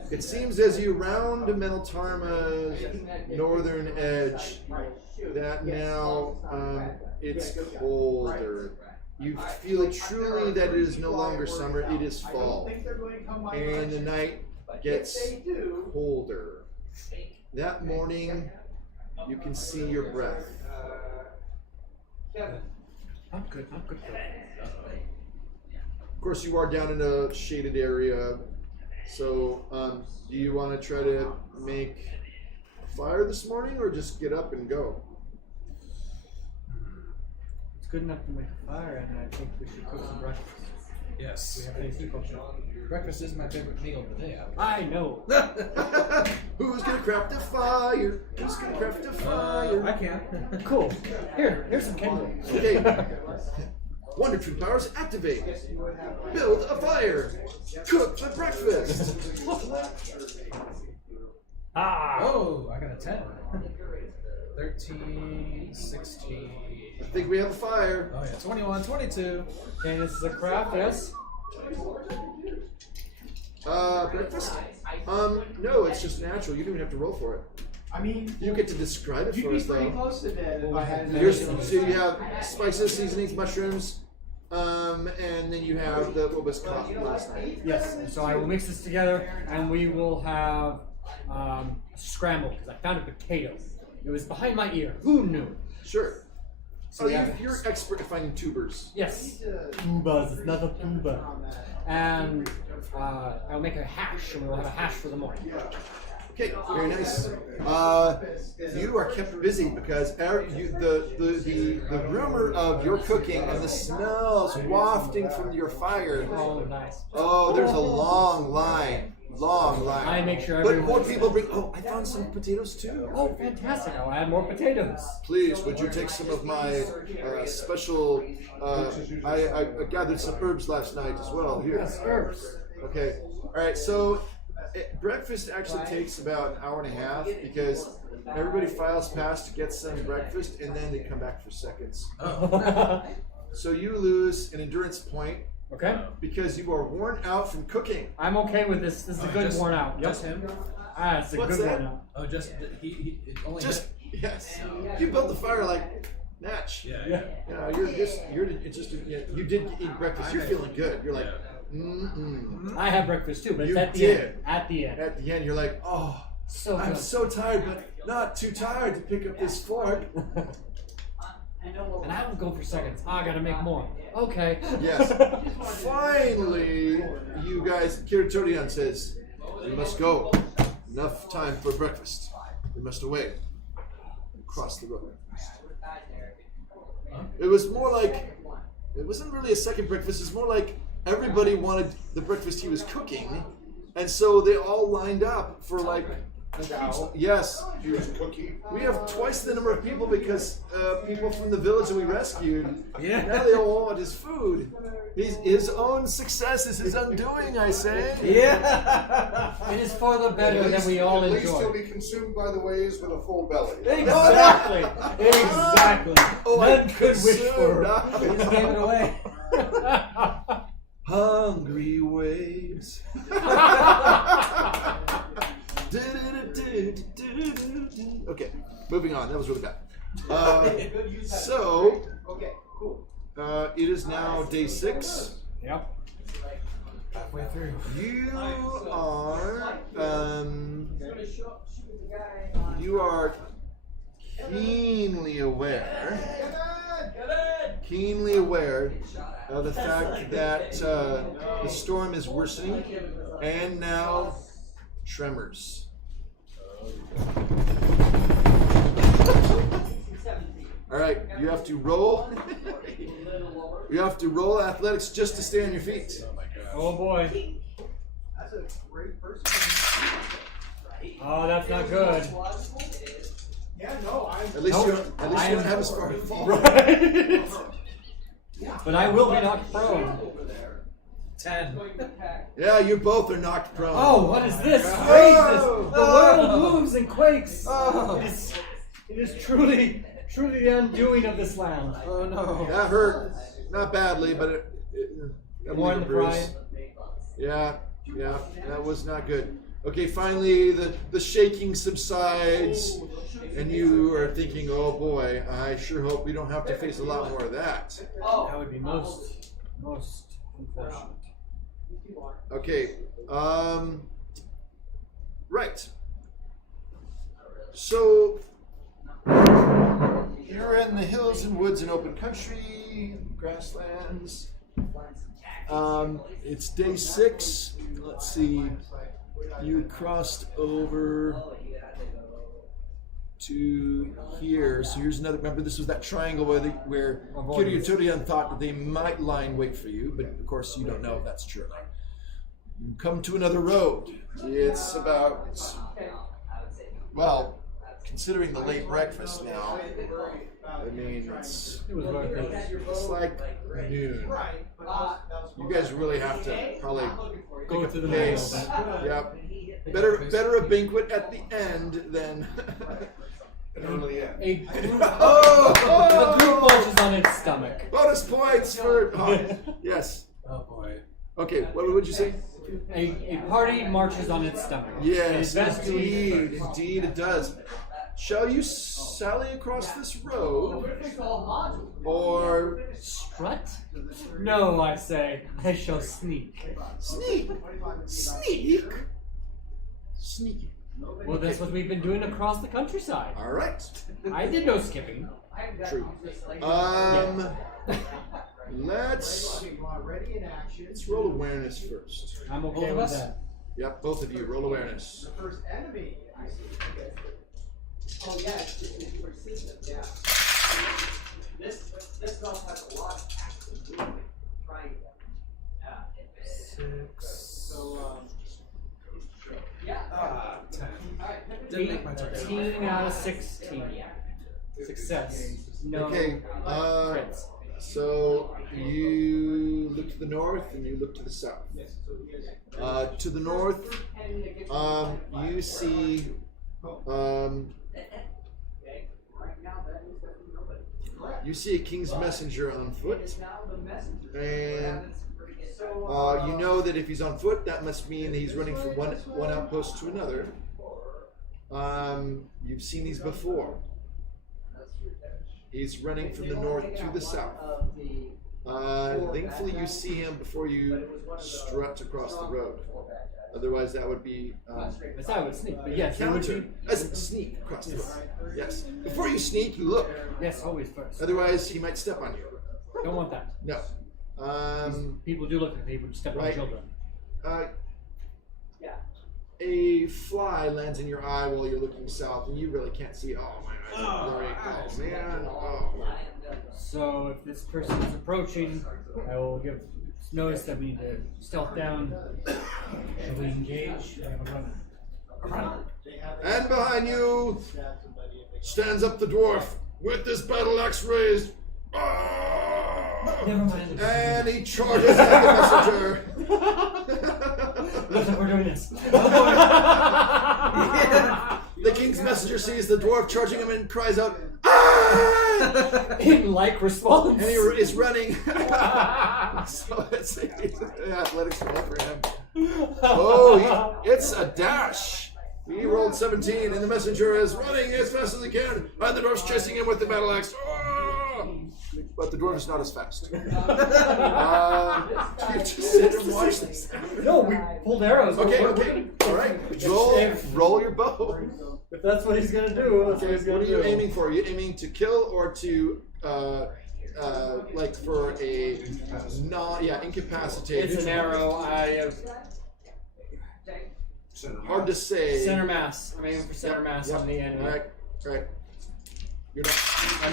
It seems as you round Meneltarma's northern edge that now it's colder. You feel truly that it is no longer summer, it is fall. And the night gets colder. That morning, you can see your breath. I'm good. I'm good. Of course, you are down in a shaded area. So, do you want to try to make a fire this morning, or just get up and go? It's good enough to make a fire, and I think we should cook some breakfast. Yes. We have things to cook now. Breakfast is my favorite meal of the day. I know. Who's gonna craft a fire? Who's gonna craft a fire? I can. Cool. Here's some kindling. Okay. Wonder Tree powers activate. Build a fire. Cook for breakfast. Ah. Oh, I got a 10. 13, 16. I think we have a fire. Oh yeah, 21, 22. Okay, this is a craft, yes? Breakfast? No, it's just natural. You don't even have to roll for it. I mean, You get to describe it you'd for be us, pretty though. close to that if I had. So you have spices, seasonings, mushrooms, and then you have the what was caught last night. Yes. So I will mix this together, and we will have scramble, because I found a potato. It was behind my ear. Who knew? Sure. So Oh, we have- you're expert at finding tubers. Yes. Tubas. It's not a tuba. And I'll make a hash, and we'll have a hash for the morning. Okay, very nice. You are kept busy because the rumor of your cooking and the smells wafting from your fire. Oh, nice. Oh, there's a long line. I make sure But everyone. more people bring. Oh, I found some potatoes too. Oh, fantastic! I'll add more potatoes. Please, would you take some of my special? I gathered some herbs last night as well. Here. Yes, herbs. Okay. All right. So breakfast actually takes about an hour and a half because everybody files past to get some breakfast and then they come back for seconds. So you lose an endurance point Okay. because you are worn out from cooking. I'm okay with this. This is a good Just- worn out. Yep. Just him? Ah, it's a What's good that? worn out. Oh, just he it only Just hit. yes. You built the fire like Natch. Yeah. Yeah. You did eat breakfast. You're feeling good. You're like, I have breakfast too, but it's You at the did. end. At the end. At the end, you're like, oh, So I'm good. so tired, but not too tired to pick up this fork. And I will go for seconds. I gotta make more. Okay. Yes. Finally, you guys, Kiritodian says, we must go. Enough time for breakfast. We must away. Cross the road. It was more like, it wasn't really a second breakfast. It's more like everybody wanted the breakfast he was cooking. And so they all lined up for like Yes. Here's cookie. We have twice the number of people because people from the village that we rescued, Yeah. now they all want his food. His own success is his undoing, I say. Yeah. It is for the better that we all At least enjoy. he'll be consumed by the waves with a full belly. Exactly. Exactly. Oh, None I could wish for. consumed. He just gave it away. Hungry waves. Okay, moving on. That was really bad. So, Okay, cool. it is now day 6. Yep. Halfway through. You are keenly aware of the fact that the storm is worsening, and now tremors. All right, you have to roll. You have to roll athletics just to stay on your feet. Oh my god. Oh boy. That's a great person. Oh, that's not good. Yeah, no, I'm. At least Nope. you don't have as far to fall. Right. But I will be knocked prone. 10. Yeah, you both are knocked prone. Oh, what is this? Oh. Craziness! The world Oh. moves and quakes. Oh. It is truly the undoing of this land. Oh no. That hurt. Not badly, but it More in the pride. Yeah, that was not good. Okay, finally the shaking subsides, and you are thinking, oh boy, I sure hope we don't have to face a lot more of that. That would be most unfortunate. Okay, right. So, you're in the hills and woods and open country, grasslands. It's day 6. Let's see. You crossed over to here. So here's another. Remember, this was that triangle where Kiryaturian thought that they might lie in wait for you, but of course you don't know if that's true or not. You come to another road. It's about, well, considering the late breakfast now, I mean, it's like noon. You guys really have to probably Go pick to up the pace. middle. Yep. Better a banquet at the end than A group, oh, a group lunches on its stomach. bonus points for yes. Oh boy. Okay, what would you say? A party marches on its stomach. It Yes, is best to eat indeed, first. indeed it does. Shall you sally across this road, or Strut? No, I say. I shall sneak. sneak? Sneak. Well, that's what we've been doing across the countryside. All right. I did no skipping. True. Let's roll awareness first. I'm okay Both of with us? that. Yep, both of you roll awareness. The first enemy. I see. Okay. Oh yeah, it's your system. Yeah. This golf has a lot of action. Trying. Yeah. 6. So yeah. 10. Alright. Didn't make my turn. 18 out of 16. Success. No Okay. crits. So you look to the north and you look to the south. To the north, you see. You see a king's messenger on foot, and you know that if he's on foot, that must mean he's running from one outpost to another. You've seen these before. He's running from the north to the south. Thankfully, you see him before you strut across the road. Otherwise, that would be That's how I would sneak, but yes, it would counter. be. As in sneak across the road. Yes. Before you sneak, you look. Yes, always first. Otherwise, he might step on you. Don't want that. No. People do look like they would step on Right. children. A fly lands in your eye while you're looking south, and you really can't see. Oh, my eyes are blurry. Oh, man. Oh. So if this person is approaching, I will give notice that we need to stealth down. Shall we engage? I have a runner. And behind you stands up the dwarf with his battle axe raised. Never mind. And he charges at the messenger. Looks like we're doing this. The king's messenger sees the dwarf charging him and cries out, "Ah!" In like response. And he is running. So it's athletics roll for him. Oh, it's a dash. He rolled 17, and the messenger is running as fast as he can, and the dwarf's chasing him with the battle axe. But the dwarf is not as fast. You just sit and watch this. No, we pulled arrows. Okay, We're okay. gonna- All right. Roll your bow. If that's what he's gonna do, that's what he's gonna What are do. you aiming for? Are you aiming to kill or to, like for a incapacitate? It's an arrow. I have Hard to say. center mass. I'm aiming for center mass on the enemy. Right. You're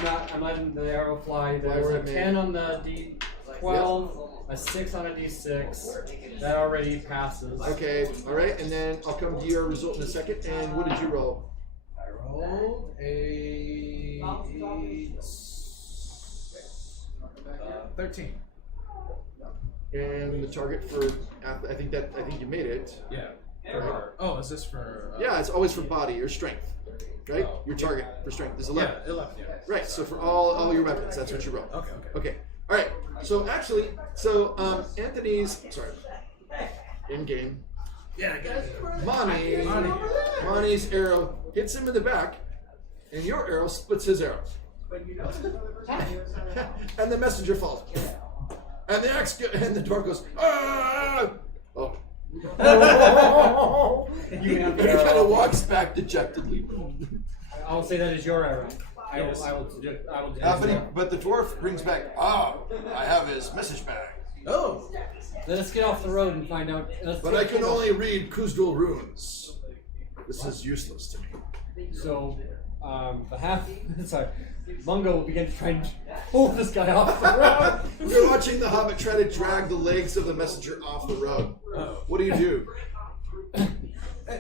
not. I'm letting the arrow fly. Fly There's where a it may. 10 on the D12, a 6 on a D6. That already passes. Okay. All right. And then I'll come to your result in a second. And what did you roll? I rolled a 13. And the target for I think you made it. Yeah. Right. Oh, is this for? Yeah, it's always for body or strength, right? Oh. Your target for strength is 11. Yeah, 11. Yeah. Right. So for all your weapons, that's what you roll. Okay. Okay. All right. So actually, Anthony's in game. Yeah. I get it. Mani's arrow hits him in the back, and your arrow splits his arrow. And the messenger falls. And the and the dwarf goes, "Ah!" Oh. He kind of walks back dejectedly. I'll say that is your arrow. I will do But the dwarf brings back, I have his message back. Oh. Let us get off the road and find out. But I can only read Kuzdul runes. This is useless to me. So, Mungo will begin to try and pull this guy off the road. You're watching the hobbit try to drag the legs of the messenger off the road. Oh. What do you do? Hey,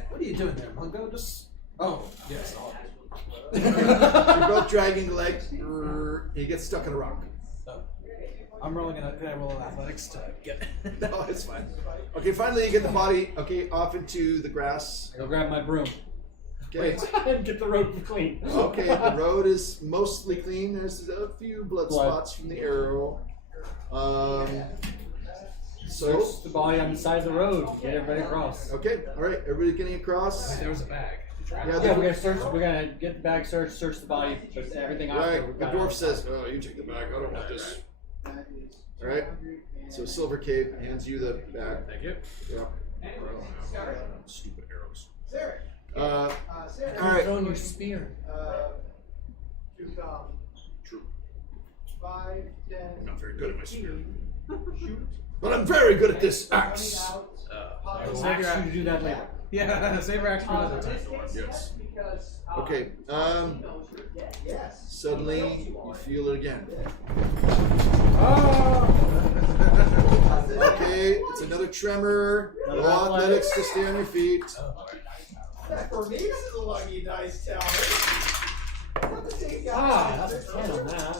what are you doing there, Mungo? Just. Oh, yes. You're both dragging the leg. He gets stuck in a rock. I'm rolling can I roll an athletics to get? No, it's fine. Okay, finally you get the body off into the grass. I go grab my broom. Okay. And get the road clean. Okay, the road is mostly clean. There's a few blood spots from the arrow. Search the body on the side of the road. Get everybody across. Okay, all right. Everybody getting across. There was a bag. Yeah, Yeah, we're gonna search. We're gonna get the bag searched, search the body, but everything after. Right. The dwarf says, "Oh, you take the bag. I don't want this." All right. So Silver Cape hands you the bag. Thank you. Yeah. Stupid arrows. Sarah. All right. Throwing your spear. True. 5, 10, I'm not very good at my spear, shoot. but I'm very good at this axe. We'll ask you to do that later. Yeah, save your action for another time. Yes. Okay. Suddenly you feel it again. Okay, it's another tremor. Roll athletics to stay on your feet. For me, this is a lucky dice tower. That's a 10 on that.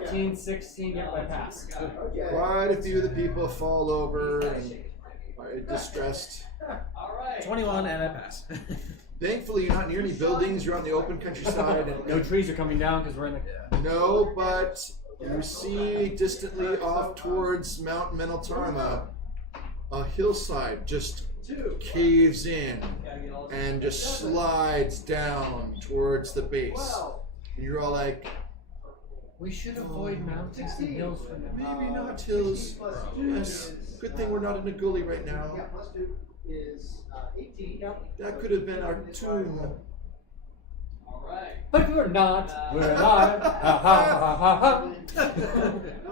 15, 16, get my pass. Quite a few of the people fall over and are distressed. 21 and I pass. Thankfully, you're not near any buildings. You're on the open countryside. And No trees are coming down because we're in the. no, but you see distantly off towards Mount Meneltarma, a hillside just caves in and just slides down towards the base. And you're all like, We should avoid mountains and hills for now. maybe not hills. Yes, good thing we're not in a gully right now. Is 18. That could have been our tomb. But we're not. We're alive. Ha ha ha ha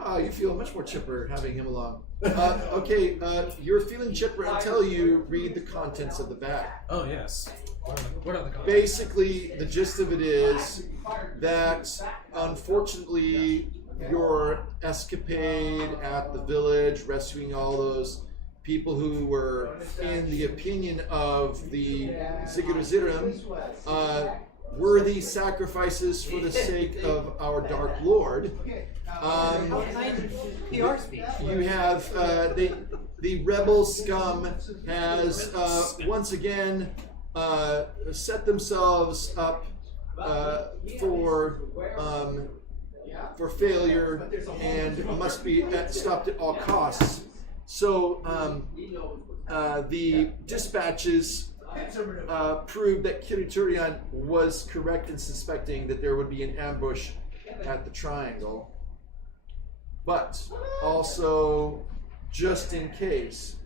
ha. You feel much more chipper having him along. Okay, you're feeling chipper until you read the contents of the bag. Oh, yes. What are the contents? Basically, the gist of it is that, unfortunately, your escapade at the village, rescuing all those people who were in the opinion of the Ziggurat worthy sacrifices for the sake of our Dark Lord. PR speech. You have the rebel scum has once again set themselves up for failure and must be stopped at all costs. So the dispatches proved that Kiriturian was correct in suspecting that there would be an ambush at the triangle, but also just in case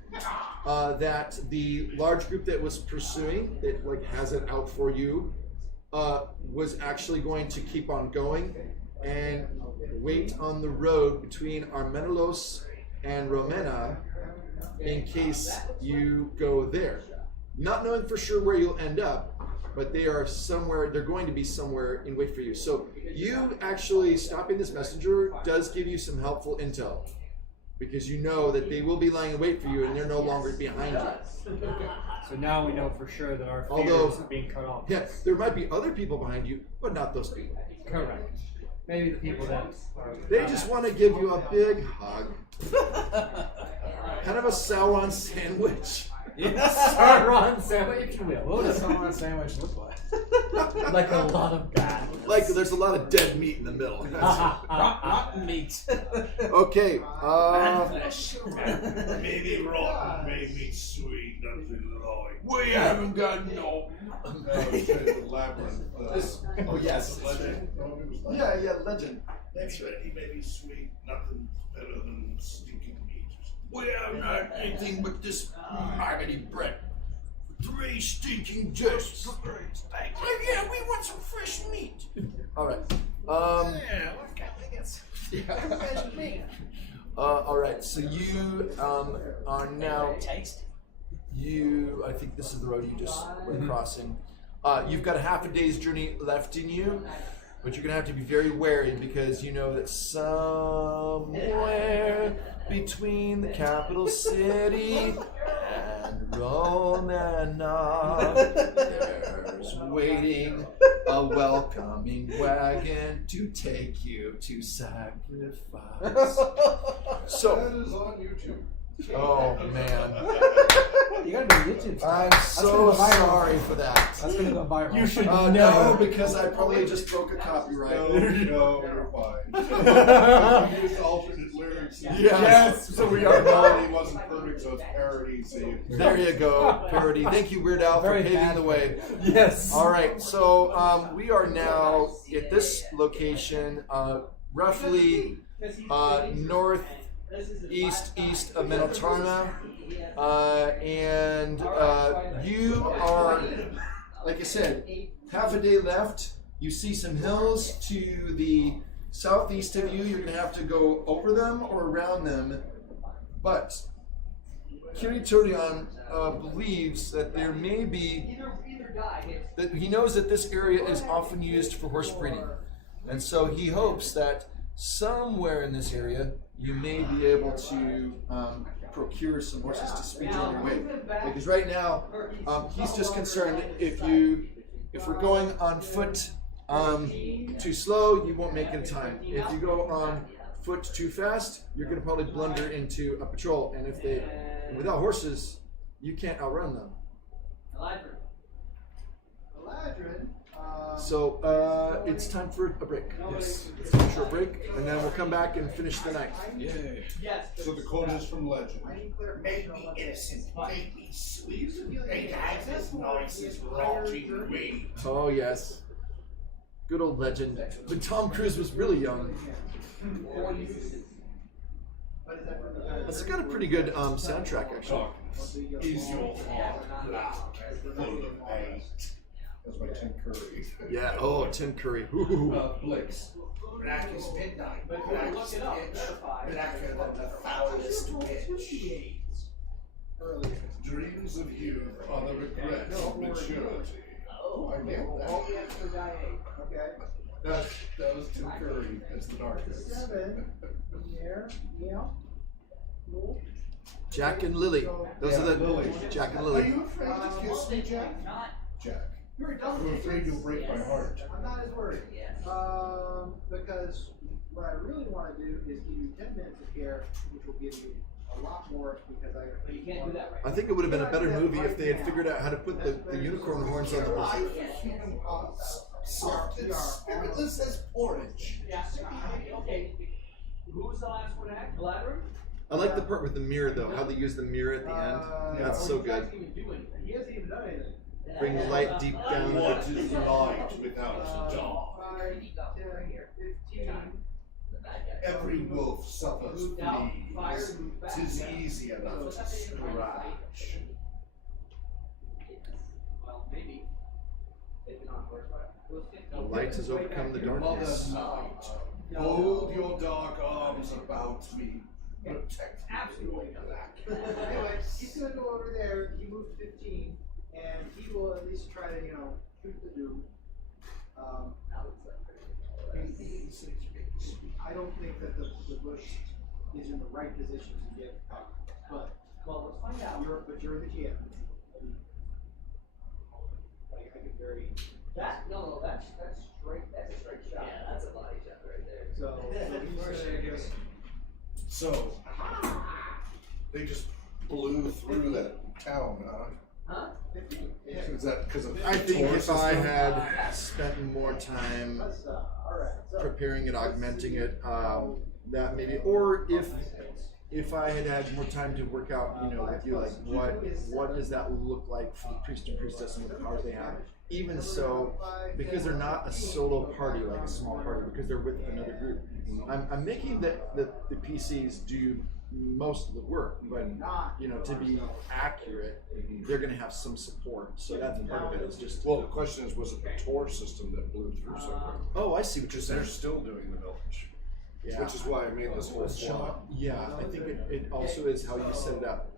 that the large group that was pursuing, that like has it out for you, was actually going to keep on going and wait on the road between Armenelos and Romena in case you go there. Not knowing for sure where you'll end up, but they are somewhere, they're going to be somewhere in wait for you. So you actually stopping this messenger does give you some helpful intel, because you know that they will be lying in wait for you and they're no longer behind you. So now we know for sure that our Although- fears are being cut off. Yeah, there might be other people behind you, but not those people. Correct. Maybe the people that are... They just want to give you a big hug. Kind of a Sauron sandwich. Sauron sandwich, if you will. What does a Sauron sandwich look like? Like a lot of that. Like there's a lot of dead meat in the middle. Rotten meat. Okay. Maybe rotten, maybe sweet, nothing like. We haven't got no. The labyrinth. Oh yes. Legend. Yeah, legend. That's right. He may be sweet, nothing better than stinking meat. We haven't had anything but this maggoty bread. 3 stinking dishes. Yeah, we want some fresh meat. All right. Yeah, I guess. All right. So you are now. I think this is the road you just were crossing. You've got a half a day's journey left in you, but you're gonna have to be very wary, because you know that somewhere between the capital city and Romena, there's waiting a welcoming wagon to take you to sacrifice. So, That is on YouTube. oh man, You gotta be YouTube star. I'm so sorry for that. That's gonna go viral. You should No, know. because I probably just broke a copyright. No, you're fine. We used alternate lyrics. Yes, so we The are quality wasn't perfect, so it's parody. So There you go, parody. Thank you, Weird Al, for Very paving bad. the way. Yes. All right, so we are now at this location, roughly northeast of Menotarna, and you are, like I said, half a day left. You see some hills to the southeast of you. You're going to have to go over them or around them, but Kiriturian believes that there may be, that he knows that this area is often used for horse breeding, and so he hopes that somewhere in this area you may be able to procure some horses to speed you on your way. Because right now he's just concerned if we're going on foot too slow, you won't make it in time. If you go on foot too fast, you're going to probably blunder into a patrol, and without horses, you can't outrun them. So it's time for a break. Yes. Let's take a short break, and then we'll come back and finish the night. Yay. the quote is from Legend. Make me innocent, make me sweet. Ain't I as nice as rotting meat? Oh yes, good old Legend. When Tom Cruise was really young. It's got a pretty good soundtrack, actually. Is your heart black, full of hate? That's by Tim Curry. Yeah. Oh, Tim Curry. Ooh. Blix. Black as midnight, black as pitch, blacker than the foulest witch. Dreams of youth are the regrets of maturity. I get that. That was Tim Curry as the darkness. Jack and Lily. Those are the Lily. Jack and Are Lily. you afraid to kiss me, Jack? Jack. You're done I'm afraid you'll break my heart. I'm not as worried. Because what I really want to do is give you 10 minutes of care, which will give you a lot more because I. But you can't do that right. I think it would have been a better movie if they had figured out how to put the unicorn horns on the Life of human hearts, soft and spiritless as porridge. Yeah. Okay. Who was the last one to act? Gladder? I like the part with the mirror though, how they use the mirror at the end. That's so good. He hasn't even done anything. Bring the light deep down. What is light without the dark? 5, 10, 15. Every wolf suffers fleas. 'Tis easy enough to scratch. Well, maybe. Maybe not. The light has overcome the Mother darkness. Night, hold your dark arms about me. Protect me, Absolutely. black. Anyway, he's gonna go over there, he moved 15, and he will at least try to, shoot the dude. I don't think that the bush is in the right position to get out, but, Well, let's find out. you're the GM. Like, I can very, That's straight. That's a straight shot. Yeah, that's a body shot right there. so he's gonna just, So, they just blew through that town, huh? Huh? 15. Yeah. Is that because of I think TOR if I system? had spent more time That's, alright, so. preparing it, augmenting it, that maybe, or if I had had more time to work out, with you, like what does that look like for the priest and priestess and the powers they have? Even so, because they're not a solo party like a small party, because they're with another group, I'm making the PCs do most of the work, but to be accurate, they're going to have some support. So that's part of it. Is just Well, the question is, was it the TOR system that blew through something? oh, I see what you're Because saying. they're still doing the village. Yeah. Which is why I made this whole slot. Yeah, I think it also is how you set it up.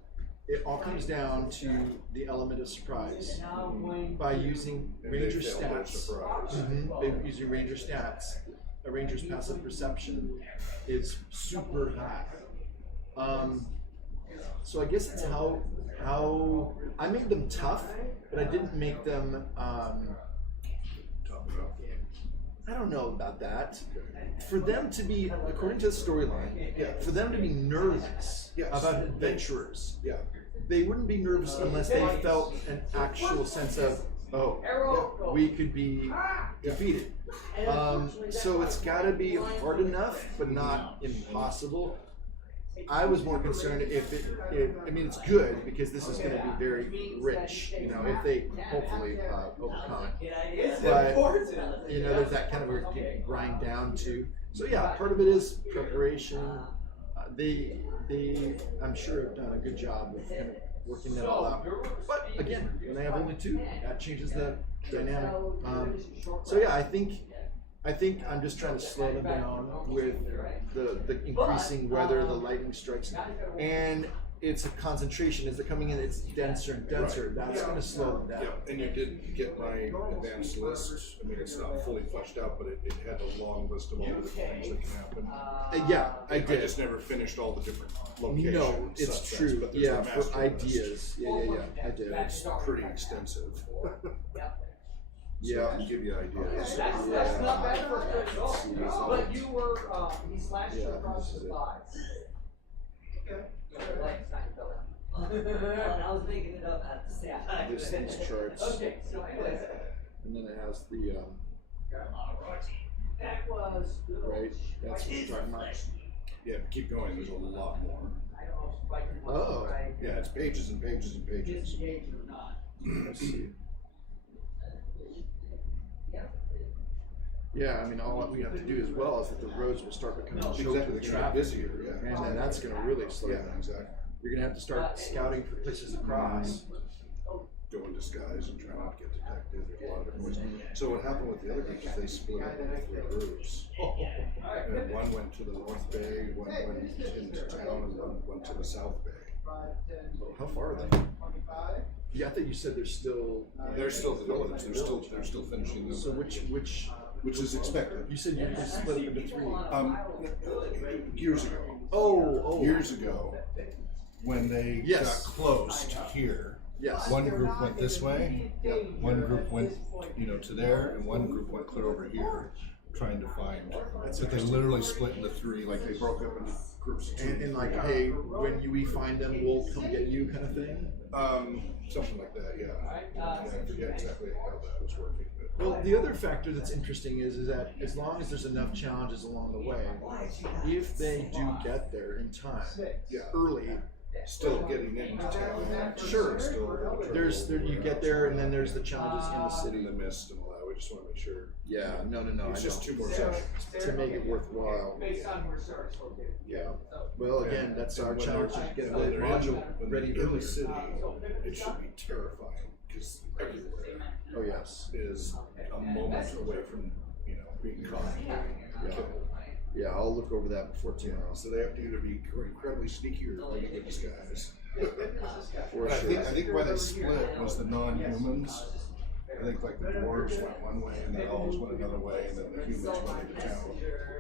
It all comes down to the element of surprise. By using And they ranger failed their stats, surprise. by using ranger stats, a ranger's passive perception is super high. So I guess it's how I made them tough, but I didn't make them. I don't know about that. For them to be, according to the storyline, for them to be nervous about adventurers, they wouldn't be nervous unless they felt an actual sense of, we could be defeated. So it's got to be hard enough, but not impossible. I was more concerned if it's good because this is going to be very rich, if they hopefully overcome it. But, there's that kind of where you can grind down to. So yeah, part of it is preparation. They I'm sure have done a good job of kind of working that all out. But again, when I have only two, that changes the dynamic. So yeah, I think I'm just trying to slow them down with the increasing weather, the lightning strikes, and it's a concentration. As they're coming in, it's denser and denser. That's going to slow them down. Yeah, and you did get my advanced list. I mean, it's not fully fleshed out, but it had a long list of all the different things that can happen. Yeah, I did. I just never finished all the different locations. No, it's suspects, true. but there's Yeah, a for master ideas. list. Yeah, I did. It's pretty extensive. Yeah. To give you ideas. That's not bad for a goal. But you were, he slashed you across the thighs. Okay. I was making it up at the same time. These charts. Okay, so anyways. And then it has the, That was good old right, that's what we're talking about. Yeah, keep going. There's a lot more. Oh. Yeah, it's pages and pages and pages. I see. Yeah, I mean, all we have to do as well is that the roads will start becoming choked Exactly, with they're gonna traffic. get busier, yeah. And then that's going to really slow Yeah, down. exactly. You're going to have to start scouting for places to cross. Go in disguise and try not to get detected. There's a lot of different ways. So what happened with the other groups is they split up into 3 groups. And one went to the North Bay, one went into town, and one went to the South Bay. 5, 10, How far are they? 25. Yeah, I thought you said they're still. They're still the village. They're still finishing them. So which is expected. You said you split up into 3. Years ago. Oh. Years ago, when they Yes. got close to here, Yes. one group went this way, one group went, to there, and one group went clear over here, trying to find. But they literally split into three, like they broke up into groups of two. And like, hey, when we find them, we'll come get you, kind of thing. Something like that, yeah. I forget exactly how that was working. But. Well, the other factor that's interesting is that as long as there's enough challenges along the way, if they do get there in time, early, Still getting into town. sure, Still you get there, and then there's the challenges in the city. in the mist and all that. We just want to make sure. Yeah, no, It's I just know. 2 more sessions. To make it worthwhile. Yeah. Well, again, that's our When challenge to they're- get when the they're module when ready they're in early. the city, it should be terrifying because everywhere Oh yes. is a moment away from being caught. Killed. Yeah, I'll look over that before tomorrow. So they have to either be incredibly sneaky or really good disguise. For I sure. think why they split was the non-humans. I think like the dwarves went one way and the elves went another way, and then the humans went into town.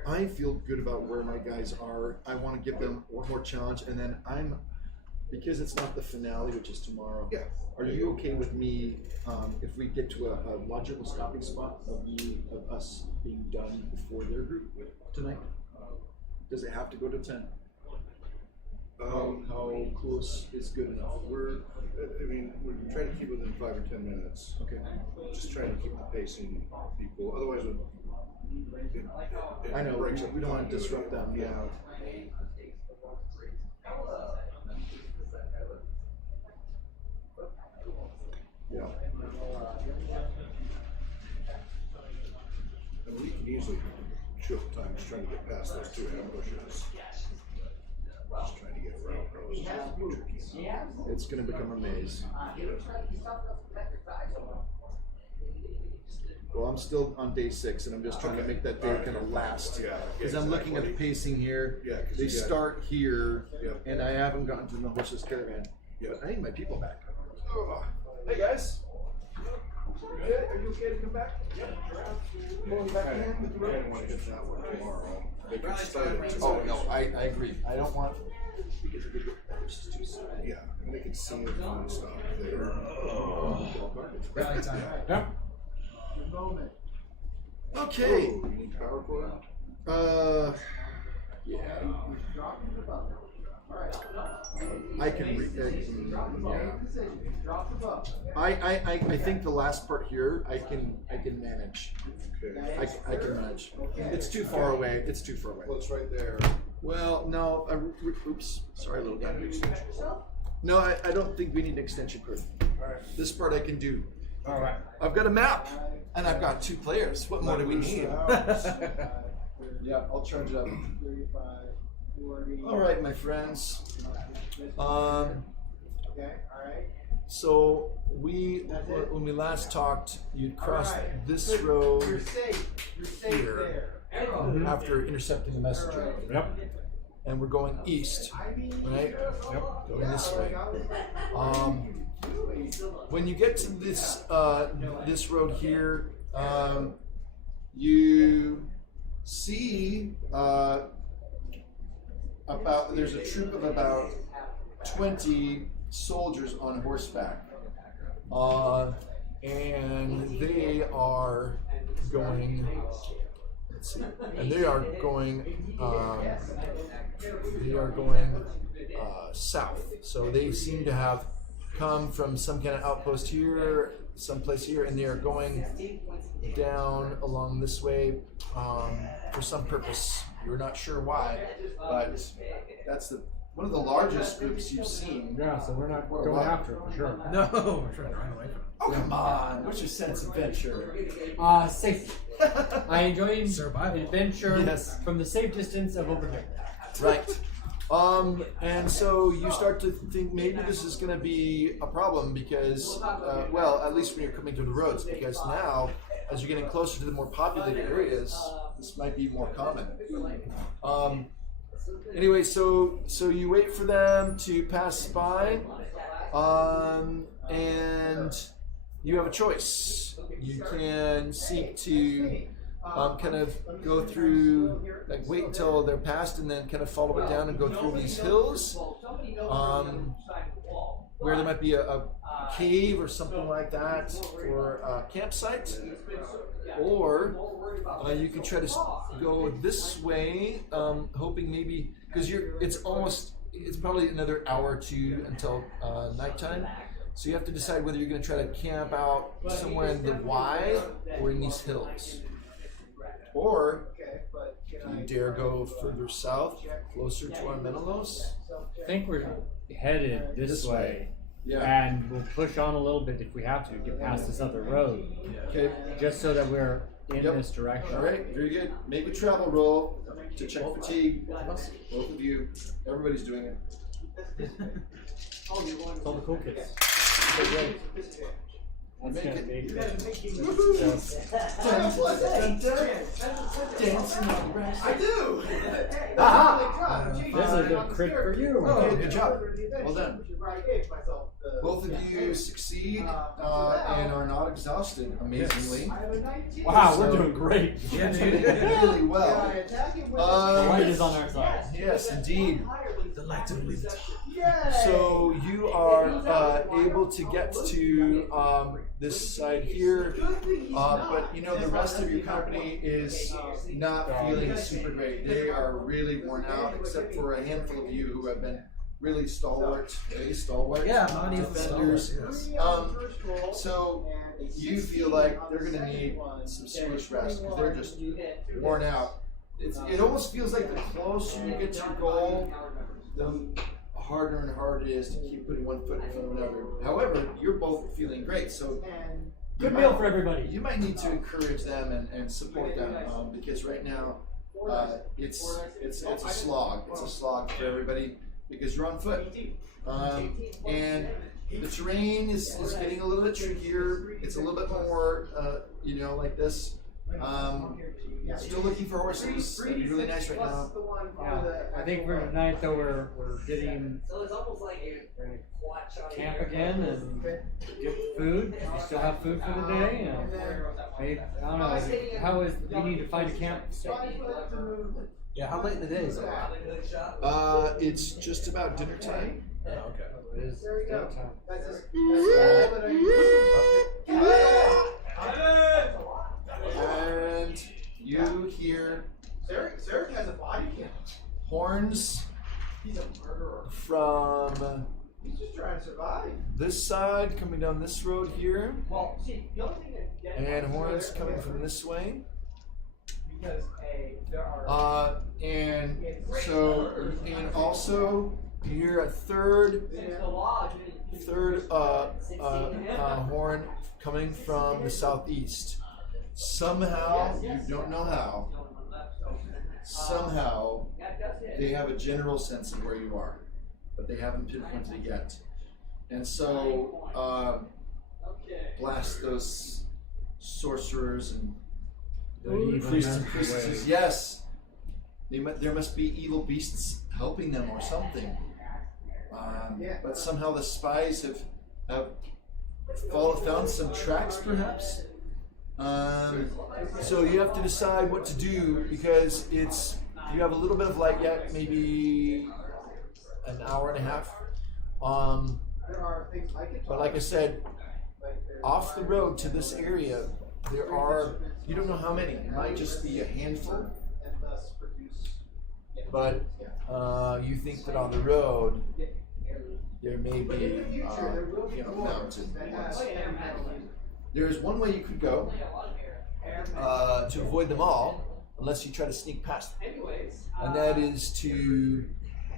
I feel good about where my guys are. I want to give them one more challenge, and then because it's not the finale, which is tomorrow. Yeah. Are you okay with me if we get to a logical stopping spot of us being done before their group tonight? Does it have to go to 10? How close is good enough? We're trying to keep within 5 or 10 minutes. Okay. Just trying to keep the pacing equal. Otherwise, it I know breaks up we don't want to disrupt them. Yeah. Yeah. And we can easily show time just trying to get past those 2 ambushes. Just trying to get around those. is tricky. It's going to become a maze. Well, I'm still on day 6, and I'm just trying to make that day kind of last. Yeah. Because I'm looking at the pacing here. Yeah, 'cause They you got- start here, Yeah. and I haven't gotten to the horseless caravan. Yeah. But I need my people back. Hey guys. Are you okay to come back? Pulling back in with the I road? didn't want to get that one tomorrow. They could start it today. Oh no, I agree. I don't want because we get this is too soon. Yeah, and they can see it and stuff there. Rally time. Yep. Okay. Oh, you need power cord? Yeah. I can read. I think the last part here I can manage. Okay. I can manage. It's too far away. It's too far away. Well, it's right there. Well, no. Oops. Sorry, little guy. No, I don't think we need an extension cord. This part I can do. All right. I've got a map, and I've got 2 players. What more do we need? Yeah, I'll charge it up. All right, my friends. So when we last talked, you'd crossed this road here after intercepting the messenger. Yep. And we're going east, right? Yep. Going this way. When you get to this this road here, you see there's a troop of about 20 soldiers on horseback, and they are going. Let's see, and they are going south. So they seem to have come from some kind of outpost here, someplace here, and they are going down along this way for some purpose. We're not sure why, but that's one of the largest groups you've seen. Yeah, so we're not going after it for sure. No, we're trying to run away from it. Oh come on! What's your sense of adventure? Safety. I enjoy Survival. adventure Yes. from the safe distance of over here. Right. And so you start to think maybe this is going to be a problem because, well, at least when you're coming to the roads, because now, as you're getting closer to the more populated areas, this might be more common. Anyway, so you wait for them to pass by, and you have a choice. You can seek to kind of go through, like wait until they're past and then kind of follow it down and go through these hills, where there might be a cave or something like that for a campsite. Or you could try to go this way, hoping maybe, because it's probably another hour or two until nighttime. So you have to decide whether you're going to try to camp out somewhere in the Y or in these hills. Or you dare go further south, closer to our Menelaus. I think we're headed this way. Yeah. And we'll push on a little bit if we have to get past this other road. Okay. Just so that we're in Yep. this direction. All right. Very good. Make a travel roll to check fatigue. Both of you. Everybody's doing it. All the cool kids. That's Make gonna it. be Dancing on the grass. I do. This is a crit for you. Okay, good job. Well done. Both of you succeed and are not exhausted, amazingly. Wow, we're So- doing great. Yeah, dude. Really well. The light is on our side. Yes, indeed. Delightfully. So you are able to get to this side here, but you know the rest of your company is not feeling super great. They are really worn out, except for a handful of you who have been really stalwart, Yeah, not even defenders. stalwart, yes. So you feel like they're going to need some serious rest because they're just worn out. It almost feels like the closer you get to your goal, the harder and harder it is to keep putting one foot in front of another. However, you're both feeling great, so Good meal for everybody. you might need to encourage them and support them because right now it's a slog. It's a slog for everybody because you're on foot, and the terrain is getting a little bit trickier. It's a little bit more like this. Still looking for horses. That'd be really nice right now. Yeah. I think for tonight though we're getting camp again and get food. We still have food for the day, and maybe, I don't know. We need to find a camp. Yeah, how late in the day is it? It's just about dinner time. Oh, okay. It is dinner time. And you hear Zarek has a body count. horns He's a murderer. from He's just trying to survive. this side coming down this road here, Well, see, the only thing that and horns coming from this way. because there are And also you hear a third horn coming from the southeast. Somehow, you don't know how, somehow they have a general sense of where you are, but they haven't pinpointed it yet. And so blast those sorcerers and priests and priestesses. Yes, there must be evil beasts helping them or something. But somehow the spies have found some tracks, perhaps. So you have to decide what to do because you have a little bit of light yet, maybe an hour and a half. But like I said, off the road to this area, there are, you don't know how many. It might just be a handful. But you think that on the road, there may be mountain ones. There is one way you could go to avoid them all, unless you try to sneak past them. And that is to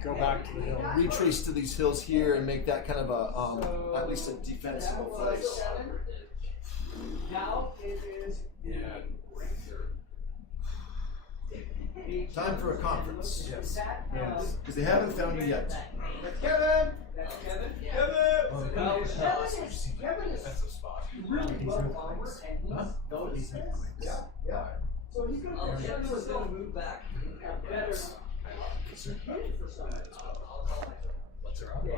Go back to the hill. retrace to these hills here and make that kind of a at least a defensible place. Yeah. Time for a conference. Yes. Yes. Because they haven't found you yet. Kevin! Well, the good news is that this seems like a defensive spot. Huh? Yeah. So he's gonna move back. What's her other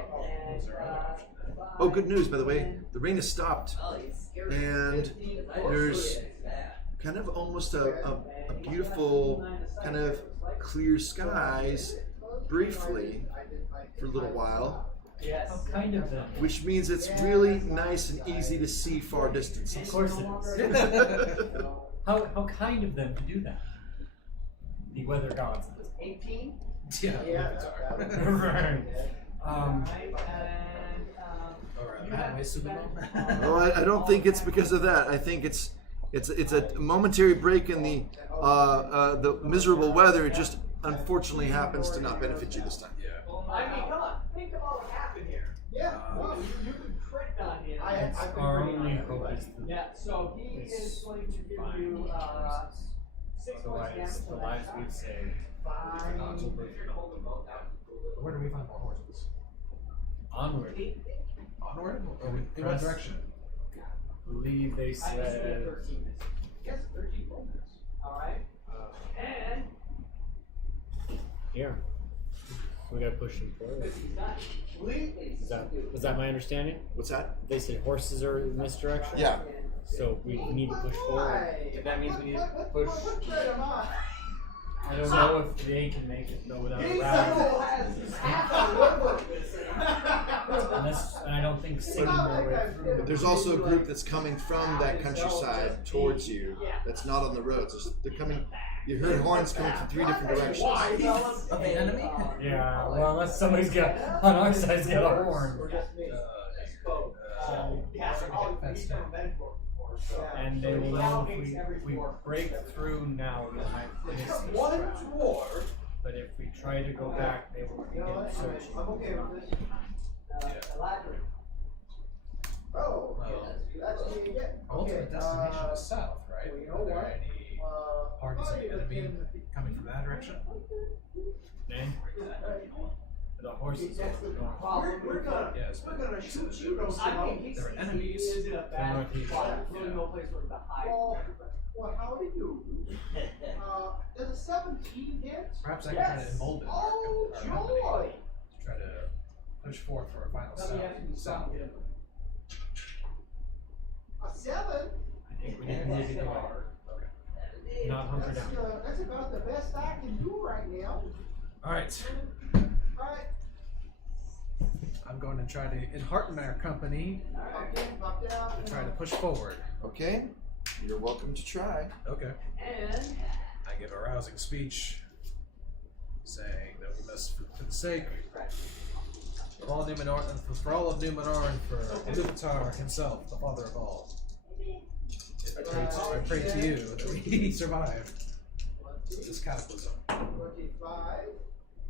Oh, good news, by the way. The rain has stopped. And there's kind of almost a beautiful kind of clear skies briefly for a little while. How kind of them. Which means it's really nice and easy to see far distances. Of course it is. How kind of them to do that. The weather gods. 18? Yeah. Right. No, I don't think it's because of that. I think it's a momentary break in the miserable weather. It just unfortunately happens to not benefit you this time. I mean, come on. Think about what happened here. Yeah. Well, you could crit on him. Our only hope is Yeah, so he is going to give you 6 points the lives we've saved. 5. Where do we find more horses? Onward. Onward? Or in what direction? I believe they said. 13. Yes, 13 bonus. Alright. And Here. We gotta push them forward. Was that my understanding? What's that? They said horses are in this direction? Yeah. So we need to push forward. If that means we need to push. I don't know if they can make it though without a rally. And I don't think singing their way through. But there's also a group that's coming from that countryside towards you that's not on the roads. They're coming. You heard horns coming from 3 different directions. Of the enemy? Yeah, well, unless somebody's got, on our side's got a horn. And they will know if we break through now, we might miss this trap. But if we try to go back, they will begin searching. Oh, that's what you get. Ultimate destination is south, right? Are there any parties of the enemy coming from that direction? Then, the horses are We're gonna, Yes, we're but gonna shoot you. I mean, there are enemies. Is in a bad spot. Really no place for him to hide. Well, how do you do? Does a 17 hit? Perhaps I can try to embolden our company to try to push forth for a final south. A 7? I think we need to move it hard. Okay. Not hunker down. That's about the best I can do right now. Alright. Alright. I'm going to try to enhearten our company Pop down. to try to push forward. Okay. You're welcome to try. Okay. And I give a rousing speech saying that we must, for the sake of all Numenor, and for all of Numenor, and for Iluvatar himself, the father of all, I pray to you that we survive this cataclysm. 25.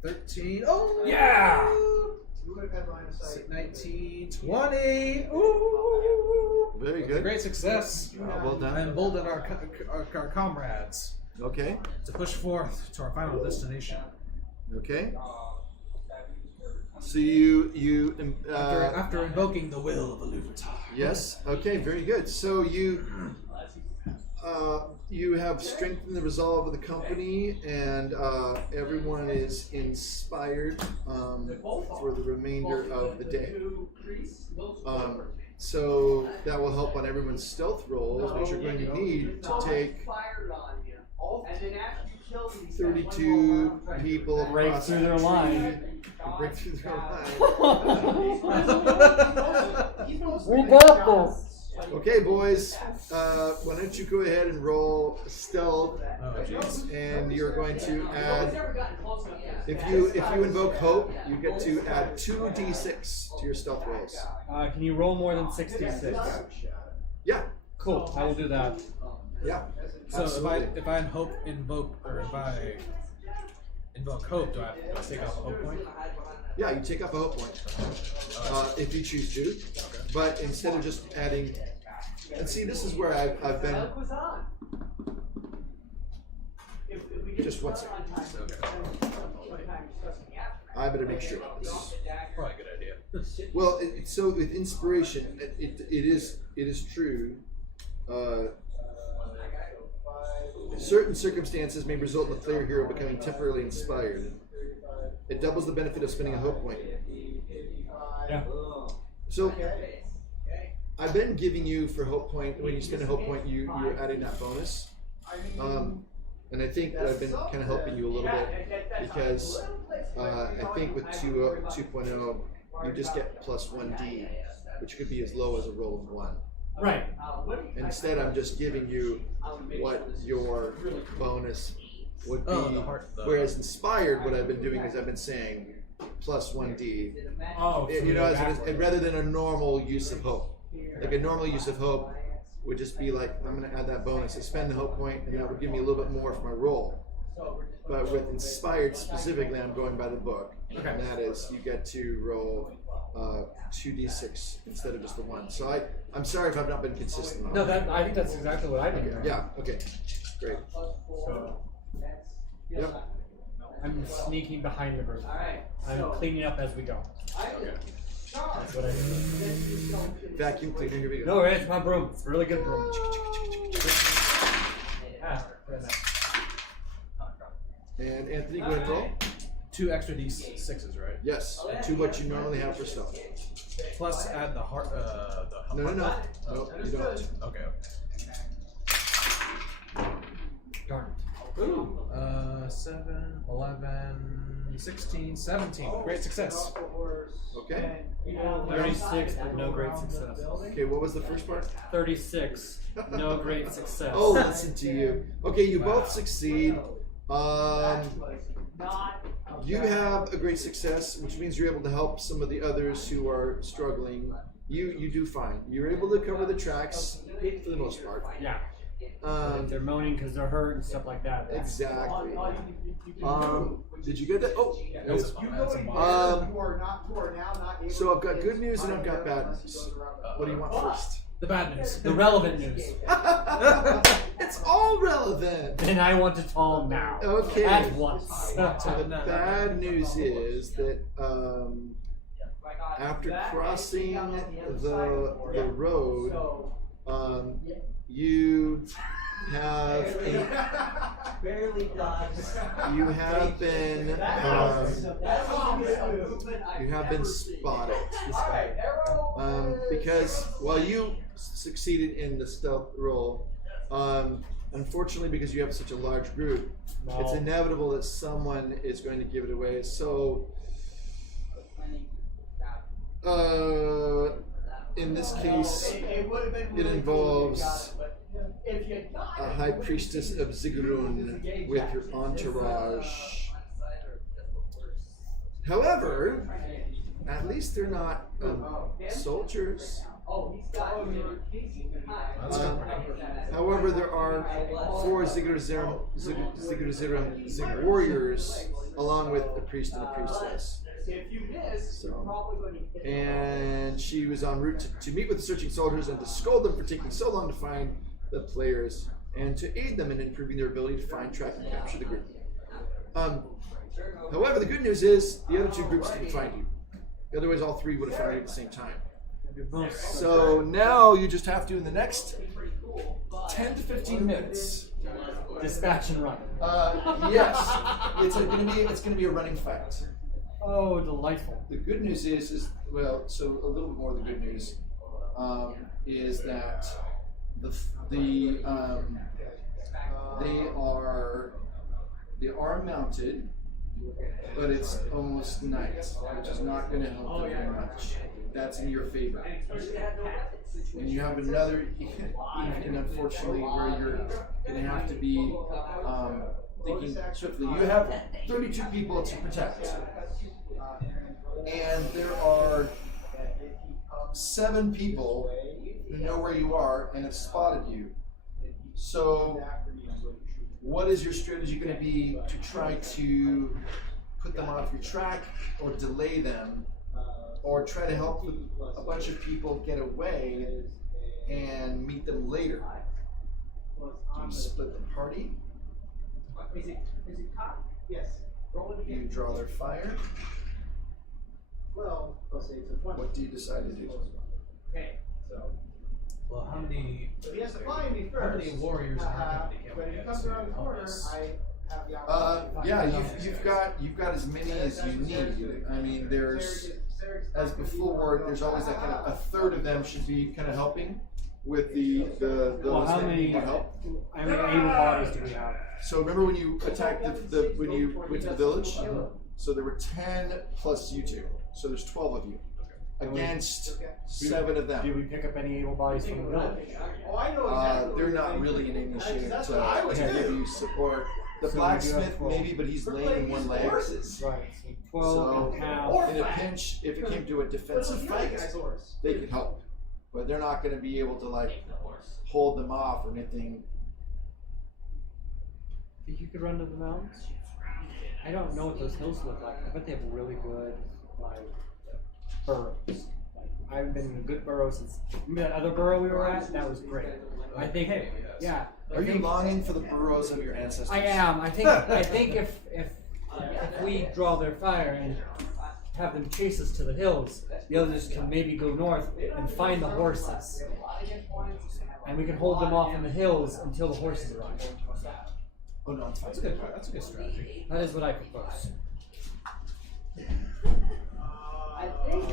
13. Oh! Yeah! You would have had line of sight. 19, 20. Ooh! Very With a good. great success. Well done. I embolden our comrades Okay. to push forth to our final destination. Okay. So you After invoking the will of Iluvatar. yes. Okay. Very good. So you have strengthened the resolve of the company, and everyone is inspired for the remainder of the day. So that will help on everyone's stealth rolls, which you're going to need to take 32 people Break across through their the line. tree. Break through their line. We got this. Okay, boys. Why don't you go ahead and roll stealth, Oh, jeez. and you're going to add. If you invoke hope, you get to add 2d6 to your stealth rolls. Can you roll more than 66? Yeah. Cool, I will do that. Yeah. So Absolutely. if I invoke hope, do I have to take off a hope point? Yeah, you take off a hope point if you choose to, but instead of just adding, and see, this is where I've been. Just 1 second. I better make sure. Probably a good idea. Well, so with inspiration, it is true. Certain circumstances may result in the player hero becoming temporarily inspired. It doubles the benefit of spending a hope point. Yeah. So I've been giving you for hope point. When you spend a hope point, you're adding that bonus. And I think that I've been kind of helping you a little bit because I think with 2.0 you just get plus 1d, which could be as low as a roll of 1. Right. Instead, I'm just giving you what your bonus would be. Whereas inspired, what I've been doing is I've been saying plus 1d. Oh, so You know, and rather than a normal use of hope. Like a normal use of hope would just be like, I'm going to add that bonus. I spend the hope point, and that would give me a little bit more for my roll. But with inspired specifically, I'm going by the book. Okay. And that is, you get to roll 2d6 instead of just the 1. So I'm sorry if I've not been consistent on No, that. I think that's exactly what I did. Yeah, okay. Great. So, Yep. I'm sneaking behind the group. I'm cleaning up as we go. Okay. That's what I do. Vacuum cleaner, here we go. No, it's my broom. It's a really good broom. And Anthony, go ahead and roll. 2 extra d6s, right? Yes, to what you normally have for stealth. Plus add the heart. No, you don't. Okay. Darn. Ooh. 7, 11, 16, 17. Great success. Okay. 36, but no great success. Okay, what was the first part? 36, no great success. Oh, listen to you. Okay, you both succeed. You have a great success, which means you're able to help some of the others who are struggling. You do fine. You're able to cover the tracks for the most part. Yeah. They're moaning because they're hurt and stuff like that. Exactly. Did you get that? Oh. So I've got good news and I've got bad news. What do you want first? The bad news. The relevant news. It's all relevant. And I want to tell them now. Okay. At once. The bad news is that after crossing the road, you have been spotted. Because while you succeeded in the stealth roll, unfortunately, because you have such a large group, it's inevitable that someone is going to give it away. So, in this case, it involves a high priestess of Zigurun with her entourage. However, at least they're not soldiers. However, there are 4 Zigurzirum warriors, along with a priest and a priestess. And she was en route to meet with the searching soldiers and to scold them for taking so long to find the players and to aid them in improving their ability to find, track, and capture the group. However, the good news is the other 2 groups didn't find you. Otherwise, all 3 would have found you at the same time. So now you just have to, in the next 10 to 15 minutes, dispatch and run. Yes, it's going to be a running fight. Oh, delightful. The good news is well, so a little bit more of the good news is that they are mounted, but it's almost night, which is not going to help them very much. That's in your favor. And you have another evening, unfortunately, where you're going to have to be thinking swiftly. You have 32 people to protect. And there are 7 people who know where you are and have spotted you. So, what is your strategy going to be to try to put them off your track, or delay them, or try to help a bunch of people get away and meet them later? Do you split the party? Yes. Do you draw their fire? Well, let's say it's a 20. What do you decide to do? Okay, so. Well, how many? He has to find me first. How many warriors and how many can when we he get comes to around the help corner, us? I have the opportunity. Yeah, you've got as many as you need. I mean, there's, as before, there's always that kind of a third of them should be kind of helping, with the Well, how that many? need your help. How many able bodies do we have? So remember when you attacked when you went to the village? So there were 10 plus you two. So there's 12 of you against 7 of them. Did we pick up any able bodies from the village? They're not really in any shape to give you support. The So we do blacksmith have 12. maybe, but he's laying in one leg. Right. So 12 So and half. in a pinch, if it came to a defensive fight, they could help, but they're not going to be able to like hold them off or anything. Think you could run to the mountains? I don't know what those hills look like. I bet they have really good like burrows. Like, I haven't been in a good burrow since that other burrow we were at. That was great. I think. Yeah. Are you longing for the burrows of your ancestors? I am. I think if we draw their fire and have them chase us to the hills, the others can maybe go north and find the horses, and we can hold them off in the hills until the horses arrive. Oh no, That's a good strategy. That is what I propose.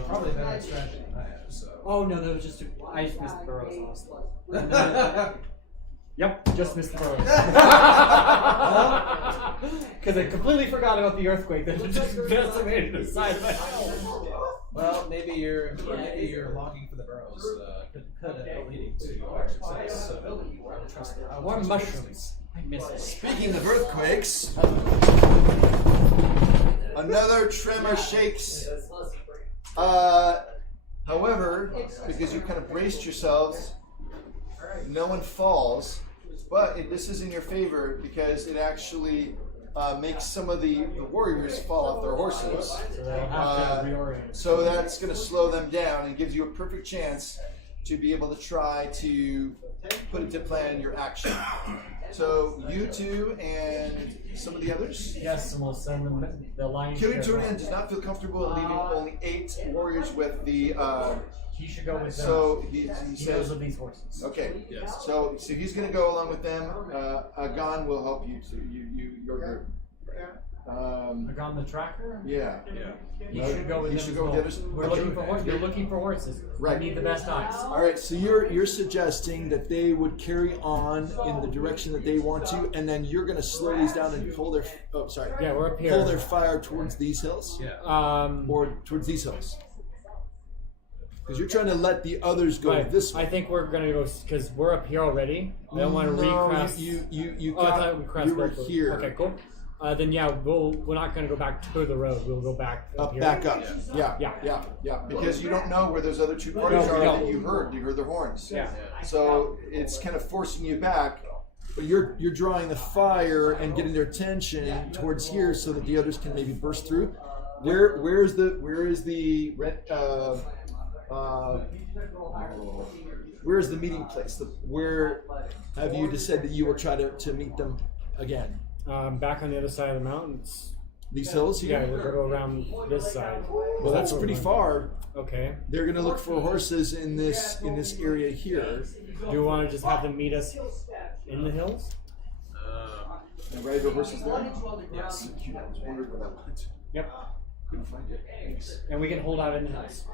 Probably a better strategy than I have. So. Oh no, that was just I just missed the burrows, honestly. Yep, just missed the burrows. Because I completely forgot about the earthquake that just decimated the side of my house. Well, maybe you're longing for the burrows. Could end up leading to our success. So I would trust that. More mushrooms. I miss it. Speaking of earthquakes, another tremor shakes. However, because you kind of braced yourselves, no one falls. But this is in your favor because it actually makes some of the warriors fall off their horses. So they'll have to reorient. So that's going to slow them down and gives you a perfect chance to be able to try to put into plan your action. So you two and some of the others. Yes, and we'll send them the lion's share. Kiliturian does not feel comfortable in leaving only 8 warriors with the. He should go with them. So he He says. knows of these horses. Okay. Yes. So he's going to go along with them. Agon will help you. So your group. Agon the tracker? Yeah. He should go with them. He should as go with well. the others. We're looking for horses. You're looking for horses. Right. We need the best eyes. All right. So you're suggesting that they would carry on in the direction that they want to, and then you're going to slow these down and pull their. Oh, sorry. Yeah, we're up here. Pull their fire towards these hills. Yeah. Or towards these hills. Because you're trying to let the others go Right. this way. I think we're gonna go because we're up here already. I don't want to recross. You Oh, I thought we got, crossed you were both roads. here. Okay, cool. Then yeah, we're not gonna go back to the road. We'll go back up here. Back up. Yeah. Because you don't know where those other 2 parties No, we are don't. that you heard. You heard their horns. Yeah. So it's kind of forcing you back, but you're drawing the fire and getting their attention towards here so that the others can maybe burst through. Where is the meeting place? Where have you decided that you will try to meet them again? Back on the other side of the mountains. These hills here? Yeah, we'll go around this side. Well, that's pretty far. Okay. They're going to look for horses in this area here. Do you want to just have them meet us in the hills? And ride the horses there? Yes. I was wondering where that went. Yep. Couldn't find it. Thanks. And we can hold out in the hills.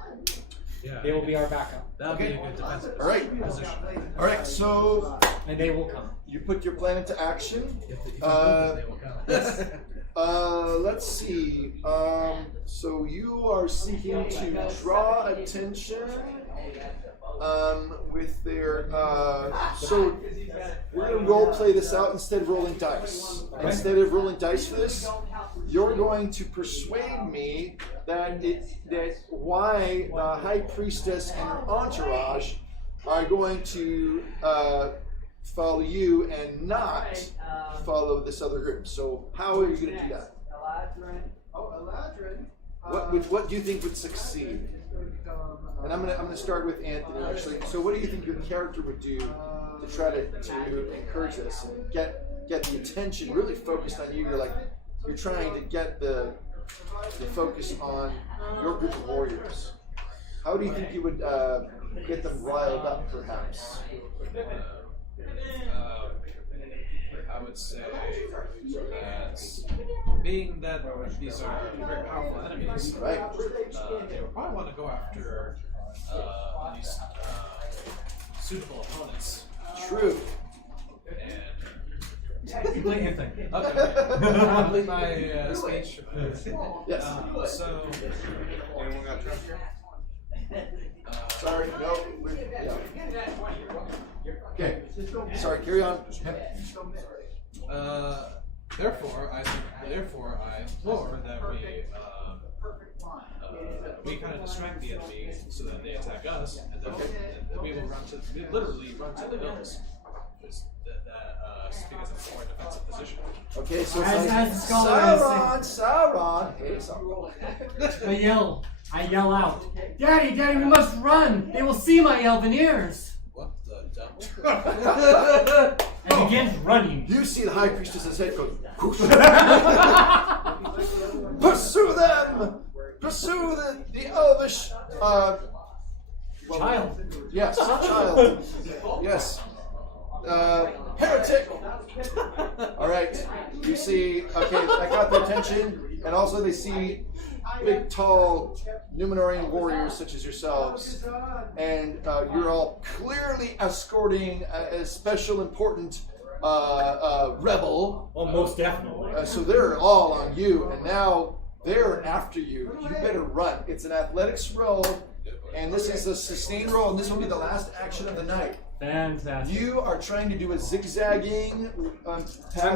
Yeah. They will be our backup. That'll be a good defensive All right. position. All right. So And they will come. you put your plan into action. If they will come. Let's see. So you are seeking to draw attention with their. So we're going to role play this out instead of rolling dice. Instead of rolling dice for this, you're going to persuade me that why the high priestess and her entourage are going to follow you and not follow this other group. So how are you going to do that? What do you think would succeed? And I'm gonna start with Anthony actually. So what do you think your character would do to try to encourage this and get the attention really focused on you? You're trying to get the focus on your group of warriors. How do you think you would get them riled up, perhaps? I would say that being that these are very powerful enemies, Right. They would probably want to go after these suitable opponents. True. Complete anything. Okay. I'll complete my speech. Yes. So, Anyone got trapped here? Sorry, no. Okay. Sorry, carry on. Therefore, I implore that we kind of distract the enemy so that they attack us, and then we will literally run to the hills. Because it's a more defensive position. Okay, so As Scholar Sauron. Hey, Sauron. I yell out, Daddy, we must run! They will see my elven ears! What the devil? And begins running. You see the high priestess's head go. Pursue them! Pursue the elvish Child. Yes, child. Yes. Heretic! Alright, you see, okay, I got their attention, and also they see big, tall Numenorian warriors such as yourselves, and you're all clearly escorting a special, important rebel. Well, most definitely. So they're all on you, and now they're after you. You better run. It's an athletics roll, and this is a sustained roll, and this will be the last action of the night. Fantastic. You are trying to do a zigzagging I'm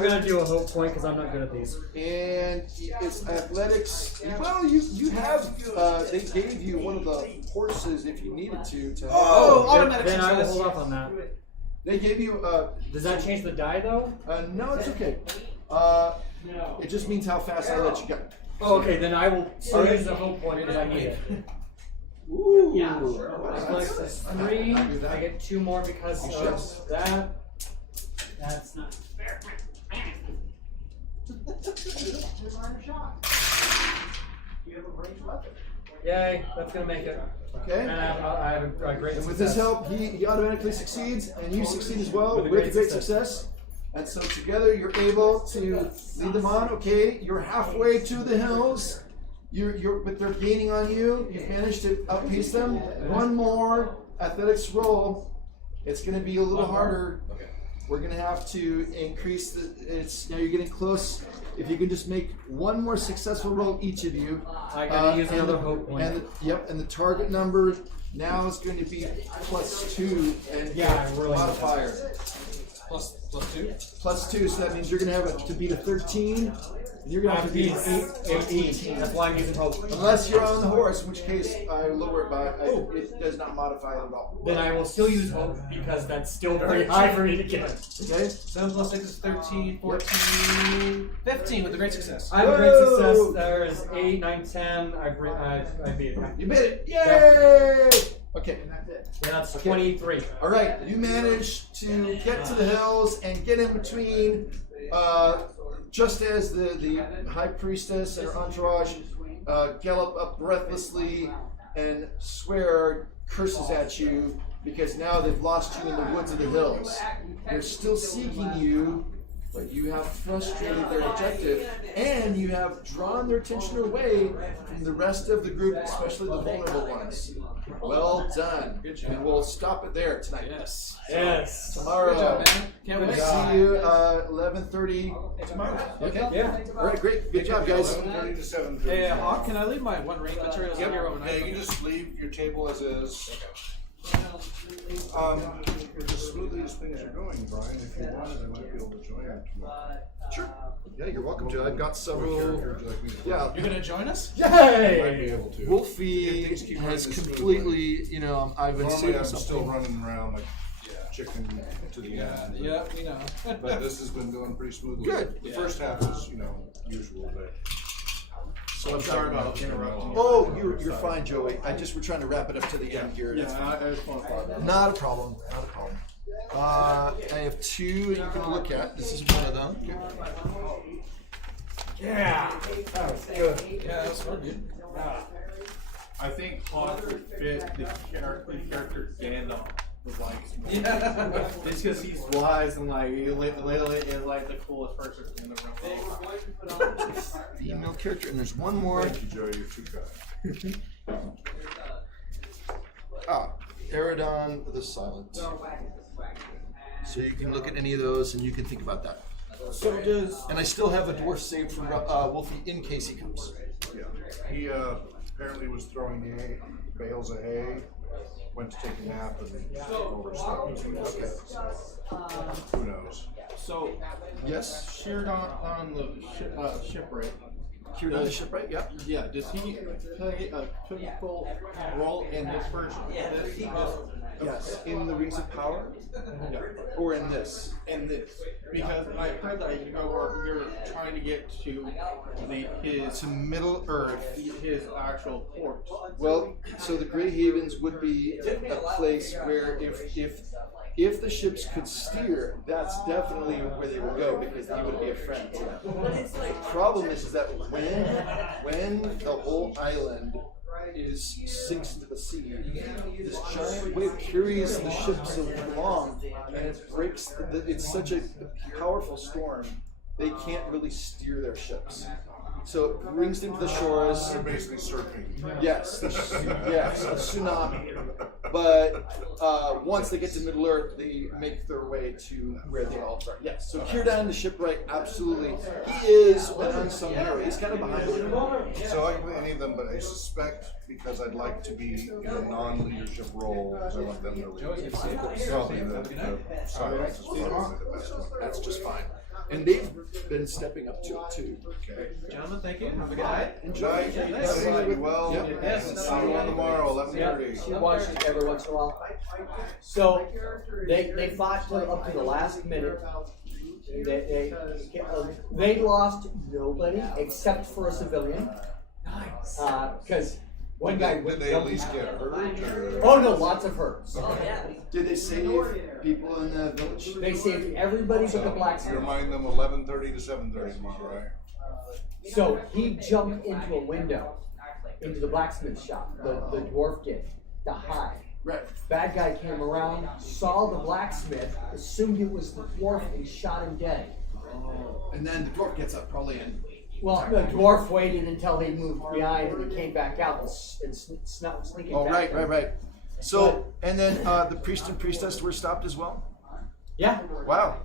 going to do a hope point because I'm not good at these. and it's athletics. Well, you have, they gave you one of the horses if you needed to Automatic Then I will success. hold up on that. They gave you, Does that change the die though? no, it's okay. It just means how fast I let you go. Oh, okay, then I will still use the hope point because I need it. Ooh. Athletics is 3. I get 2 more because of that. That's not fair. Yay, that's gonna make it. Okay. And I have a great And with success. his help, he automatically succeeds, and you succeed as well with a great success. And so together you're able to lead them on. Okay, you're halfway to the hills. But they're gaining on you. You've managed to outpace them. One more athletics roll. It's going to be a little harder. Okay. We're going to have to increase now you're getting close. If you can just make one more successful roll, each of you. I gotta use another hope point. And the target number now is going to be +2 and Yeah, I really modifier. Plus 2? +2, so that means you're going to have to beat a 13. And you're going to have to beat an 18. That's why I'm using hope. Unless you're on the horse, in which case I lower it by, it does not modify it at all. Then I will still use hope because that's still very high for me to get. Okay? 7 plus 6 is 13, 14, 15 with a great success. I have a great success. There is 8, 9, 10. I beat it. You made it! Yay! Okay. Yeah, that's 23. All right. You managed to get to the hills and get in between. Just as the high priestess and her entourage gallop up breathlessly and swear curses at you because now they've lost you in the woods of the hills. They're still seeking you, but you have frustrated their objective and you have drawn their attention away from the rest of the group, especially the vulnerable ones. Well done. Good job. And we'll stop it there tonight. Yes. Yes. Tomorrow. Good job, man. Can't We'll wait. see you 11:30 tomorrow. Okay? Yeah. All right, great. Good job, guys. 7:30 to 7:30. Hey, Hawk, can I leave my one rain materials in here overnight? Yeah, you can just leave your table as is. As smoothly as things are going, Brian, if you wanted, I might be able to join you tomorrow. Sure. Yeah, you're welcome to. I've got Or several. would you like me to? Yeah. You're gonna join us? I might be Yay! able to. Wolfie If things keep running has this smoothly. completely, I've been Normally seeing I'm still something. running around like chicken to the end. Yeah, we know. But this has been going pretty smoothly. Good. The first half was, usual, but. So I'm sorry about interrupting. Oh, you're fine, Joey. We're trying to wrap it up to the end here. Yeah, I just want to. Not a problem. Not a problem. I have 2 you can look at. This is one of them. Yeah. That was good. Yeah, that's fun, dude. I think Hawk would fit the character Gandalf was like. Yeah. It's because he's wise and like he literally is like the coolest person in the room. Female character, and there's one more. Thank you, Joey. You're too kind. Eridon the Silent. So you can look at any of those and you can think about that. So does And I still have a dwarf saved from Wolfie in case he comes. Yeah. He apparently was throwing hay, bales of hay, went to take a nap and overslept. Who knows? so Yes. Sheared on the shipwreck. Here does the shipwright, yeah. Yeah, does he play a critical role in this version? Yes. In the Rings of Power? Yeah. Or in this? In this, because I heard that you're trying to get to his To Middle Earth. his actual port. Well, so the Grey Havens would be a place where if the ships could steer, that's definitely where they would go because they would be a friend to them. The problem is that when the whole island sinks into the sea, this giant wave carries the ships along, and it breaks. It's such a powerful storm, they can't really steer their ships. So it brings them to the shores. They're basically surfing. Yes, yes, a tsunami. But once they get to Middle Earth, they make their way to where the elves are. Yes, so Círdan the shipwright, absolutely. He is an unsung hero. He's kind of behind it. So I can play any of them, but I suspect because I'd like to be in a non-leadership role, because I want them to lead. Probably the silence is probably the best one. That's just fine. And they've been stepping up to it too. Okay. Gentlemen, thank you. Have a good night. Enjoy. Everybody, well, Yep. see you on tomorrow, 11:30. She watched every once in a while. So they fought up to the last minute. They lost nobody except for a civilian. Because one guy Did they at least get hurt? Or? Oh no, lots of hurts. Did they save people in the village? They saved everybody but the So blacksmith. remind them 11:30 to 7:30 tomorrow, right? So he jumped into a window, into the blacksmith shop, the dwarf did, to hide. Right. Bad guy came around, saw the blacksmith, assumed it was the dwarf, and shot him dead. And then the dwarf gets up, probably in. Well, the dwarf waited until he moved behind and he came back out and sneaking Oh, back. right. So, and then the priest and priestess were stopped as well? Yeah. Wow.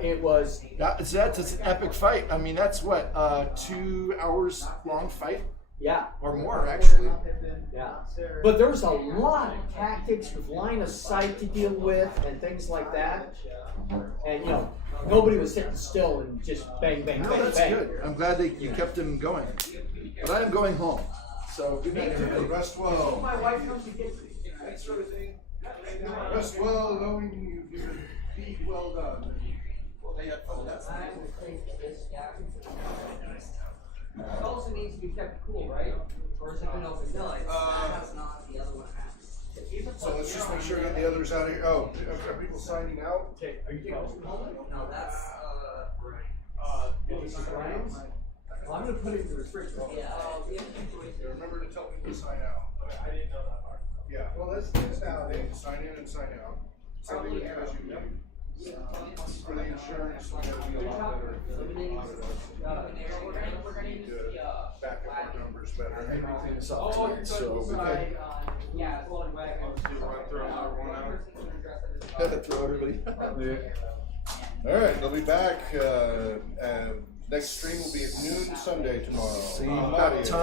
It was. That's an epic fight. I mean, that's what, 2 hours long fight? Yeah. Or more, actually. Yeah. But there was a lot of tactics with line of sight to deal with and things like that. And, you know, nobody was sitting still and just bang, bang, No, bang, that's bang. good. I'm glad that you kept him going. But I am going home. So, good night, everybody. Rest well. My wife comes to get me. That sort of thing. Rest well, knowing you've given deed well done. It also needs to be kept cool, right? Or is it going to open? So let's just make sure we get the others out of here. Oh, are people signing out? Okay, are you taking this from home? No, that's, This is Brian's? Well, I'm going to put it in the refrigerator. Remember to tell people to sign out. I didn't know that part. Yeah, well, let's now, they sign in and sign out. Something you as you leave. For the insurance, we gotta be a lot better. Need to back up our numbers better. Oh, you're So, we side, yeah, rolling back. Throw everybody. All right, they'll be back. Next stream will be at noon Sunday tomorrow. Same Out of here. time.